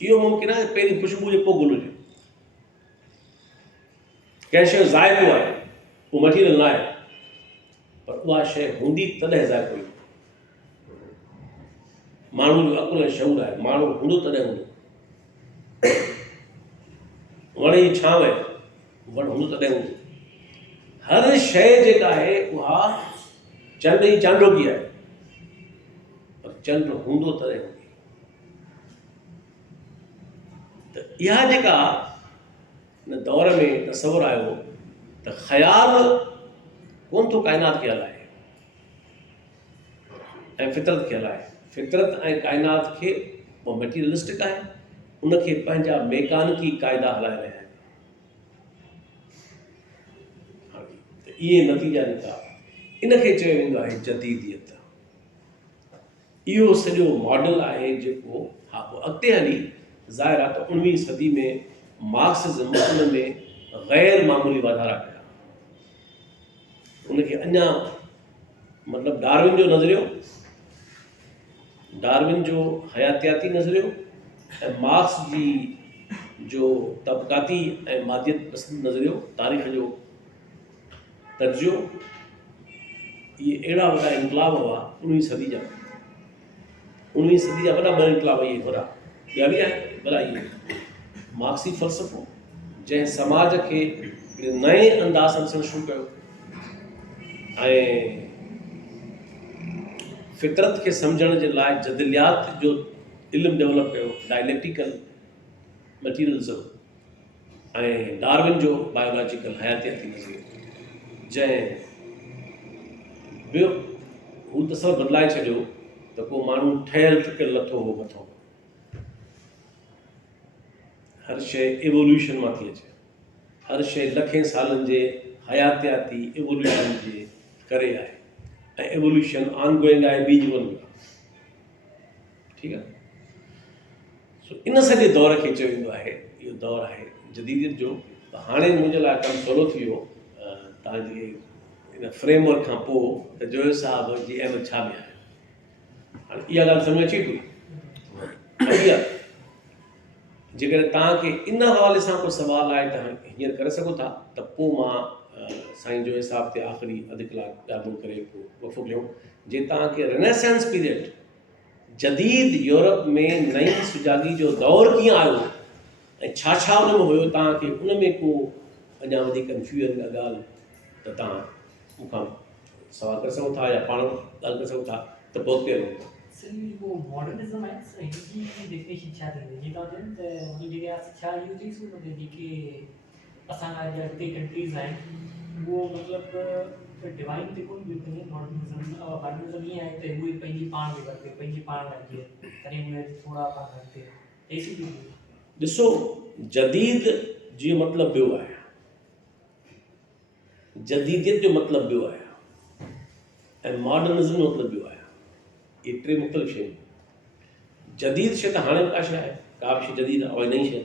इहो मुमकिन आहे पहिरीं ख़ुशबू जे पोइ गुल हुजे। कंहिं शइ जो ज़ाइक़ो आहे, उहो मटीरियल न आहे, पर उहा शइ हूंदी तॾहिं ज़ाइक़ो ईंदो। माण्हू जो अकुल ऐं शऊर आहे, माण्हू हूंदो तॾहिं हूंदो, वण जी छांव आहे, वण हूंदो तॾहिं हूंदो। हर शइ जेका आहे उहा चंड जी चांडोकी आहे, पर चंड हूंदो तॾहिं हूंदी। त इहा जेका हिन दौर में तसवुरु आयो त ख़्यालु कोन थो काइनात खे हलाए ऐं फितरत खे हलाए। फितरत ऐं काइनात खे उहो मटीरियलिस्टिक आहे, उनखे पंहिंजा मैकानिकी क़ाइदा हलाए रहिया आहिनि। त इहे नतीजा निकिता, इनखे चयो वेंदो आहे जदीदियत। इहो सॼो मॉडल आहे जेको हा पोइ अॻिते हली ज़ाहिर आहे त 19वीं सदी में मार्क्सिज़म उन में ग़ैर मामूली वाधारा कया। उनखे अञा मतिलबु डार्विन जो हयातियाती नज़रियो ऐं मार्क्स जी जो तबक़ाती ऐं मादियत पसंदि नज़रियो, तारीख़ जो तर्जुमो, इहे अहिड़ा वॾा इनकलाब हुआ 19वीं सदी जा। 19वीं सदी जा वॾा 2 इनकलाब इहे वॾा, ॿिया बि आहिनि वॾा। इहे मार्क्सी फ़लसफ़ो जंहिं समाज खे हिकिड़े नए अंदाज़ सां ॾिसणु शुरू कयो ऐं फितरत खे सम्झण जे लाइ जदलियात जो इल्मु डेवलप कयो, डायलैक्टिकल मटीरियलिज़म ऐं डार्विन जो बायोलॉजिकल हयातियाती नज़रियो, जंहिं ॿियो हू तसवुरु बदिलाए छॾियो त को माण्हू ठहियलु ठुकियलु लथो हो मथां, हर शइ एवोल्यूशन मां थी अचे, हर शइ लखें सालनि जे हयातियाती एवोल्यूशन जे करे आहे ऐं एवोल्यूशन ऑनगोइंग आहे, ॿी जीवन में। ठीकु आहे, सो इन सॼे दौर खे चयो वेंदो आहे, इहो दौरु आहे जदीदियत जो। त हाणे मुंहिंजे लाइ कमु सवलो थी वियो तव्हांजे इन फ्रेमवर्क खां पोइ त जोयो साहब जी अहमियत छा बि आहे। हाणे इहा ॻाल्हि सम्झ अचे थी। जेकॾहिं तव्हांखे इन हवाले सां को सुवाल आहे त हींअर करे सघो था, त पोइ मां साईं जो हिसाब ते आख़िरी अधु कलाकु ॻाल्हि करे पोइ वफ़ो कयूं। जे तव्हांखे रेनेसेंस पीरियड, जदीद यूरोप में नई सुजागी जो दौरु कीअं आयो ऐं छा छा उन में हुयो, तव्हांखे उन में को अञा वधीक कंफ्यूजन का ॻाल्हि, त तव्हां मूंखां सवाल करे सघो था या पाण ॻाल्हि करे सघो था, त पोइ अॻिते वो मॉडर्निज्म है हिनजी डेफिनेशन छा थींदी? जीअं तव्हां चयो त हुन जेके शिक्षा यूज़ थी सघो त जेके असांजा अॻिते कंट्रीज़ आहिनि उहो मतिलबु डिवाइन ते कोन बिल्ड कंदी मॉडर्निज्म ईअं आहे त उहे पंहिंजी पाण में करते, पंहिंजी पाण में अचे, तॾहिं उहे थोरा पाण करते ऐसी भी ॾिसो, जदीद जो मतिलबु ॿियो आहे, जदीदियत जो मतिलबु ॿियो आहे ऐं मॉडर्निज्म जो मतिलबु ॿियो आहे। ये 3 मुख़्तलिफ़ शयूं। जदीद शइ त हाणे का शइ आहे, का बि शइ जदीद आहे, उहा नई शइ।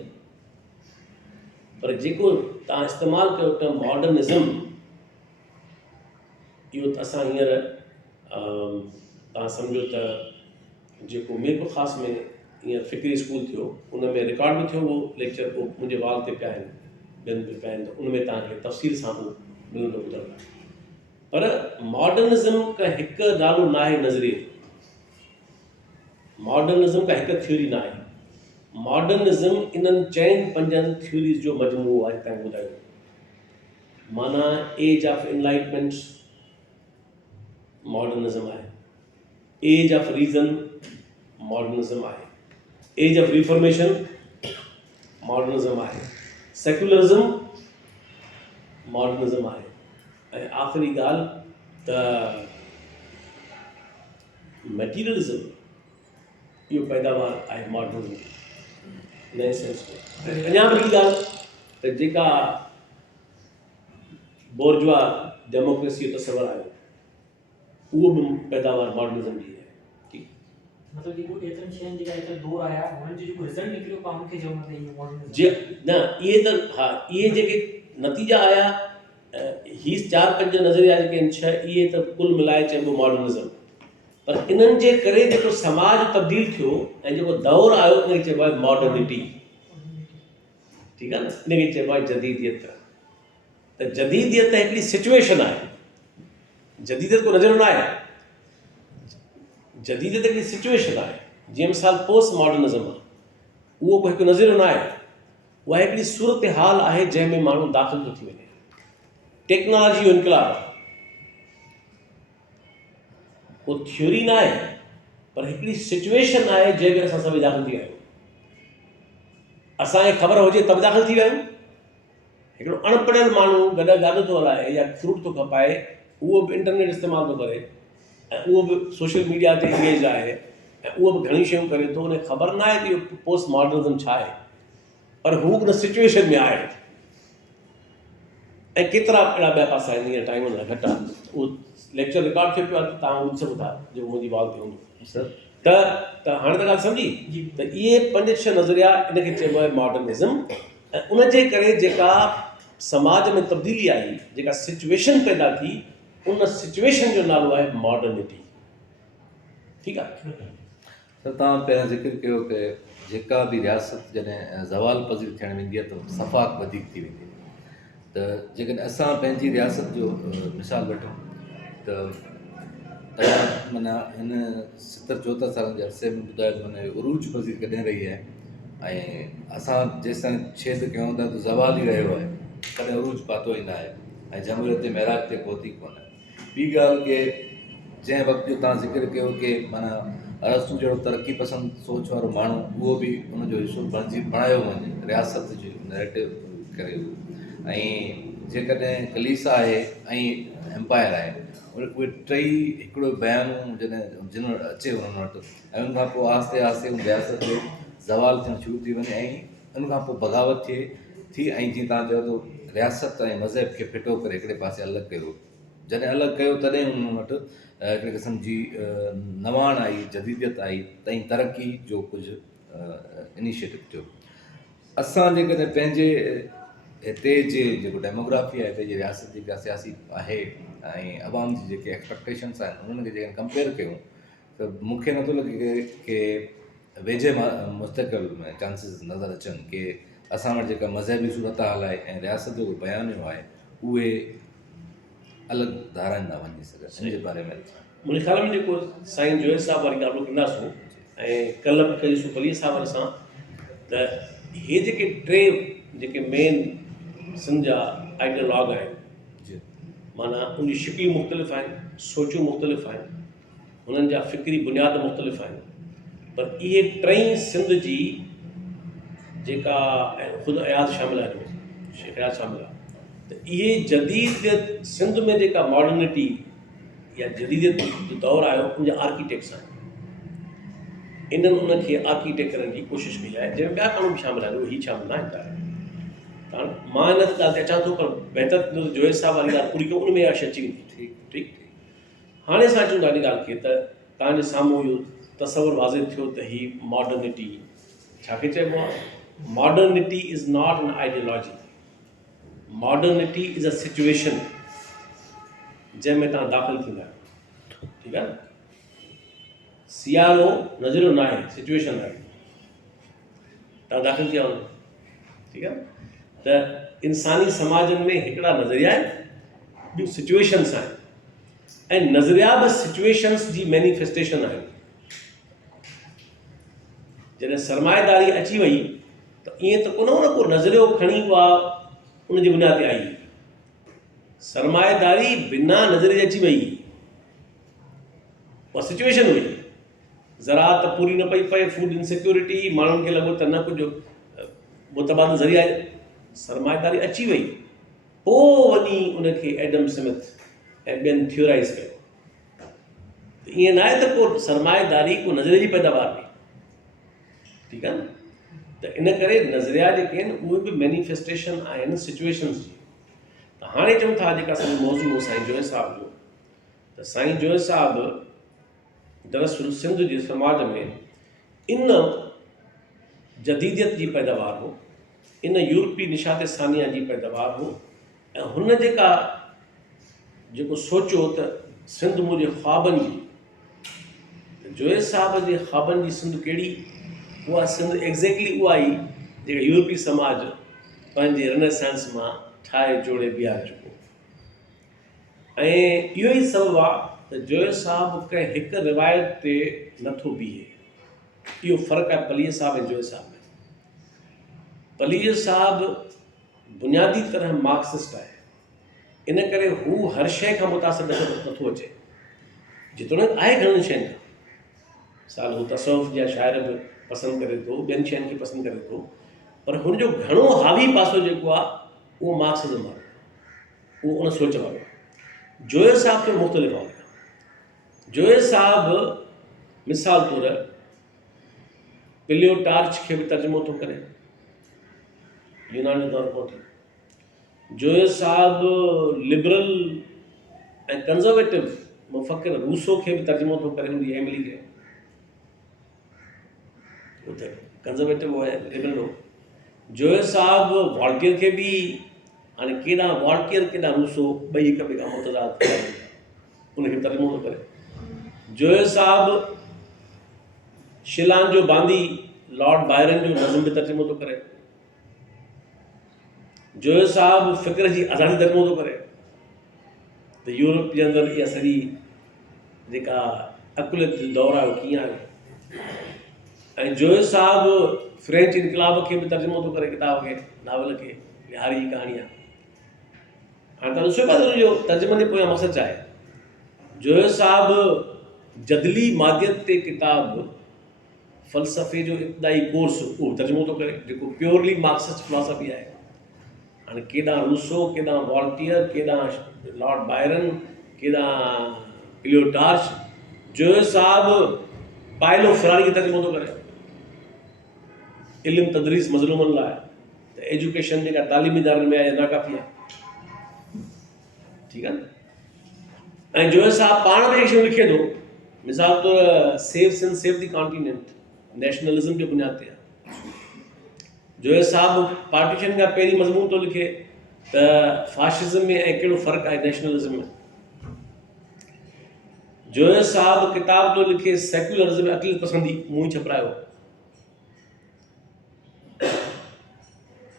पर जेको तव्हां इस्तेमालु कयो टर्म मॉडर्निज़म, इहो त असां हींअर तव्हां सम्झो त जेको मीर ख़ास में हींअर फ़िक्री स्कूल थियो, उन में रिकॉर्ड बि थियो उहो लेक्चर, उहो मुंहिंजे वाल ते पिया आहिनि, ॿियनि ते पिया आहिनि, त उन में तव्हांखे तफ़सील सां उहो मिलंदो ॿुधण लाइ। पर मॉडर्निज़म का हिकु नालो न आहे नज़रिए, मॉडर्निज़म का हिकु थ्योरी न आहे। मॉडर्निज़म इन्हनि 4-5 थ्योरीज़ जो मजमूओ आहे तव्हां ॿुधायो। माना एज ऑफ इनलाइटमेंट मॉडर्निज़म आहे, एज ऑफ रीज़न मॉडर्निज़म आहे, एज ऑफ रिफॉर्मेशन मॉडर्निज़म आहे, सेक्युलरिज़म मॉडर्निज़म आहे, ऐं आख़िरी ॻाल्हि त मटीरियलिज़म, इहो पैदावार आहे मॉडर्निज़म नए सेंस में। अञा बि ॻाल्हि त जेका बोर्जुआ डेमोक्रेसी जो तस्वर आयो, उहो बि पैदावार मॉडर्निज़म जी आहे। ठीकु, मतलब जेको एतिरनि शयुनि जेका हिते दौर आया हुननि जो जेको रिज़ल्ट निकिरियो पाण मूंखे चवणो त इहो मॉडर्निज़म जे न इहे त हा, इहे जेके नतीजा आया, ही 4-5 नज़रिया जेके आहिनि 6, इहे त कुल मिलाए चइबो मॉडर्निज़म। पर इन्हनि जे करे जेको समाज तब्दील थियो ऐं जेको दौरु आयो, उनखे चइबो आहे मॉडर्निटी। ठीकु आहे न, इनखे चइबो आहे जदीदियत। त जदीदियत हिकिड़ी सिचुएशन आहे, जदीदियत को नज़रियो न आहे, जदीदियत हिकिड़ी सिचुएशन आहे। जीअं मिसाल पोस्ट मॉडर्निज़म आहे, उहो बि हिकु नज़रियो न आहे, उहा हिकिड़ी सूरत हाल आहे जंहिंमें माण्हू दाख़िल थो थी वञे। टेक्नोलॉजी जो इनकलाब आहे, उहो थ्योरी न आहे, पर हिकिड़ी सिचुएशन आहे जंहिंमें असां सभई दाख़िल थी विया आहियूं। असांखे ख़बर हुजे तब दाख़िल थी विया आहियूं। हिकिड़ो अणपढ़ियल माण्हू गॾु गाॾो थो हलाए या फ्रूट थो खपाए, उहो बि इंटरनेट इस्तेमालु थो करे, ऐं उहो बि सोशल मीडिया ते इंगेज आहे, ऐं उहो बि घणी शयूं करे थो। उनखे ख़बर न आहे कि इहो पोस्ट मॉडर्निज़म छा आहे, पर हू उन सिचुएशन में आहे। ऐं केतिरा अहिड़ा ॿिया पासा आहिनि, हीअं टाइम न घटि आहे, उहो लेक्चर रिकॉर्ड थियो पियो आहे, तव्हां ॿुधी सघो था जेको मुंहिंजी वाल ते हूंदो सर। त हाणे त ॻाल्हि सम्झी जी। त इहे 5-6 नज़रिया इनखे चइबो आहे मॉडर्निज़म। ऐं उनजे करे जेका समाज में तब्दीली आई, जेका सिचुएशन पैदा थी, उन सिचुएशन जो नालो आहे मॉडर्निटी। ठीकु आहे। त तव्हां पहिरियों ज़िक्र कयो की जेका बि रियासत जॾहिं ज़वाल पज़ीर थियणु वेंदी आहे त सफ़ाक वधीक थी वेंदी आहे। त जेकॾहिं असां पंहिंजी रियासत जो मिसाल वठूं त माना हिन 70-74 सालनि जे अरसे में ॿुधायो माना उरूज पज़ीर कॾहिं रही आहे, ऐं असां जेसिताईं छेद कयूं था त ज़वाल ई रहियो आहे, कॾहिं उरूज पातो ई न आहे, ऐं जमूरियत ते महराज ते पहुती कोन। ॿी ॻाल्हि के जंहिं वक़्तु जो तव्हां ज़िक्र कयो कि माना अरस्तू जहिड़ो तरक़ी पसंदि सोच वारो माण्हू, उहो बि उनजो हिसो बणायो वञे रियासत जो नैरेटिव करे। ऐं जेकॾहिं कलीसा आहे ऐं एम्पायर आहे, उहे टई हिकिड़ो बयानु जॾहिं जिन अचे उन्हनि वटि, ऐं उनखां पोइ आहिस्ते आहिस्ते उन रियासत जो ज़वाल थियणु शुरू थी वञे, ऐं उनखां पोइ बग़ावत थी ऐं जीअं तव्हां चओ तो रियासत ऐं मज़हब खे फिटो करे हिकिड़े पासे अलॻि कयो। जॾहिं अलॻि कयो तॾहिं उन्हनि वटि हिकिड़े क़िस्म जी नवाण आई, जदीदियत आई, तई तरक़ी जो कुझु इनिशिएटिव थियो। असां जेकॾहिं पंहिंजे हिते जे जेको डेमोग्राफी आहे, पंहिंजी रियासत जेका सियासी आहे ऐं अवाम जी जेके एक्सपेक्टेशन्स आहिनि, उन्हनि खे जेकॾहिं कंपेयर कयूं त मूंखे नथो लॻे कि वेझे मुस्तक़बिल में चांसिस नज़र अचनि कि असां वटि जेका मज़हबी सूरत हाल आहे ऐं रियासत जो बयानियो आहे, उहे अलॻि धारनि न वञी सघनि। इन जे बारे में मुंहिंजे ख़्याल में जेको साईं जोइस साहिबु वारी ॻाल्हि कंदासीं, ऐं कल्ह बि कईसीं पलीअ साहिब सां, त इहे जेके टे जेके मेन सिंध जा आइडियोलॉग आहिनि, माना उनजी शिकिलियूं मुख़्तलिफ़ आहिनि, सोचूं मुख़्तलिफ़ आहिनि, हुननि जा फ़िक्री बुनियाद मुख़्तलिफ़ आहिनि, पर इहे टई सिंध जी जेका ख़ुदि अयाज़ शामिल आहे, शेख अयाज़ शामिल आहे, त इहे जदीद सिंध में जेका मॉडर्निटी या जदीदियत जो दौरु आयो, उनजा आर्किटेक्ट्स आहिनि। इन्हनि उनखे आर्किटेक्ट करण जी कोशिशि कई आहे, जंहिंमें ॿिया माण्हू बि शामिल आहिनि, उहे ई शामिल न आहिनि। हाणे मां हिन ॻाल्हि ते अचां थो, पर बहितर थींदो त जोइस साहिब वारी ॻाल्हि पूरी कयूं, उन में अची वेंदी। ठीकु। हाणे असां अचूं था हिन ॻाल्हि खे, त तव्हांजे साम्हूं इहो तसवुरु वाज़िह थियो त ही मॉडर्निटी छाखे चइबो आहे। Modernity is not an ideology, modernity is a situation जंहिंमें तव्हां दाख़िल थींदा आहियो। ठीकु आहे न। सियारो नज़रियो न आहे, सिचुएशन आहे, तव्हां दाख़िल थिया वञो। ठीकु आहे। त इंसानी समाजनि में हिकिड़ा नज़रिया आहिनि, ॿियूं सिचुएशन्स आहिनि, ऐं नज़रिया बि सिचुएशन्स जी मैनिफेस्टेशन आहिनि। जॾहिं सरमाएदारी अची वई त ईअं त कोन हो न को नज़रियो खणी उहा उनजी बुनियाद ते आई। सरमाएदारी बिना नज़रिए अची वई, उहा सिचुएशन हुई। ज़राअत पूरी न पई पए, फूड इनसिक्योरिटी, माण्हुनि खे लॻो त न कुझु मुतबादल ज़रिया, सरमाएदारी अची वई, पोइ वञी उनखे एडम स्मिथ ऐं ॿियनि थियोराइज़ कयो। त ईअं न आहे त को सरमाएदारी को नज़रिए जी पैदावार हुई। ठीकु आहे न। त इन करे नज़रिया जेके आहिनि उहे बि मैनिफेस्टेशन आहिनि सिचुएशन्स जी। त हाणे चऊं था जेका असांजो मौज़ू हो साईं जोइस साहिब जो, त साईं जोइस साहिबु दरअसल सिंध जे समाज में इन जदीदियत जी पैदावार हो, इन यूरोपी निशात सानिया जी पैदावार हो, ऐं हुन जेको सोचियो त सिंध मुंहिंजे ख़्वाबनि जी, जोइस साहिब जे ख़्वाबनि जी सिंध कहिड़ी, उहा सिंध एग्ज़ैक्टली उहा ई जेका यूरोपी समाज पंहिंजे रेनेसांस मां ठाहे जोड़े बीहारे चुको। ऐं इहो ई सबबु आहे त जोइस साहिबु कंहिं हिकु रिवायत ते नथो बीहे, इहो फ़र्क़ु आहे पलीअ साहब ऐं जोए साहब में। पलीअ साहब बुनियादी तरह मार्क्सिस्ट आहे, इन करे हू हर शइ खां मुतासिर नथो अचे, जेतोणीकि आहे घणनि शयुनि खां। साल हू तसव्वुफ़ जा शाइर बि पसंदि करे थो, ॿियनि शयुनि खे पसंदि करे थो, पर हुनजो घणो हावी पासो जेको आहे उहो मार्क्सिज़म वारो, उहो उन सोच वारो आहे। जोए साहब खे मुख़्तलिफ़ आहे। जोए साहब मिसाल तौरु प्लेटोटार्च खे बि तर्जुमो थो करे, यूनानी दौर खां वठी। जोए साहब लिबरल ऐं कंज़र्वेटिव मुफ़क्किर रूसो खे बि तर्जुमो थो करे, हुनजी एमिली खे। उहो त कंज़र्वेटिव हो ऐं लिबरल हो। जोए साहब वॉल्टियर खे बि, हाणे केॾा वॉल्टियर केॾा रूसो, ॿई हिक ॿिए खां मुतज़ाद, उनखे तर्जुमो थो करे। जोए साहब शिलान जो बांदी लॉर्ड बायरन जो नज़्म बि तर्जुमो थो करे। जोए साहब फ़िक्र जी आज़ादी तर्जुमो थो करे। त यूरोप जे अंदरि इहा सॼी जेका अकुलियत जो दौरु आहे उहो कीअं आहे। ऐं जोए साहब फ्रेंच इनकलाब खे बि तर्जुमो थो करे, किताब खे, नावल खे, निहारी जी कहाणी आहे। हाणे तव्हां ॾिसो पिया त हुनजो तर्जुमनि जे पोयां मक़सदु छा आहे। जोए साहब जदली मादियत ते किताब फ़लसफ़े जो इब्तिदाई कोर्स उहो तर्जुमो थो करे, जेको प्योरली मार्क्सिस्ट फिलॉसफी आहे। हाणे केॾा रूसो, केॾा वॉल्टियर, केॾा लॉर्ड बायरन, केॾा प्लेटोटार्च। जोए साहब पाइलो फ़रारी खे तर्जुमो थो करे, इल्मु तदरीस मज़लूमनि लाइ, त एजुकेशन जेका तालीमी इदारनि में आहे नाकाफ़ी आहे। ठीकु आहे न। ऐं जोए साहब पाण बि शयूं लिखे थो, मिसाल तौरु सेव सिंध सेव दी कॉन्टिनेंट नेशनलिज़म जे बुनियाद ते आहे। जोए साहब पार्टीशन खां पहिरीं मज़मून थो लिखे त फाशिज़म में ऐं कहिड़ो फ़र्क़ु आहे नेशनलिज़म में। जोए साहब किताब थो लिखे सेक्युलरिज़म में अक़ीदत पसंदी मुंहुं छपरायो।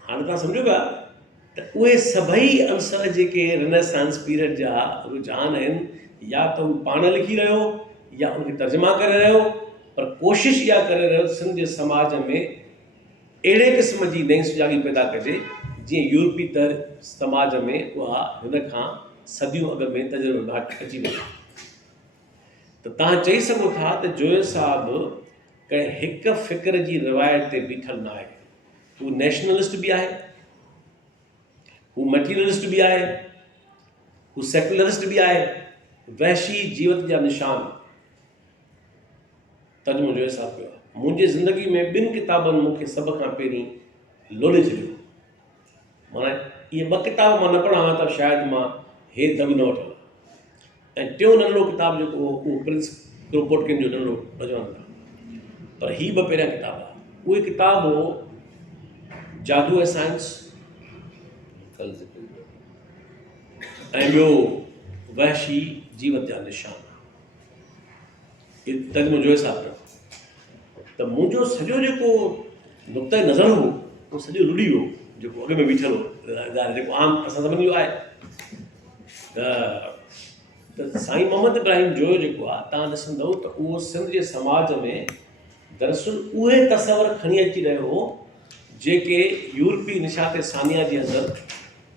हाणे तव्हां सम्झो पिया त उहे सभई अंसर जेके रिनेसांस पीरियड जा रुझान आहिनि, या त हू पाण लिखी रहियो या उनखे तर्जुमा करे रहियो, पर कोशिशि इहा करे रहियो सिंध जे समाज में अहिड़े क़िस्म जी नई सुजाॻी पैदा कजे जीअं यूरोपी समाज में उहा हिन खां सदियूं अॻ में तजुर्बे घाट अची वई। त तव्हां चई सघो था त जोए साहब कंहिं हिकु फ़िक्र जी रिवायत ते बीठल न आहे। हू नेशनलिस्ट बि आहे, हू मटीरियलिस्ट बि आहे, हू सेकुलरिस्ट बि आहे। वहशी जीवत जा निशान तर्जुमो जोए साहब कयो आहे। मुंहिंजी ज़िंदगी में ॿिनि किताबनि मूंखे सभ खां पहिरीं लोॾे छॾियो। माना इहे ॿ किताब मां न पढ़ा हा त शायदि मां हे दॿ न वठंदो। ऐं टियों नंढिड़ो किताबु जेको हो उहो प्रिंस क्रोपोटकिन जो नंढिड़ो नज़र, पर ही ॿ पहिरियां किताब आहे। उहे किताब हो जादू ऐं साइंस, ऐं ॿियो वहशी जीवत जा निशान। इहे तर्जुमो जोए साहब कयो। त मुंहिंजो सॼो जेको नुक़्ते नज़र हो उहो सॼो लुड़ी वियो, जेको अॻ में बीठल हो, जेको आम असां सभिनी जो आहे। त साईं मोहम्मद इब्राहिम जोए जेको आहे, तव्हां ॾिसंदव त उहो सिंध जे समाज में दरअसल उहे तसवर खणी अची रहियो हो जेके यूरोपी निशात सानिया जे अंदरि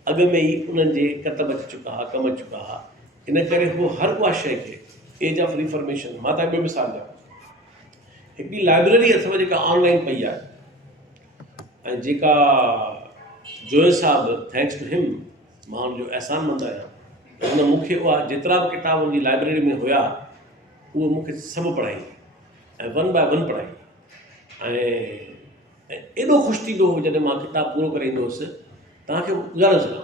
अॻ में ई उन्हनि जे कतब अची चुका हुआ, कम अची चुका हुआ। इन करे हू हर उहा शइ खे एज ऑफ रिफॉर्मेशन, मां तव्हांखे ॿियो मिसाल ॾियां, हिकिड़ी लाइब्रेरी अथव जेका ऑनलाइन पई आहे, ऐं जेका जोए साहब थैंक्स टू हिम, मां हुनजो अहसानमंद आहियां। हुन मूंखे उहा जेतिरा बि किताब हुनजी लाइब्रेरी में हुया उहे मूंखे सभु पढ़ाई ऐं 1 बाय 1 पढ़ाई। ऐं एॾो ख़ुशि थींदो हो जॾहिं मां किताबु पूरो करे ईंदो हुउसि। तव्हांखे ॿुधाइणु सघां,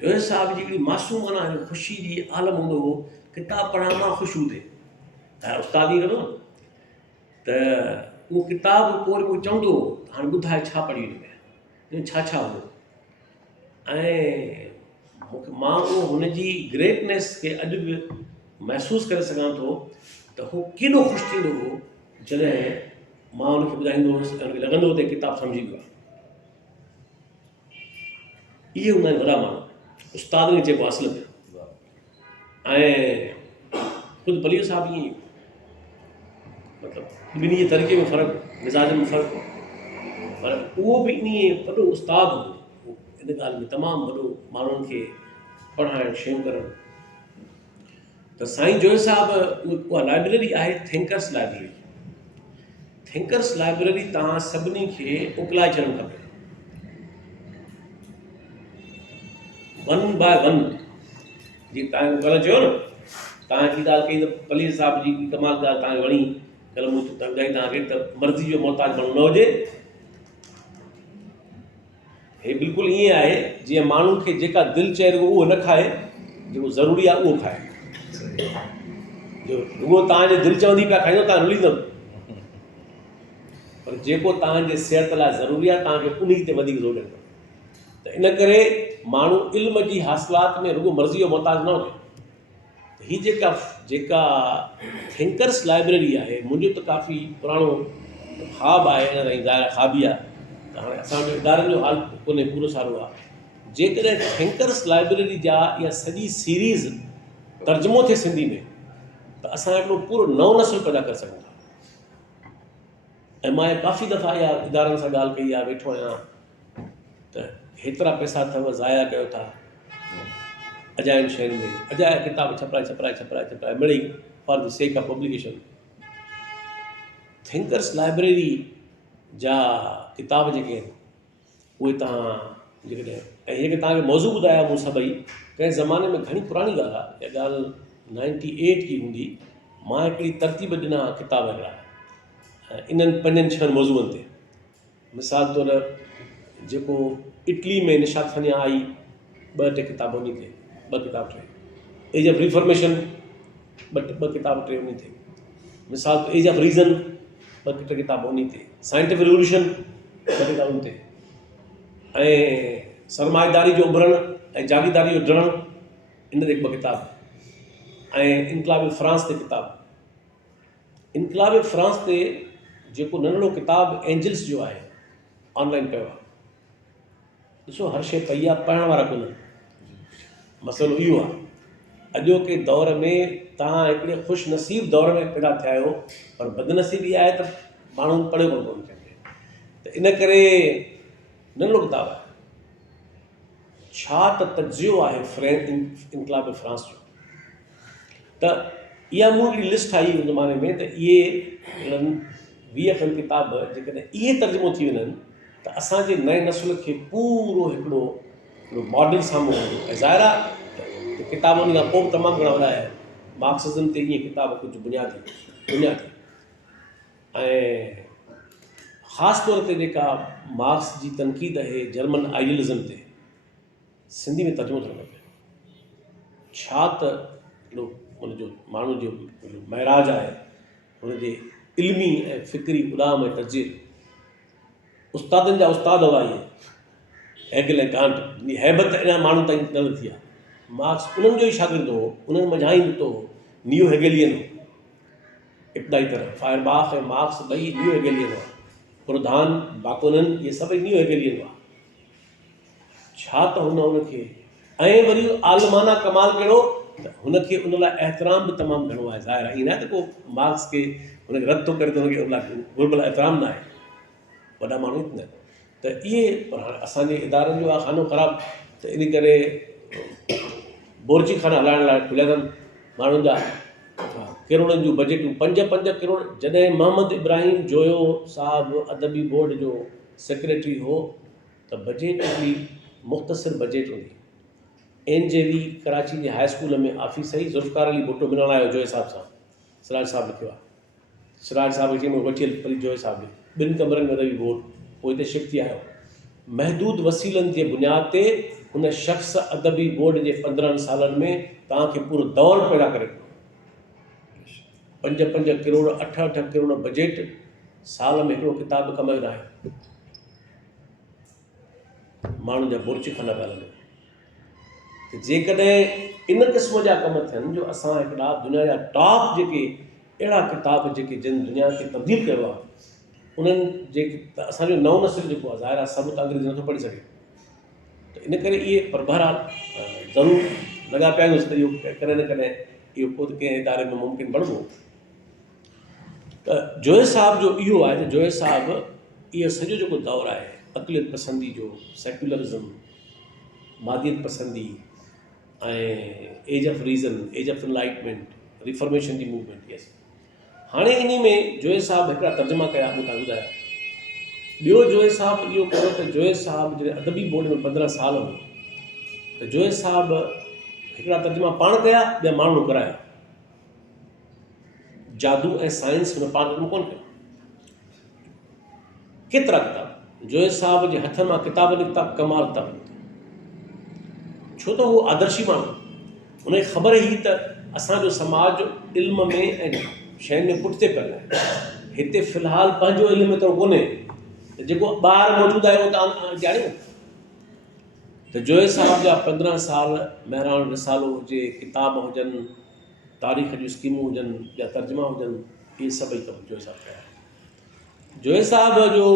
जोए साहब जी हिकिड़ी मासूमाना ख़ुशी जी आलम हूंदो हो, किताबु पढ़ण मां ख़ुशि हूंदे ऐं उस्ताद ई कंदो न, त उहो किताबु पोइ उहो चवंदो हाणे ॿुधाए छा पढ़ी हुन में, छा छा हो। ऐं मां उहो हुनजी ग्रेटनेस खे अॼु बि महसूसु करे सघां थो त हू केॾो ख़ुशि थींदो हो जॾहिं मां हुनखे ॿुधाईंदो हुउसि ऐं हुनखे लॻंदो हो त किताबु सम्झी वियो आहे। इहे हूंदा आहिनि वॾा माण्हू, उस्तादनि खे चइबो आहे असुल में। ऐं ख़ुदि पलीअ साहब ईअं मतिलबु ॿिन्ही जे तरीक़े में फ़र्क़ु, मिज़ाज में फ़र्क़ु, पर उहो बि इन वॾो उस्ताद हो इन ॻाल्हि में, तमामु वॾो माण्हुनि खे पढ़ाइणु शयूं करणु। त साईं जोय साहिबु उहा लाइब्रेरी आहे थिंकर्स लाइब्रेरी। थिंकर्स लाइब्रेरी तव्हां सभिनी खे मोकिलाए छॾणु खपे, 1 by 1। जीअं तव्हां कल्ह चयो न, तव्हांजी ॻाल्हि कई त पलीर साहिब जी कमाल ॻाल्हि तव्हांखे वणी, कल्ह मूं ॿुधाई तव्हांखे त मर्ज़ी जो मोहताज माण्हू न हुजे। हे बिल्कुलु ईअं आहे जीअं माण्हू खे जेका दिलि चए उहो न खाए, जेको ज़रूरी आहे उहो खाए। जो रुॻो तव्हांजे दिलि चवंदी पिया खाईंदो तव्हां रुलींदव, पर जेको तव्हांजे सिहत लाइ ज़रूरी आहे तव्हांखे उन ते वधीक ज़ोर ॾियणो। त इन करे माण्हू इल्म जी हासिलात में रुॻो मर्ज़ी जो मोहताज न हुजे। ही जेका थिंकर्स लाइब्रेरी आहे, मुंहिंजो त काफ़ी पुराणो ख़्वाबु आहे, अञा ताईं ज़ाहिर ख़्वाबी आहे, त हाणे असांजो इदारनि जो हाल कोन्हे पूरो सारो आहे। जेकॾहिं थिंकर्स लाइब्रेरी जा इहा सॼी सीरीज़ तर्जुमो थिए सिंधी में, त असां हिकिड़ो पूरो नओं नस्ल पैदा करे सघूं था। ऐं मां काफ़ी दफ़ा इहा इदारनि सां ॻाल्हि कई आहे, वेठो आहियां त हेतिरा पैसा अथव, ज़ाया कयो था अजायनि शयुनि में, अजाया किताब छपराए मिड़ी for the sake of publication. Thinkers library जा किताब जेके आहिनि उहे तव्हां जेकॾहिं, ऐं हीअ तव्हांखे मौज़ू ॿुधाया मूं सभई, कंहिं ज़माने में घणी पुराणी ॻाल्हि आहे, इहा ॻाल्हि 98 की हूंदी। मां हिकिड़ी तरतीब ॾिना किताब हिकिड़ा इन्हनि 5-6 मौज़ूअनि ते। मिसाल तौरु जेको इटली में निशात फ़निया आई, 2-3 किताब उन ते, 2 किताब 3। एज ऑफ रिफॉर्मेशन 2 किताब 3 उन ते। मिसाल एज ऑफ रीज़न 2 किताब उन ते। साइंटिफिक रिवोल्यूशन 2 किताब उन ते। ऐं सरमाएदारी जो उभरणु ऐं जागीरदारी जो ॾिणणु इन ते 2 किताब। ऐं इनकलाब फ्रांस ते किताब। इनकलाब फ्रांस ते जेको नंढड़ो किताब एंजल्स जो आहे, ऑनलाइन कयो आहे। ॾिसो हर शइ पई आहे, पढ़ण वारा कोन्हनि, मसइलो इहो आहे। अॼोके दौर में तव्हां हिकिड़े ख़ुशि नसीब दौर में पैदा थिया आहियो, पर बदनसीबी आहे त माण्हू पढ़ियो कोन कंहिंखे। त इन करे नंढड़ो किताबु आहे, छा त तजियो आहे इनकलाब फ्रांस जो। त इहा मूं हिकिड़ी लिस्ट ठाही उन ज़माने में, त इहे 20 किताब जेकॾहिं इहे तर्जुमो थी वञनि त असांजे नए नस्ल खे पूरो हिकिड़ो मॉडल साम्हूं हूंदो। ऐं ज़ाहिर आहे त किताब उन खां पोइ बि तमामु घणा वॾा आहे, मार्क्सिज़म ते ईअं किताब कुझु बुनियादी। ऐं ख़ासि तौर ते जेका मार्क्स जी तनक़ीद आहे जर्मन आइडियलिज़म ते, सिंधी में तर्जुमो थियणु खपे। छा त हिकिड़ो हुनजो माण्हू जो महराज आहे, हुनजे इल्मी ऐं फ़िक्री उॾाम ऐं तज़ीर, उस्तादनि जा उस्ताद हुआ इहे, हेगल ऐं कांट, हैबत अञा माण्हू ताईं न लथी आहे। मार्क्स उन्हनि जो ई शागिर्द हो, उन्हनि मझां ई निकितो हो, नियो हेगेलियन हो इब्तिदाई तरह। फायरबाख ऐं मार्क्स 2 नियो हेगेलियन हुआ, प्रोधान बाकोनन इहे सभई नियो हेगेलियन हुआ। छा त हुनखे, ऐं वरी आलमाना कमाल कहिड़ो त हुनखे उन लाइ एहतराम बि तमामु घणो आहे। ज़ाहिर आहे ईअं न आहे त को मार्क्स खे हुनखे रद्द थो करे त हुनखे उन लाइ घुरिबल एहतराम न आहे, वॾा माण्हू न। त इहे पर हाणे असांजे इदारनि जो आहे खानो ख़राबु, त इन करे बोरची खाना हलाइण लाइ खुलिया अथनि माण्हुनि जा किरोड़नि जूं बजटूं, 5 किरोड़। जॾहिं मोहम्मद इब्राहिम जोयो साहिबु अदबी बोर्ड जो सेक्रेटरी हो त बजट हिकिड़ी मुख़्तसिर बजट हूंदी। NJV कराची जे हाई स्कूल में ऑफिस आई, ज़ुल्फ़कार अली भुट्टो मिलण आयो जोय साहिब सां, सिराज साहिबु लिखियो आहे। सिराज साहिब खे वठी हल वरी जोय साहिबु खे 2 कमरनि में अदबी बोर्ड, पोइ हिते शिफ्ट थी आयो। महदूद वसीलनि जे बुनियाद ते हुन शख़्स अदबी बोर्ड जे 15 सालनि में तव्हांखे पूरो दौर पैदा करे ॾिनो। 5 किरोड़ 8 किरोड़ बजट, साल में हिकिड़ो किताब कमायो न आहे। माण्हुनि जा बुर्च खाना पिया हलनि। त जेकॾहिं इन क़िस्म जा कम थियनि जो असां हिकिड़ा दुनिया जा टॉप जेके अहिड़ा किताब जेके जिन दुनिया खे तब्दील कयो आहे, उन्हनि जेके त असांजो नओं नस्ल जेको आहे ज़ाहिर आहे सभु त अंग्रेज़ी नथो पढ़ी सघे। त इन करे इहे पर बहरहाल ज़रूरु लॻा पिया आहियूं त इहो कॾहिं न कॾहिं इहो ख़ुदि कंहिं इदारे में मुमकिन बणिबो। त जोए साहब जो इहो आहे त जोए साहब इहो सॼो जेको दौरु आहे अक़लियत पसंदी जो, सेक्युलरिज़म, मादियत पसंदी ऐं age of reason, age of enlightenment, reformation जी मूवमेंट, यस। हाणे इन में जोए साहब हिकिड़ा तर्जुमा कया, मूं तव्हां ॿुधाया। ॿियो जोए साहब इहो कयो त जोए साहब जॾहिं अदबी बोर्ड में 15 साल हो त जोए साहब हिकिड़ा तर्जुमा पाण कया, ॿिया माण्हू कराया। जादू ऐं साइंस हुन पाण तर्जुमो कोन कयो। केतिरा किताब जोए साहब जे हथ मां किताब निकिता, कमाल किताब निकिता, छो त उहो आदर्शी माण्हू, उनखे ख़बर हुई त असांजो समाज इल्म में ऐं शयुनि में पुठिते पियल आहे। हिते फ़िलहालु पंहिंजो इल्मु एतिरो कोन्हे त जेको ॿाहिरि मौजूदु आहे उहो तव्हां ॼाणियो। त जोए साहब जा 15 साल महिराण रिसालो हुजे, किताब हुजनि, तारीख़ जूं स्कीमूं हुजनि या तर्जुमा हुजनि, इहे सभई कम जोए साहब कया। जोए साहब जो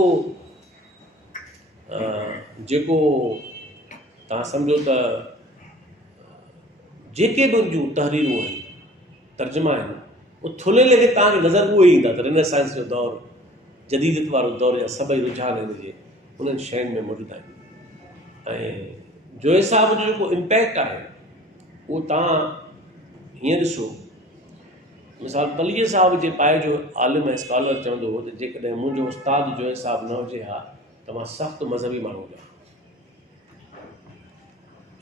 जेको तव्हां सम्झो त जेके बि जूं तहरीरूं आहिनि, तर्जुमा आहिनि, उहो थुले लेखे तव्हांखे नज़र उहे ईंदा त रेनेसांस जो दौरु, जदीदत वारो दौरु या सभई रुझान हिन जे उन्हनि शयुनि में मौजूदु आहिनि। ऐं जोए साहब जो जेको इम्पैक्ट आहे उहो तव्हां हीअं ॾिसो, मिसाल पलीअ साहब जे पाए जो आलिम ऐं स्कॉलर चवंदो हो त जेकॾहिं मुंहिंजो उस्ताद जोए साहब न हुजे हा त मां सख़्तु मज़हबी माण्हू हुजां।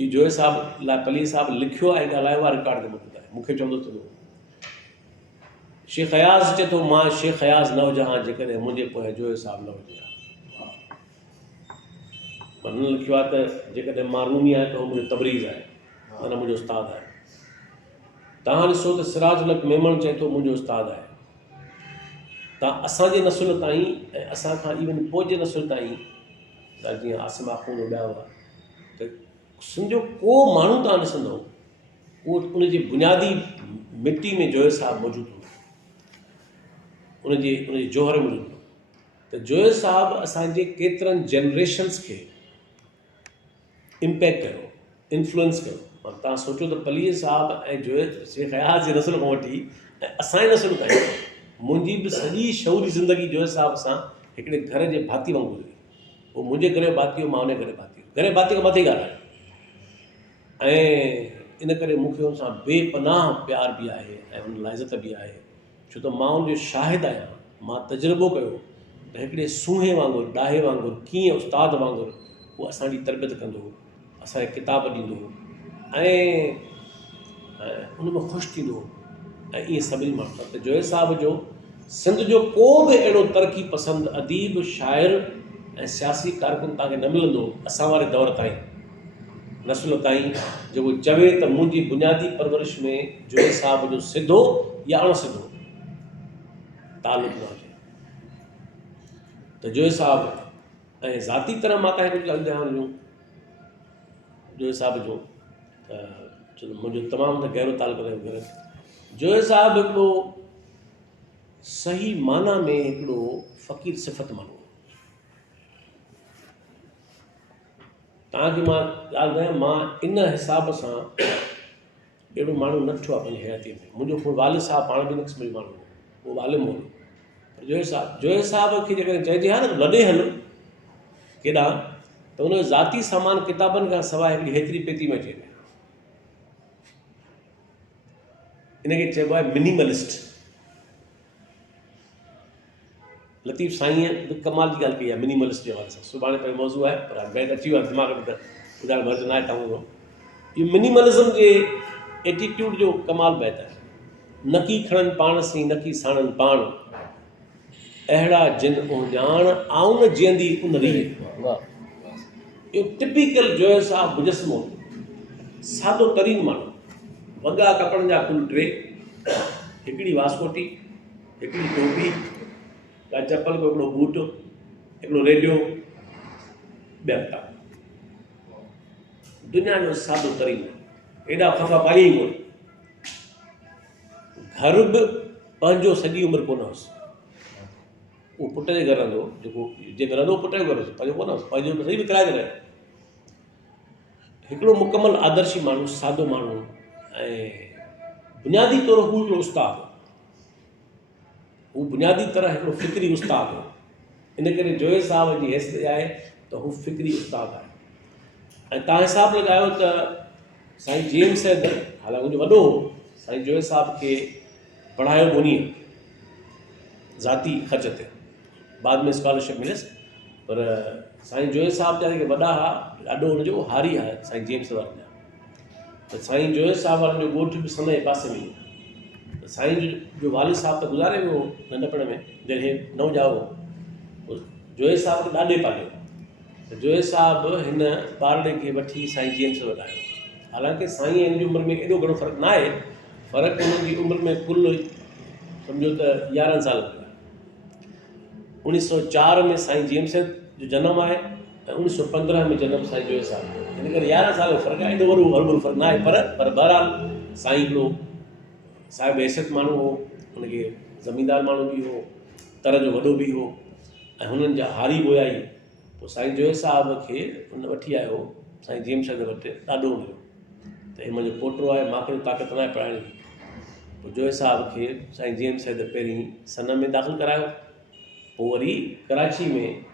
इहो जोए साहब लाइ पलीअ साहब लिखियो आहे, ॻाल्हायो आहे, रिकॉर्ड ते मौजूदु आहे। मूंखे चवंदो त शेख अयाज़ चए थो मां शेख अयाज़ न हुजां हा जेकॾहिं मुंहिंजे पोइ जोए साहब न हुजे हा। हुन लिखियो आहे त जेकॾहिं मां रूमी आहियां त उहो मुंहिंजो तबरीज़ आहे, माना मुंहिंजो उस्तादु आहे। तव्हां ॾिसो त सिराज उल मेमण चए थो मुंहिंजो उस्तादु आहे। तव्हां असांजे नसुल ताईं ऐं असां खां इवन पोइ जे नसुल ताईं, त जीअं आसिम आख़ून ॿिया हुआ, त सम्झो को माण्हू तव्हां ॾिसंदव उहो उनजी बुनियादी मिटी में जोए साहब मौजूदु हो, उनजी जोहर मौजूदु हो। त जोए साहब असांजे केतिरनि जनरेशन्स खे इम्पैक्ट कयो, इन्फ्लुएंस कयो। तव्हां सोचो त पलीअ साहब ऐं जोए शेख अयाज़ जे नसुल खां वठी ऐं असांजे नसुल ताईं मुंहिंजी बि सॼी शऊरी ज़िंदगी जोए साहब सां हिकिड़े घर जे भाती वांगुरु हुई। उहो मुंहिंजे घर जो भाती हो, मां हुन घर भाती हो, घर भाती खां मथे ॻाल्हि आहे। ऐं इन करे मूंखे हुन सां बेपनाह प्यार बि आहे ऐं हुन लाइ इज़त बि आहे, छो त मां हुनजो शाहिदु आहियां। मां तजुर्बो कयो त हिकिड़े सूंहें वांगुरु, ॾाहे वांगुरु, कीअं उस्ताद वांगुरु उहो असांजी तरबियत कंदो हो, असांखे किताब ॾींदो हो ऐं उन में ख़ुशि थींदो हो। ऐं इहे सभिनी माण्हू त जोए साहब जो सिंध जो को बि अहिड़ो तरक़ी पसंदि अदीब, शाइर ऐं सियासी कारकुन तव्हांखे न मिलंदो असां वारे दौर ताईं, नसुल ताईं, जेको चवे त मुंहिंजी बुनियादी परवरिश में जोए साहब जो सिधो या अणसिधो तालुक़ न हुजे। त जोए साहब ऐं ज़ाती तरह मां तव्हांखे कुझु ॻाल्हि ॿुधायांव ॾियूं जोए साहब जो, छो त मुंहिंजो तमामु त गहरो तालुक़ रहियो घर। जोए साहब हिकिड़ो सही माना में हिकिड़ो फ़क़ीर सिफ़त माण्हू, तव्हांखे मां ॻाल्हि ॿुधायां, मां इन हिसाब सां अहिड़ो माण्हू न ॾिठो आहे पंहिंजी हयातीअ में। मुंहिंजो वालिद साहब पाण बि हिन क़िस्म जो माण्हू हो, उहो आलिम हो। जोए साहब खे जेकॾहिं चइजे हा न लॾे हल केॾां, त हुनजो ज़ाती सामान किताबनि खां सवाइ हिकिड़ी हेतिरी पेती में अचे। इनखे चइबो आहे मिनिमलिस्ट। लतीफ़ साईंअ बि कमाल जी ॻाल्हि कई आहे मिनिमलिस्ट जे हवाले सां। सुभाणे पंहिंजो मौज़ू आहे पर बैत अची वियो आहे दिमाग़ में त ॿुधाइण मर्ज़ न आहे तव्हां। इहो मिनिमलिज़म जे एटीट्यूड जो कमाल बैत आहे। न की खणनि पाण सी, न की साणनि पाण, अहिड़ा जिन उञाण आउं न जीअंदी उन रीह। इहो टिपिकल जोए साहब मुजस्मो, सादो तरीन माण्हू, वॻा कपिड़नि जा कुल 3, हिकिड़ी वासकोटी, हिकिड़ी टोपी, का चपल, को हिकिड़ो बूट, हिकिड़ो रेडियो, ॿिया किताब। दुनिया जो सादो तरीन, एॾा ख़फ़ा पाई ई कोन। घर बि पंहिंजो सॼी उमिरि कोन हुअसि। उहो पुट जे घर रहंदो, जेको रहंदो पुट जो घर हुओसि, पंहिंजो कोन हुअसि, पंहिंजो सही बि किराए ते रहे। हिकिड़ो मुकमल आदर्शी माण्हू, सादो माण्हू ऐं बुनियादी तौरु हू हिकिड़ो उस्तादु। हू बुनियादी तरह हिकिड़ो फ़िक्री उस्ताद हो, इन करे जोए साहब जी हैसियत आहे त हू फ़िक्री उस्ताद आहे। ऐं तव्हां हिसाबु लॻायो त साईं जेम्स सैद, हालांकि उनजो वॾो हो, साईं जोए साहब खे पढ़ायो कोन्हे ज़ाती ख़र्च ते, बाद में स्कॉलरशिप मिलियसि, पर साईं जोए साहब जा जेके वॾा हुआ ॾाढो हुनजो हारी आहे साईं जेम्स वारनि जा। त साईं जोए साहब वारनि जो ॻोठु बि सन जे पासे में हुओ। त साईं जो वालिद साहब त गुज़ारे वियो नंढपण में, जॾहिं न ॼाओ हो, जोए साहब खे ॾाढे पालियो। त जोए साहब हिन ॿारड़े खे वठी साईं जेम्स वटि आयो। हालांकि साईं हिन जी उमिरि में एॾो घणो फ़र्क़ु न आहे, फ़र्क़ु हुननि जी उमिरि में कुल सम्झो त 11 साल थियो आहे। 1904 में साईं जेम्स जो जनमु आहे ऐं 1915 में जनमु साईं जोए साहब जो। हिन करे 11 साल जो फ़र्क़ु आहे, एॾो वॾो हरभरो फ़र्क़ु न आहे, पर बहरहाल साईं हिकिड़ो साहिब हैसियत माण्हू हो, हुनखे ज़मींदार माण्हू बि हो, तर जो वॾो बि हो, ऐं हुननि जा हारी ॻोया ई। पोइ साईं जोए साहब खे हुन वठी आयो साईं जेम्स वटि, ॾाढो हुयो त हे मुंहिंजो पोटो आहे, मूंखे ताक़त न आहे पढ़ाइण जी। पोइ जोए साहब खे साईं जेम्स पहिरीं सन में दाख़िल करायो, पोइ वरी कराची में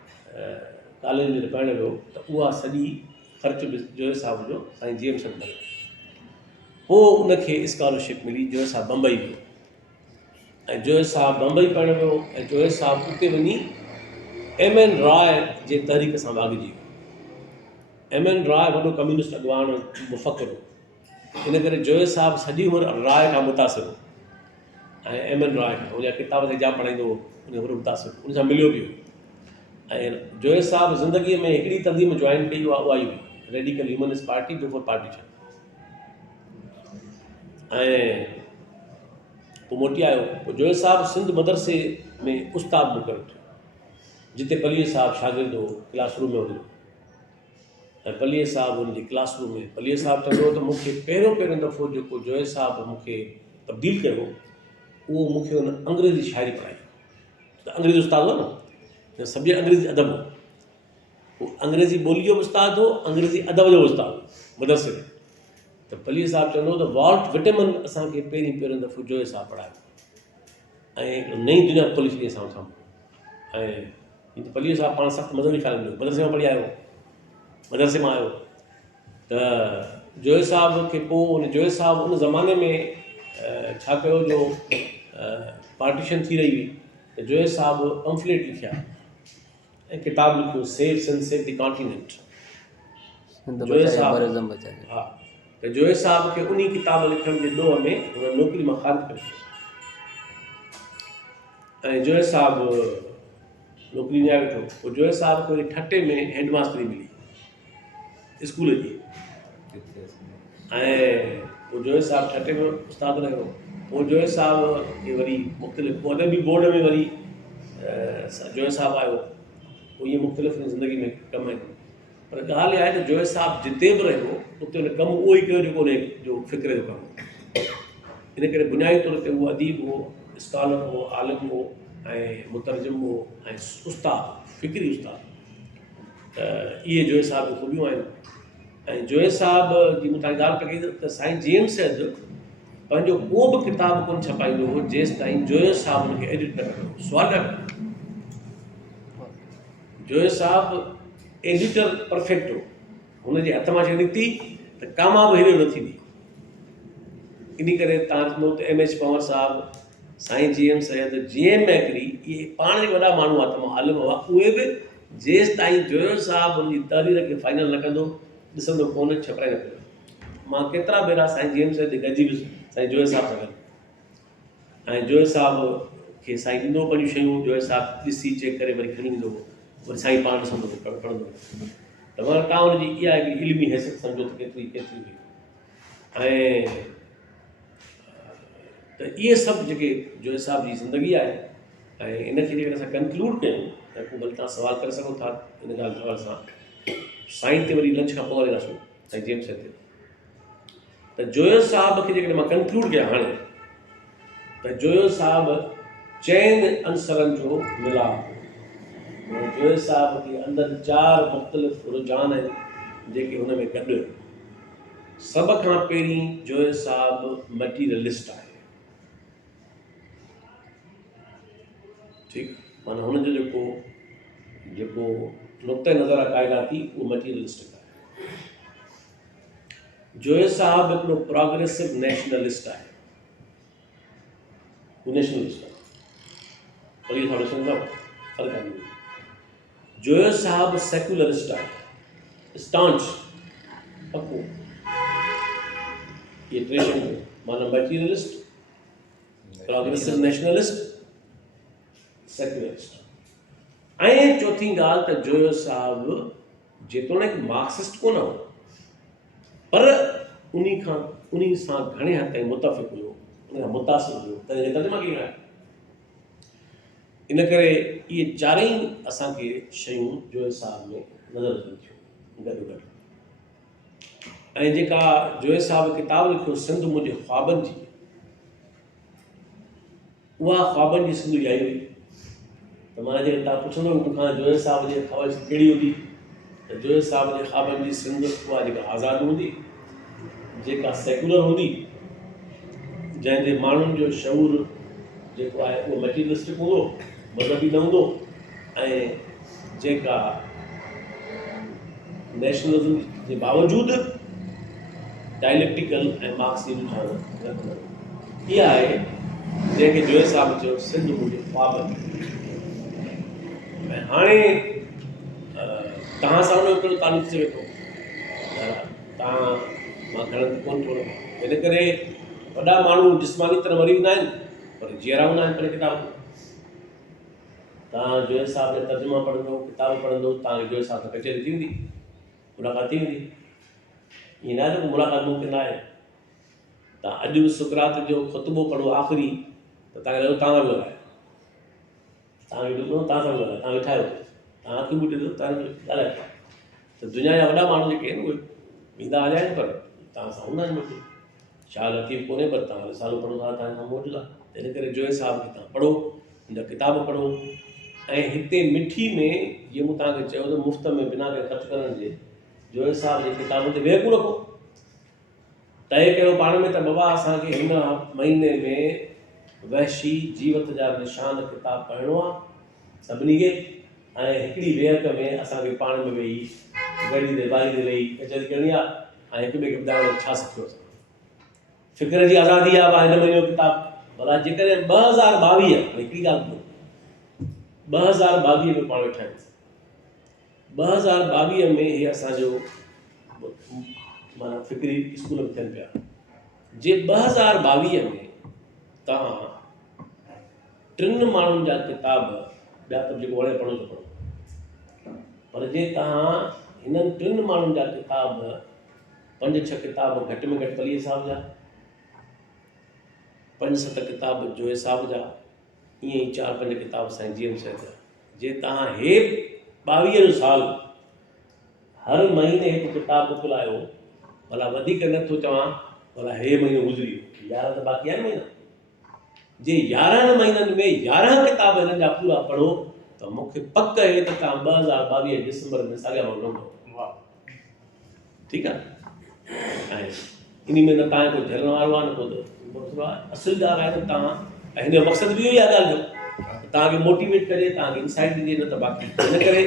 कॉलेज में पढ़णु वियो, त उहा सॼी ख़र्च बि जोए साहब जो साईं जेम्स भरियो। पोइ उनखे स्कॉलरशिप मिली, जोए साहब बम्बई वियो, ऐं जोए साहब बम्बई पढ़णु वियो, ऐं जोए साहब उते वञी M.N. रॉय जे तहरीक सां भाॻिजी वियो। M.N. रॉय वॾो कम्युनिस्ट अॻवान मुफ़क़िर हो, इन करे जोए साहब सॼी उमिरि रॉय खां मुतासिर हो, ऐं M.N. रॉय खां उनजा किताब ते जाम पढ़ाईंदो हो, उन मुतासिर उन सां मिलियो बि हो। ऐं जोए साहब ज़िंदगीअ में हिकिड़ी तंज़ीम जॉइन कई, उहा ई हुई radical humanist party before partition. ऐं पोइ मोटी आयो। पोइ जोए साहब सिंध मदरसे में उस्ताद मुक़ररु थियो, जिते पलीअ साहब शागिर्द हो, क्लासरूम में हुयो, ऐं पलीअ साहब हुनजी क्लासरूम में, पलीअ साहब चवंदो त मूंखे पहिरियों दफ़ो जेको जोए साहब मूंखे तब्दील कयो, उहो मूंखे हुन अंग्रेज़ी शाइरी पढ़ाई। त अंग्रेज़ी उस्ताद हो न, सब्जेक्ट अंग्रेज़ी अदब हो, उहो अंग्रेज़ी ॿोलीअ जो उस्ताद हो, अंग्रेज़ी अदब जो उस्ताद हो मदरसे में। त पलीअ साहब चवंदो त वॉल्ट विटेमन असांखे पहिरियों दफ़ो जोए साहब पढ़ायो, ऐं नई दुनिया खोली छॾी असां साम्हूं। ऐं पलीअ साहब पाण सख़्तु मज़हबी ख़्याल में मदरसे मां पढ़ी आयो, मदरसे मां आयो। त जोए साहब खे पोइ उन जोए साहब उन ज़माने में छा कयो, जो पार्टीशन थी रही हुई, त जोए साहब पंफलेट लिखिया ऐं किताब लिखियो, सेव सिंध सेव द कॉन्टिनेंट। जोए साहब, हा, त जोए साहब खे उन किताब लिखण जे ॾोह में हुन नौकिरी मां ख़ारिज करे छॾियो, ऐं जोए साहब नौकिरी ॾियां वेठो। पोइ जोए साहब खे वरी ठटे में हेडमास्टरी मिली स्कूल जी, ऐं पोइ जोए साहब ठटे में उस्ताद रहियो। पोइ जोए साहब खे वरी मुख़्तलिफ़ अदबी बोर्ड में वरी जोए साहब आयो। पोइ इहे मुख़्तलिफ़ ज़िंदगी में कम आहिनि, पर ॻाल्हि इहा आहे त जोए साहब जिते बि रहियो उते हुन कमु उहो ई कयो जेको जो फ़िक्र जो कमु। इन करे बुनियादी तौर ते उहो अदीब हो, स्कॉलर हो, आलिम हो, ऐं मुतरजम हो, ऐं उस्ताद, फ़िक्री उस्ताद। त इहे जोए साहब जूं ख़ूबियूं आहिनि। ऐं जोए साहब जी मूं तव्हांजी ॻाल्हि पई कई त साईं जेम्स पंहिंजो को बि किताब कोन छपाईंदो हो जेसि ताईं जोए साहब हुनखे एडिट न कंदो। सुवाल जोए साहब एडिटर परफेक्ट हो, हुनजे हथ मां शइ निकिती त कामा बि हेॾो न थींदी। इन करे तव्हां ॾिसंदो त M.H. पंवर साहब, साईं G.M. सैद, G.M. मैकरी, इहे पाण ई वॾा माण्हू हुआ, तमामु आलिम हुआ, उहे बि जेसि ताईं जोए साहब हुनजी तहरीर खे फाइनल न कंदो ॾिसंदो कोन, छपाए न कंदो। मां केतिरा भेरा साईं G.M. सैद गॾिजी वियुसि साईं जोए साहब सां गॾु, ऐं जोए साहब खे साईं ॾिनो पंहिंजूं शयूं, जोए साहब ॾिसी चेक करे वरी खणी ईंदो हो, वरी साईं पाण ॾिसंदो हो, पढ़ंदो हो। त माना तव्हां हुनजी इहा हिकिड़ी इल्मी हैसियत सम्झो त केतिरी हुई। ऐं त इहे सभु जेके जोए साहब जी ज़िंदगी आहे, ऐं इनखे जेकॾहिं असां कंक्लूड कयूं त पोइ भले तव्हां सवाल करे सघो था इन ॻाल्हि हवाले सां। साईं ते वरी लंच खां पोइ हलंदासीं साईं जेम्स ते। त जोए साहब खे जेकॾहिं मां कंक्लूड कयां हाणे, त जोए साहब चइनि अंसरनि जो मिलाप। जोए साहब जे अंदरि 4 मुख़्तलिफ़ रुझान आहिनि जेके हुन में गॾु। सभ खां पहिरीं जोए साहब मटीरियलिस्ट आहे। ठीकु आहे, माना हुन जो जेको नुक़्ते नज़र क़ाइदा थी उहो मटीरियलिस्टिक आहे। जोए साहब हिकिड़ो प्रोग्रेसिव नेशनलिस्ट आहे, हू नेशनलिस्ट आहे, वरी थोरो सम्झो फ़र्क़ु आहे। जोए साहब सेक्युलरिस्ट आहे, स्टांच पको, ये टे शयूं, माना मटीरियलिस्ट, प्रोग्रेसिव नेशनलिस्ट, सेक्युलरिस्ट। ऐं चौथी ॻाल्हि त जोए साहब जेतोणीकि मार्क्सिस्ट कोन हो, पर उन सां घणे हद ताईं मुतफ़िक़ हुयो, उन खां मुतासिर हुयो, तंहिंजे तर्जुमा कई आहे। इन करे इहे चारई असांखे शयूं जोए साहब में नज़र अचनि थियूं गॾु गॾु। ऐं जेका जोए साहब किताब लिखियो सिंध मुंहिंजे ख्वाबनि जी, उहा ख्वाबनि जी सिंध आई हुई। त माना जेकर तव्हां पुछंदव मूंखां जोए साहब जे ख्वाबनि जी कहिड़ी हूंदी, त जोए साहब जे ख्वाबनि जी सिंध उहा जेका आज़ादु हूंदी, जेका सेकुलर हूंदी, जंहिंजे माण्हुनि जो शऊर जेको आहे उहो मटीरियलिस्टिक हूंदो, मज़हबी न हूंदो, ऐं जेका नेशनलिज़म जे बावजूदि डायलेक्टिकल ऐं मार्क्सी रुझान रखंदड़, इहा आहे जंहिंखे जोए साहब चयो सिंध मुंहिंजे ख्वाबनि। ऐं हाणे तव्हां सां उन जो कहिड़ो तालुक़ु थी वेठो, तव्हां मां घणनि कोन थो, इन करे वॾा माण्हू जिस्मानी तरह वरी ईंदा आहिनि पर जीअरा हूंदा आहिनि पंहिंजी किताब। तव्हां जोए साहब जा तर्जुमा पढ़ंदो, किताब पढ़ंदो, तव्हांखे जोए साहब सां कचहरी थी वेंदी, मुलाक़ात थी वेंदी। ईअं न आहे त मुलाक़ात मुमकिन आहे। तव्हां अॼु बि सुकरात जो ख़ुतबो पढ़ो आख़िरी, त तव्हांखे लॻो तव्हां बि ॻाल्हायो, तव्हांखे ॾिठो तव्हां सां ॻाल्हायो, तव्हां वेठा आहियो, तव्हां अखियूं ॿूटे ॾिठो तव्हां ॻाल्हायो। त दुनिया जा वॾा माण्हू जेके आहिनि उहे ईंदा हलिया आहिनि पर तव्हां सां हूंदा आहिनि मोटी। शाह लतीफ़ कोन्हे पर तव्हां रिसालो पढ़ो था, तव्हां सां मौजूदु आहे। इन करे जोए साहब खे तव्हां पढ़ो, हिन जा किताब पढ़ो। ऐं हिते मिठी में जीअं मूं तव्हांखे चयो त मुफ़्त में बिना कंहिं ख़र्चु करण जे जोए साहब जी किताबुनि ते वेहकू रखो, तय कयो पाण में त बाबा असांखे हिन महीने में वहशी जीवत जा निशान किताब पढ़णो आहे सभिनी खे, ऐं हिकिड़ी वेहक में असांखे पाण में वेही गड़ी ते बारी ते वेही कचहरी करणी आहे ऐं हिक ॿिए खे ॿुधाइणो छा सिखियो असां। फ़िक्र जी आज़ादी आहे हिन महीने जो किताब, भला जेकॾहिं 2022 हिकिड़ी ॻाल्हि 2022 में पाण वेठा आहियूं, 2022 में इहे असांजो माना फ़िक्री स्कूल में थियनि पिया। जे 2022 में तव्हां 3 माण्हुनि जा किताब, ॿिया त जेको वणे पढ़ो त पढ़ो, पर जे तव्हां हिननि 3 माण्हुनि जा किताब 5-6 किताब घटि में घटि पलीअ साहब जा, 5-7 किताब जोए साहब जा, ईअं ई 4-5 किताब साईं जीएम साहिब जा, जे तव्हां हे 22 जो साल हर महीने हिकु किताब मोकिलायो, भला वधीक नथो चवां, भला हे महीनो गुज़री वियो, 11 त बाक़ी आहिनि महीना। जे 11 महीननि में 11 किताब हिननि जा पूरा पढ़ो त मूंखे पक आहे त तव्हां 2022 दिसंबर में साॻिया माण्हू रहंदो। ठीकु आहे, ऐं इन में न तव्हांखे कोई झलण वारो आहे न को असुल ॻाल्हि आहे त तव्हां, ऐं हिन जो मक़सदु बि इहो ई आहे ॻाल्हि जो तव्हांखे मोटिवेट करे, तव्हांखे इंसाइट ॾिजे, न त बाक़ी। इन करे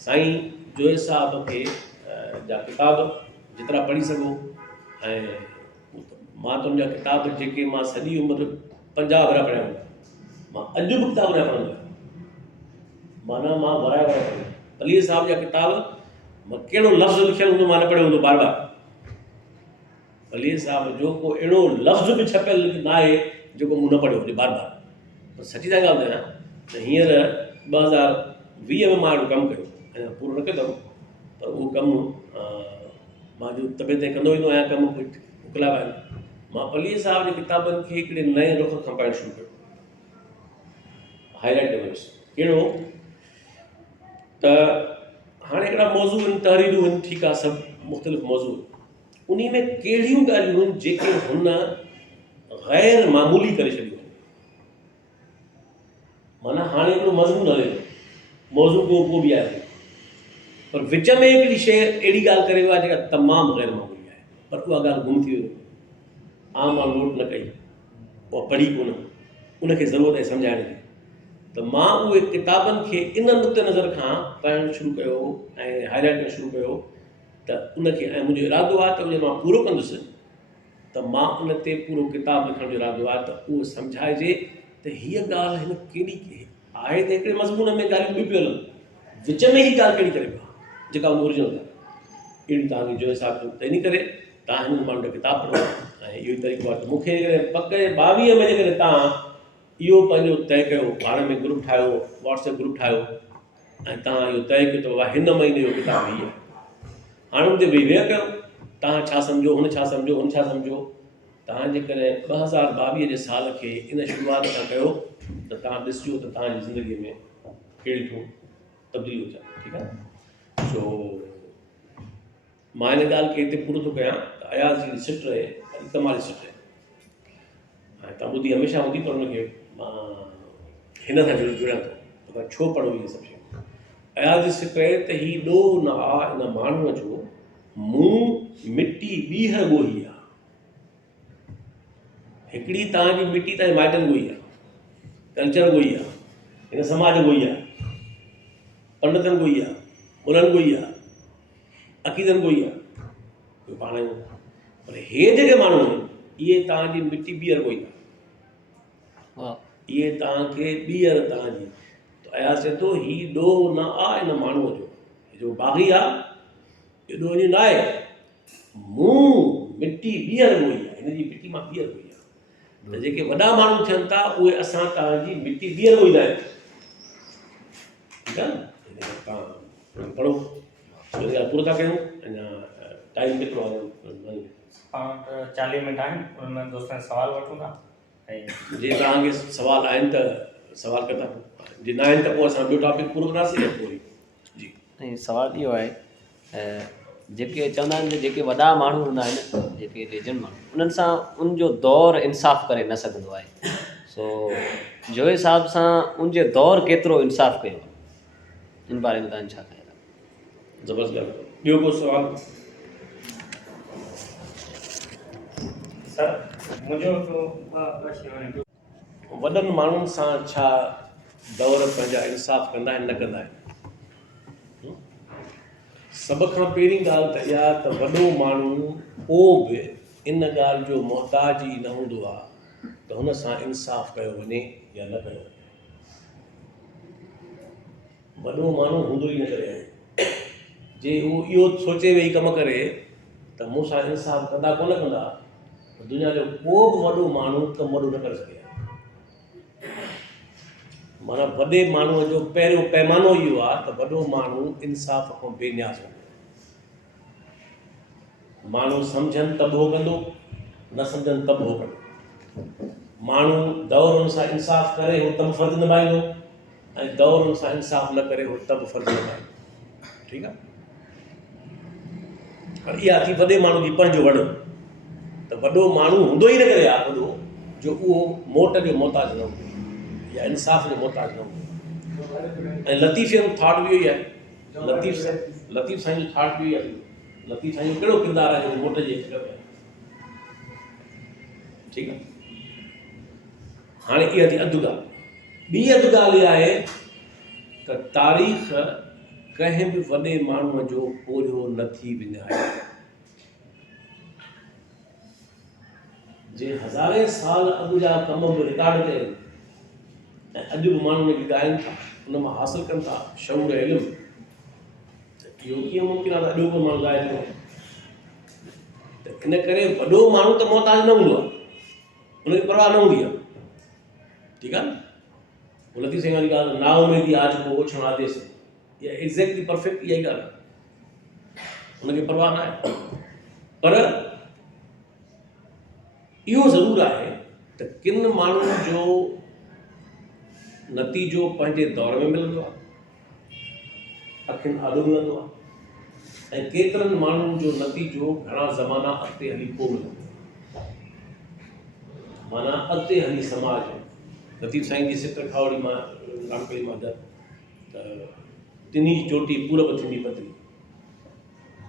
साईं जोए साहब खे जा किताब जेतिरा पढ़ी सघो, ऐं मां तुंहिंजा किताब जेके मां सॼी उमिरि 50 भेरा पढ़िया हूंदा, मां अॼु बि किताब न पढ़ंदो आहियां, माना मां वराए पढ़िया। पलीअ साहब जा किताब मां कहिड़ो लफ़्ज़ लिखियलु हूंदो मां न पढ़ियो हूंदो बार बार। पलीअ साहब जो को अहिड़ो लफ़्ज़ बि छपियल न आहे जेको मूं न पढ़ियो हुजे बार बार। पर सची था ॻाल्हि ॿुधायां त हींअर 2020 में मां हिकिड़ो कमु कयो, अञा पूरो न कयो, पर उहो कमु मां जो तबियत ते कंदो ईंदो आहियां, कमु मोकिलिया आहिनि। मां पलीअ साहब जे किताबनि खे हिकिड़े नए रुख खां पढ़णु शुरू कयो, हाईलाइट कयोसि। कहिड़ो त हाणे हिकिड़ा मौज़ू आहिनि, तहरीरूं आहिनि, ठीकु आहे, सभु मुख़्तलिफ़ मौज़ू, उन में कहिड़ियूं ॻाल्हियूं आहिनि जेके हुन ग़ैर मामूली करे छॾियूं आहिनि। माना हाणे हिकिड़ो मज़मून हले थो, मौज़ू को बि आहे, पर विच में हिकिड़ी शइ अहिड़ी ॻाल्हि करे वियो आहे जेका तमामु ग़ैर मामूली आहे, पर उहा ॻाल्हि गुम थी वई, आम मां नोट न कई, उहा पढ़ी कोन, उनखे ज़रूरत आहे सम्झाइण जी। त त मां उहे किताबनि खे इन नुक़्ते नज़र खां पढ़णु शुरू कयो ऐं हाईलाइट करणु शुरू कयो त उनखे, ऐं मुंहिंजो इरादो आहे त उन मां पूरो कंदुसि, त मां उन ते पूरो किताबु लिखण जो इरादो आहे त उहो सम्झाइजे त हीअ ॻाल्हि हिन केॾी आहे, त हिकिड़े मज़मून में ॻाल्हियूं ॿियूं पियल आहिनि, विच में ई ॻाल्हि कहिड़ी करे पियो आहे जेका उन ओरिजिनल आहे, अहिड़ी तव्हांखे जो हिसाब त इन करे तव्हां हिन माण्हू जो किताबु पढ़ो। ऐं इहो ई तरीक़ो आहे त मूंखे पक 22 में जेकॾहिं तव्हां इहो पंहिंजो तय कयो, पाण में ग्रुप ठाहियो, व्हाट्सएप ग्रुप ठाहियो ऐं तव्हां इहो तय कयो त हिन महीने जो किताबु हीअ आहे, हाणे हुन ते वेही विया कयो, तव्हां छा सम्झो, हुन छा सम्झो, हुन छा सम्झो। तव्हां जेकॾहिं 2022 जे साल खे इन शुरूआति सां कयो त तव्हां ॾिसिजो त तव्हांजी ज़िंदगीअ में कहिड़ी तब्दीली हुजे। ठीकु आहे, सो मां हिन ॻाल्हि खे हिते पूरो थो कयां त अयाज़ जी सिट रहे, कमाल जी सिट रहे, ऐं तव्हां ॿुधी हमेशह हूंदी, पर हुनखे मां हिन सां जुड़ियां थो त छो पढ़ो इहे सभु शयूं। अयाज़ जी सिट रहे त हीउ ॾोह न आहे इन माण्हूअ जो, मूं मिटी ॿीहर ॻोही आहे, हिकिड़ी तव्हांजी मिटी तव्हांजे माइटनि ॻोही आहे, कल्चर ॻोही आहे, हिन समाज ॻोही आहे, पंडितनि ॻोही आहे, उन्हनि ॻोही आहे, अक़ीदनि ॻोही आहे, उहे पाण आहियूं। पर हे जेके माण्हू आहिनि इहे तव्हांजी मिटी ॿीहर ॻोही आहे, इहे तव्हांखे ॿीहर तव्हांजी। त अयाज़ चए थो हीउ ॾोह न आहे इन माण्हूअ जो, जो बाग़ी आहे इहो ॾोह न आहे, मूं मिटी ॿीहर ॻोही आहे, हिन जी मिटी मां ॿीहर ॻोही आहे। त जेके वॾा माण्हू थियनि था उहे असां तव्हांजी मिटी ॿीहर ॻोहींदा आहियूं। ठीकु आहे न, तव्हां पढ़ो, पूरो था कयूं, अञा टाइम केतिरो आहे? 40 मिंट आहिनि, उनमें दोस्तनि सवाल वठूं था, ऐं जे तव्हांखे सवाल आहिनि त सवाल कंदा, जे न आहिनि त पोइ असां ॿियो टॉपिक पूरो कंदासीं या पूरी। जी, ऐं सवाल इहो आहे, जेके चवंदा आहिनि त जेके वॾा माण्हू हूंदा आहिनि, जेके लेजेंड माण्हू, उन्हनि सां उनजो दौरु इंसाफ़ करे न सघंदो आहे, सो जो हिसाब सां उनजे दौरु केतिरो इंसाफ़ कयो, इन बारे में तव्हां छा ख़्यालु आहे? ज़बरदस्त ॻाल्हि। ॿियो को सवाल? सर मुंहिंजो हिकिड़ो वॾनि माण्हुनि सां छा दौर पंहिंजा इंसाफ़ कंदा आहिनि, न कंदा आहिनि? सभ खां पहिरीं ॻाल्हि त इहा त वॾो माण्हू को बि इन ॻाल्हि जो मोहताज ई न हूंदो आहे त हुन सां इंसाफ़ कयो वञे या न कयो वञे। वॾो माण्हू हूंदो ई न करे, जे उहो इहो सोचे वेही कमु करे त मूं सां इंसाफ़ कंदा कोन कंदा, त दुनिया जो को बि वॾो माण्हू कमु वॾो न करे सघे। माना वॾे माण्हूअ जो पहिरियों पैमानो इहो आहे त वॾो माण्हू इंसाफ़ खां बेनियाज़ हूंदो। माण्हू सम्झनि त उहो कंदो, न सम्झनि त उहो कंदो। माण्हू दौर अनुसार इंसाफ़ करे उहो त बि फ़र्ज़ु निभाईंदो, ऐं दौर अनुसार इंसाफ़ न करे उहो त बि फ़र्ज़ु निभाईंदो। ठीकु आहे, पर इहा थी वॾे माण्हू जी पंहिंजो वॾो, त वॾो माण्हू हूंदो ई न करे आहे वॾो जो उहो मोट जो मोहताज न हूंदो या इंसाफ़ जो मोहताज न हूंदो। ऐं लतीफ़ जो थॉट बि इहो ई आहे, लतीफ़ साईं जो थॉट बि इहो आहे। लतीफ़ साईं जो कहिड़ो किरदारु आहे जेको मोट जे हिक में आहे। ठीकु आहे, हाणे इहा थी अधु ॻाल्हि। ॿी अधु ॻाल्हि इहा आहे त तारीख़ कंहिं बि वॾे माण्हूअ जो पोरियो न थी विञाए। जे हज़ारे साल अॻु जा कम बि रिकॉर्ड कयल ऐं अॼु बि माण्हू उनखे ॻाइनि था, उन मां हासिलु कनि था शऊर इल्मु, त इहो कीअं मुमकिन आहे त अॼु बि माण्हू ॻाए थो? त इन करे वॾो माण्हू त मोहताज न हूंदो आहे, उनखे परवाह न हूंदी आहे। ठीकु आहे न, लतीफ़ साईं वारी ॻाल्हि ना उमेदी आज को ओछण आदेश, इहा एग्ज़ैक्टली परफेक्ट इहा ई ॻाल्हि आहे, उनखे परवाह न आहे। पर इहो ज़रूरु आहे त किन माण्हुनि जो नतीजो पंहिंजे दौर में मिलंदो आहे, अखियुनि आॾो मिलंदो आहे, ऐं केतिरनि माण्हुनि जो नतीजो घणा ज़माना अॻिते हली पोइ मिलंदो आहे। माना अॻिते हली समाज लतीफ़ साईं जी सिट खावड़ी मां रामकली मां त तिनी चोटी पूरब थींदी पतली,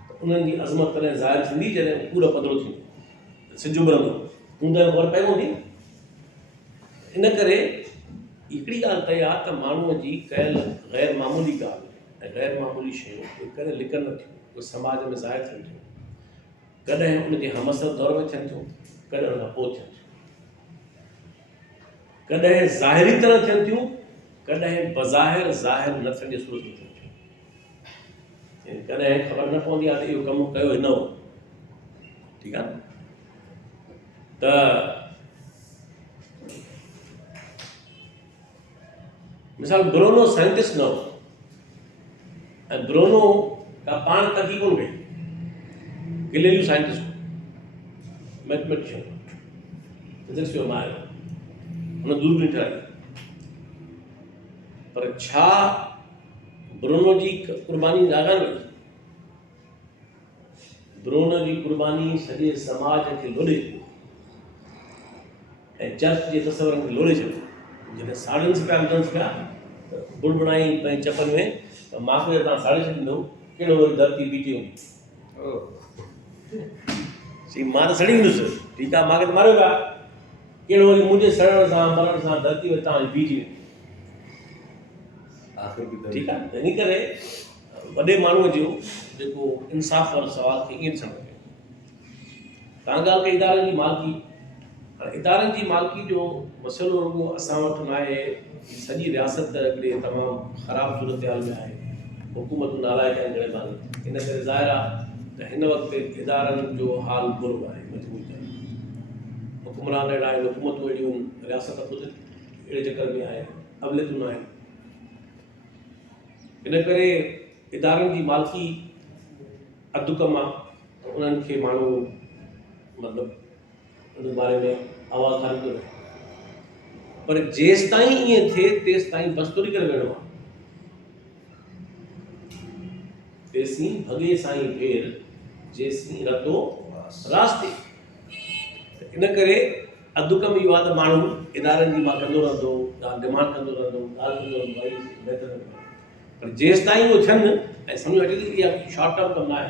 त उन्हनि जी अज़मत कॾहिं ज़ाहिर थींदी जॾहिं पूरब पतलो थींदो, सिज उभरंदो, हूंदे ख़बर पए हूंदी। इन करे हिकिड़ी ॻाल्हि तय आहे त माण्हूअ जी कयल ग़ैर मामूली ॻाल्हि ऐं ग़ैर मामूली शयूं कॾहिं लिकनि नथियूं, उहे समाज में ज़ाहिर थियनि थियूं, कॾहिं उनजे हमअसर दौर में थियनि थियूं, कॾहिं उन खां पोइ थियनि थियूं, कॾहिं ज़ाहिरी तरह थियनि थियूं, कॾहिं बज़ाहिर ज़ाहिर न थियण जी सूरत में थियनि थियूं। कॾहिं ख़बर न पवंदी आहे त इहो कमु कयो हिन हो, ठीकु आहे न। त मिसाल ब्रोनो साइंटिस्ट न हो ऐं ब्रोनो का पाण तॾहिं कोन कई, गिलेरियो साइंटिस्ट हो, मैथमेटिशियन हो, फिजिक्स जो माहिर हो, हुन दूरबीन ठाही, पर छा ब्रोनो जी कुर्बानी नागान वई? ब्रोनो जी कुर्बानी सॼे समाज खे लोॾे ऐं चर्च जे तस्वरनि खे लोॾे छॾियो। जॾहिं साड़ियुनि पिया अंदरि पिया त बुड़बुड़ाई पंहिंजे चपनि में त माफ़ी तव्हां साड़े छॾींदो, कहिड़ो वरी धरती बीठी हूंदी। चई मां त सड़ी वेंदुसि, ठीकु आहे, मूंखे त मारियो पिया, कहिड़ो वरी मुंहिंजे सड़ण सां मरण सां धरती वरी तव्हांजी बीठी वेंदी। ठीकु आहे, त इन करे वॾे माण्हूअ जो जेको इंसाफ़ वारो सुवाल खे ईअं ॾिसणु खपे। तव्हां ॻाल्हि कई इदारनि जी मालिकी, हाणे इदारनि जी मालिकी जो मसइलो रुॻो असां वटि न आहे, सॼी रियासत हिकिड़े तमामु ख़राबु सूरत हाल में आहे, हुकूमतूं नालाइक़ आहिनि घणे भाङे, इन करे ज़ाहिर आहे त हिन वक़्तु इदारनि जो हाल बुरो आहे, मजबूत आहे, हुकुमरान अहिड़ा आहिनि, हुकूमतूं अहिड़ियूं आहिनि, रियासत ख़ुदि अहिड़े चकर में आहे, अवलियतूं न आहिनि। इन करे इदारनि जी मालिकी अधु कमु आहे, त उन्हनि खे माण्हू मतिलबु उन बारे में आवाज़ु खणंदो रहे, पर जेसि ताईं ईअं थिए तेसि ताईं बसतूरी करे वेहणो आहे, तेसीं भॻे साईं फेर जेसीं रतो रास्ते। इन करे अधु कमु इहो आहे त माण्हू इदारनि जी मां कंदो रहंदो, डिमांड कंदो रहंदो, ॻाल्हि कंदो रहंदो, भाई बहितर न, पर जेसि ताईं उहो थियनि ऐं सम्झो अचे थी इहा शॉर्ट टर्म कमु आहे।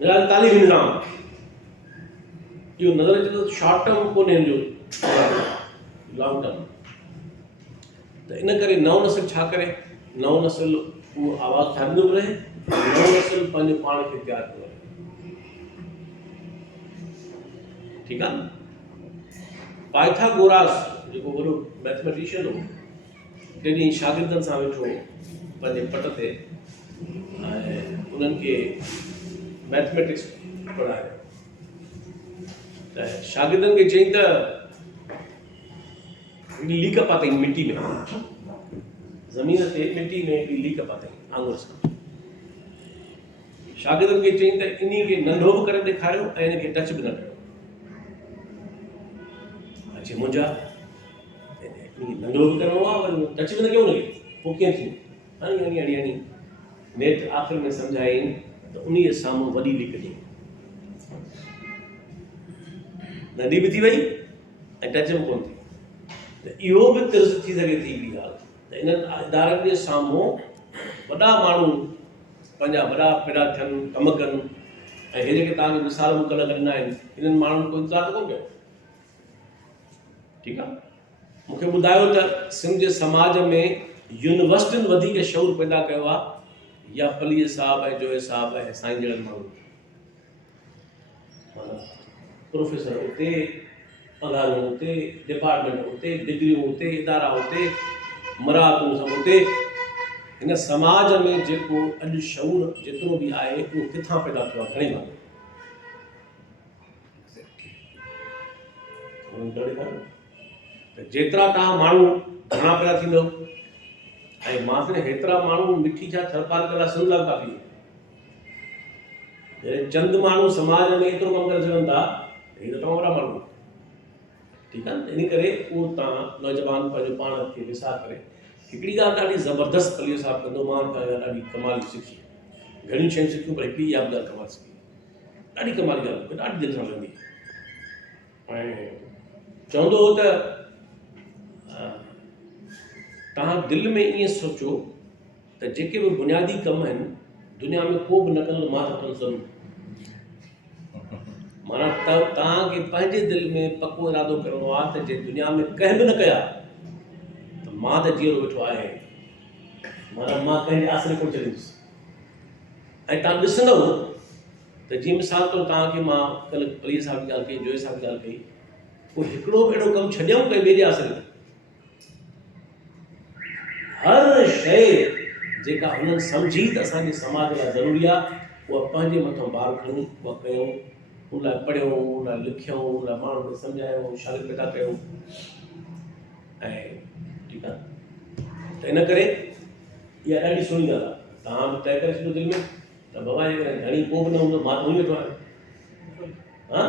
मिसाल तालीमी निज़ाम इहो नज़र अचे थो शॉर्ट टर्म कोन्हे हिन जो, लॉन्ग टर्म। त इन करे नओं नस्ल छा करे, नओं नस्ल उहो आवाज़ु ठाहींदो बि रहे, नओं नस्ल पंहिंजे पाण खे तयारु कंदो रहे, ठीकु आहे न। पाइथागोरास जेको वॾो मैथमेटिशियन हो, टे ॾींहं शागिर्दनि सां वेठो पंहिंजे पट ते ऐं उन्हनि खे मैथमेटिक्स पढ़ायो, त शागिर्दनि खे चई त हिकिड़ी लीक पातई मिटी में, ज़मीन ते मिटी में हिकिड़ी लीक पातई आङुर सां। शागिर्दनि खे चई त इन खे नंढो बि करे ॾेखारियो ऐं इन खे टच बि न कयो। अचे मुंहिंजा नंढो बि करिणो आहे, वरी टच बि न कयो लॻे, पोइ कीअं थींदो? हणी नेठ आख़िर में सम्झाईं त उन जे साम्हूं वॾी लीक ॾिनी, नंढी बि थी वई ऐं टच बि कोन थी। त इहो बि तिर्ज़ थी सघे थी हिकिड़ी ॻाल्हि, त इन्हनि इदारनि जे साम्हूं वॾा माण्हू पंहिंजा वॾा पेड़ा थियनि, कमु कनि, ऐं हे जेके तव्हांखे मिसाल मुक़ररु ॾिना आहिनि, इन्हनि माण्हुनि को इंतज़ारु कोन कयो, ठीकु आहे। मूंखे ॿुधायो त सिंध जे समाज में यूनिवर्सिटियुनि वधीक शौर पैदा कयो आहे, या पलीअ साहब ऐं जोए साहब ऐं साईं जहिड़नि माण्हू, प्रोफेसर उते, पघारूं उते, डिपार्टमेंट उते, डिग्रियूं उते, इदारा उते, मराहतूं सभु उते। हिन समाज में जेको अॼु शौर जेतिरो बि आहे उहो किथां पैदा थियो आहे, घणे भाङे त जेतिरा तव्हां माण्हू घणा पैदा थींदो, ऐं मां फिर हेतिरा माण्हू मिठी छा थरपाल कला सिंध लाइ काफ़ी आहे। चंद माण्हू समाज में एतिरो कमु करे सघनि था, हे त तमामु वॾा माण्हू, ठीकु आहे न। इन करे उहो तव्हां नौजवान पंहिंजो पाण खे विसार करे, हिकिड़ी ॻाल्हि ॾाढी ज़बरदस्त पलीअ साहब कंदो, मां तव्हां ॾाढी कमाल सिखी, घणियूं शयूं सिखियूं, पर हिकिड़ी इहा बि ॻाल्हि कमाल सिखी, ॾाढी कमाल ॻाल्हि, ॾाढी दिलि सां लॻंदी। ऐं चवंदो हो त तव्हां दिलि में ईअं सोचो त जेके बि बुनियादी कम आहिनि दुनिया में को बि न कंदो, मां त कंदुसि ज़रूरु। माना तव्हांखे पंहिंजे दिलि में पको इरादो करिणो आहे त जे दुनिया में कंहिं बि न कया मां त जीअरो वेठो आहे, माना मां कंहिंजे आसिरे कोन छॾींदुसि। ऐं तव्हां ॾिसंदव त जीअं मिसाल तौरु तव्हांखे मां कल्ह पलीअ साहिब जी ॻाल्हि कई, जोए साहिब जी ॻाल्हि कई, पोइ हिकिड़ो बि अहिड़ो कमु छॾियऊं कई ॿिए जे आसिरे ते। हर शइ जेका हुननि सम्झी त असांजे समाज लाइ ज़रूरी आहे, उहा पंहिंजे मथां भार खणी उहा कयूं, उन लाइ पढ़ियूं, उन लाइ लिखियूं, उन लाइ माण्हुनि खे सम्झायूं, शागिर्द पैदा कयूं। ऐं ठीकु आहे, त इन करे इहा ॾाढी सुहिणी ॻाल्हि आहे। तव्हां बि तइ करे छॾियो दिलि में त बाबा जे घणी को बि न हूंदो, मां त उन वेठो आहियां। हा,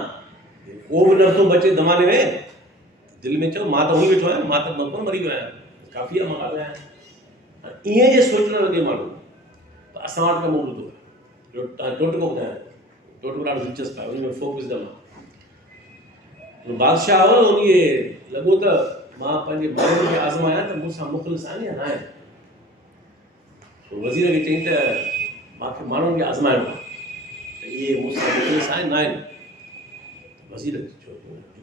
को बि नथो बचे ज़माने में, दिलि में चओ मां त उन वेठो आहियां, मां त कोन मरी वियो आहियां, काफ़ी आहे मां काफ़ी आहियां। ईअं जे सोचणु लॻे माण्हू त असां वटि कमु हूंदो आहे। तव्हां टोटको ॿुधायां, टोटको ॾाढो दिलचस्पु आहे, उन में फोक विझंदमि मां। बादशाह हो, उन लॻो त मां पंहिंजे माण्हुनि खे आज़मायां त मूंसां मुख़लिस आहिनि या न आहिनि। वज़ीर खे चई त मूंखे माण्हुनि खे आज़माइणो आहे त इहे मूंसां मुख़लिस आहिनि न आहिनि। वज़ीर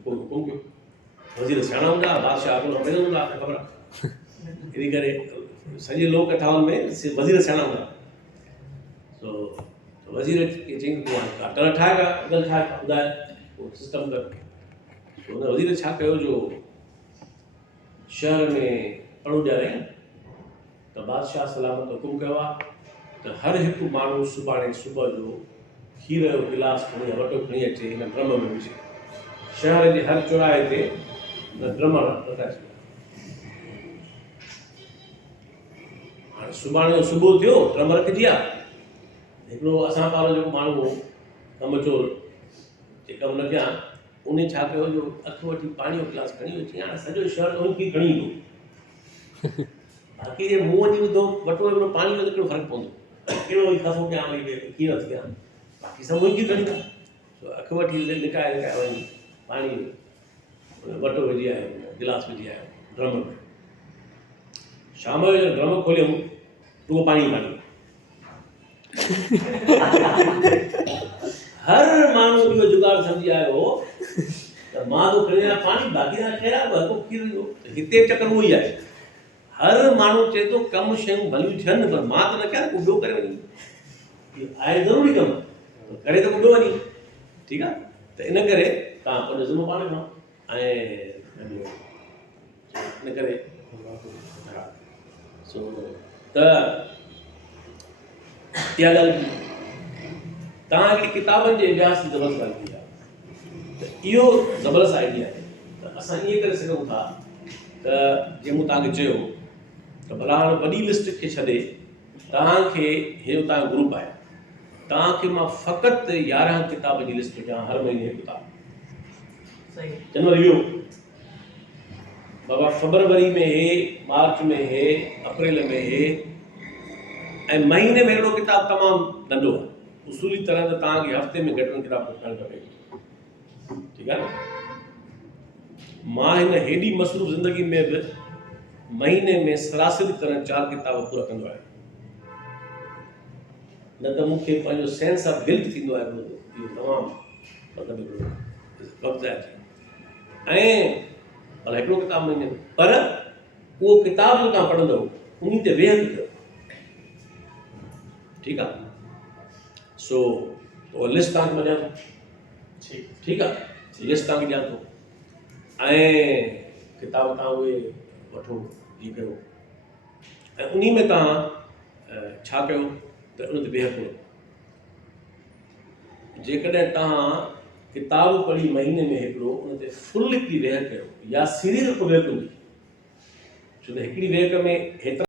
हुकुम कयो। वज़ीर सियाणा हूंदा, बादशाह अॻिलो पहिरियों हूंदा, ख़बर आहे। इन करे सॼे लोक कथाउनि में वज़ीर सियाणा हूंदा। सो वज़ीर खे चई तूं अटल ठाहे का अटल ठाहे का ॿुधाए पोइ सिस्टम कर। हुन वज़ीर छा कयो जो शहर में पढ़ू ॾियाराई त बादशाह सलामत हुकुम कयो आहे त हर हिकु माण्हू सुभाणे सुबुह जो खीर जो गिलास खणी वटो खणी अचे, हिन ड्रम में विझे। शहर जे हर चौराहे ते ड्रम रखाए छॾिया। हाणे सुभाणे जो सुबुह थियो, ड्रम रखिजी विया। हिकिड़ो असां पारो जेको माण्हू हो कमु चोर, जे कमु न कया, उन छा कयो जो अखि वठी पाणी जो गिलास खणी अची, हाणे सॼो शहर उन खे खणी ईंदो। बाक़ी जे मुंहं जी विधो वटो हिकिड़ो पाणी जो कहिड़ो फ़र्क़ु पवंदो, कहिड़ो वरी खसो कयां वरी कीअं नथी कयां, बाक़ी सभु उन खे खणींदा। अखि वठी लिकाए लिकाए वञी पाणी वटो विझी आयो, गिलास विझी आयो ड्रम में। शाम जो ड्रम खोलियऊं रुगो पाणी कान्हे। हर माण्हू इहो जुगाड़ सम्झी आयो हो त मां तो खणी आहियां पाणी, बाक़ी ना खेरा हल्को खीर विझो। हिते चकर उहो ई आहे। हर माण्हू चए थो कमु शयूं भलियूं थियनि, पर मां त न कयां, को ॿियो करे वञे। इहो आहे ज़रूरी कमु, करे त को ॿियो वञे। ठीकु आहे, त इन करे तव्हां पंहिंजो ज़िम्मो पाण खणो। ऐं इन करे सो त इहा ॻाल्हि तव्हां हिकिड़ी किताबनि जे इतिहास जी ज़बरदस्त ॻाल्हि कई आहे, त इहो ज़बरदस्त आइडिया आहे। त असां ईअं करे सघूं था त जीअं मूं तव्हांखे चयो त भला हाणे वॾी लिस्ट खे छॾे तव्हांखे इहो तव्हांजो ग्रुप आहे, तव्हांखे मां फ़क़ति 11 किताब जी लिस्ट ॾियां, हर महीने हिकु किताब। जनवरी वियो, बाबा फरवरी में हे, मार्च में हे, अप्रैल में हे, ऐं महीने में हिकिड़ो किताब तमामु नंढो आहे। उसूली तरह त तव्हांखे हफ़्ते में घटि में किताब पढ़णु खपे। ठीकु आहे न। मां हिन हेॾी मसरूफ़ ज़िंदगी में बि महीने में सरासरी तरह 4 किताब पूरा कंदो आहियां। न त मूंखे पंहिंजो सेंस ऑफ गिल्ट थींदो आहे, इहो तमामु मतिलबु वक़्तु ज़ाया थी। ऐं भला हिकिड़ो किताब महीने में, पर उहो किताब जो तव्हां पढ़ंदव उन ते वेहन कयो। ठीकु आहे। सो उहा लिस्ट तव्हांखे मां ॾियां थो। ठीकु आहे, लिस्ट तव्हांखे ॾियां थो ऐं किताब तव्हां उहे वठो, इहे कयो। ऐं उन में तव्हां छा कयो त उन ते वेह कयो। जेकॾहिं तव्हां किताब पढ़ी महीने में हिकिड़ो उन ते फुल हिकिड़ी वेह कयो या सीरीज़ को वेह कयो, छो त हिकिड़ी वेह में हेतिरा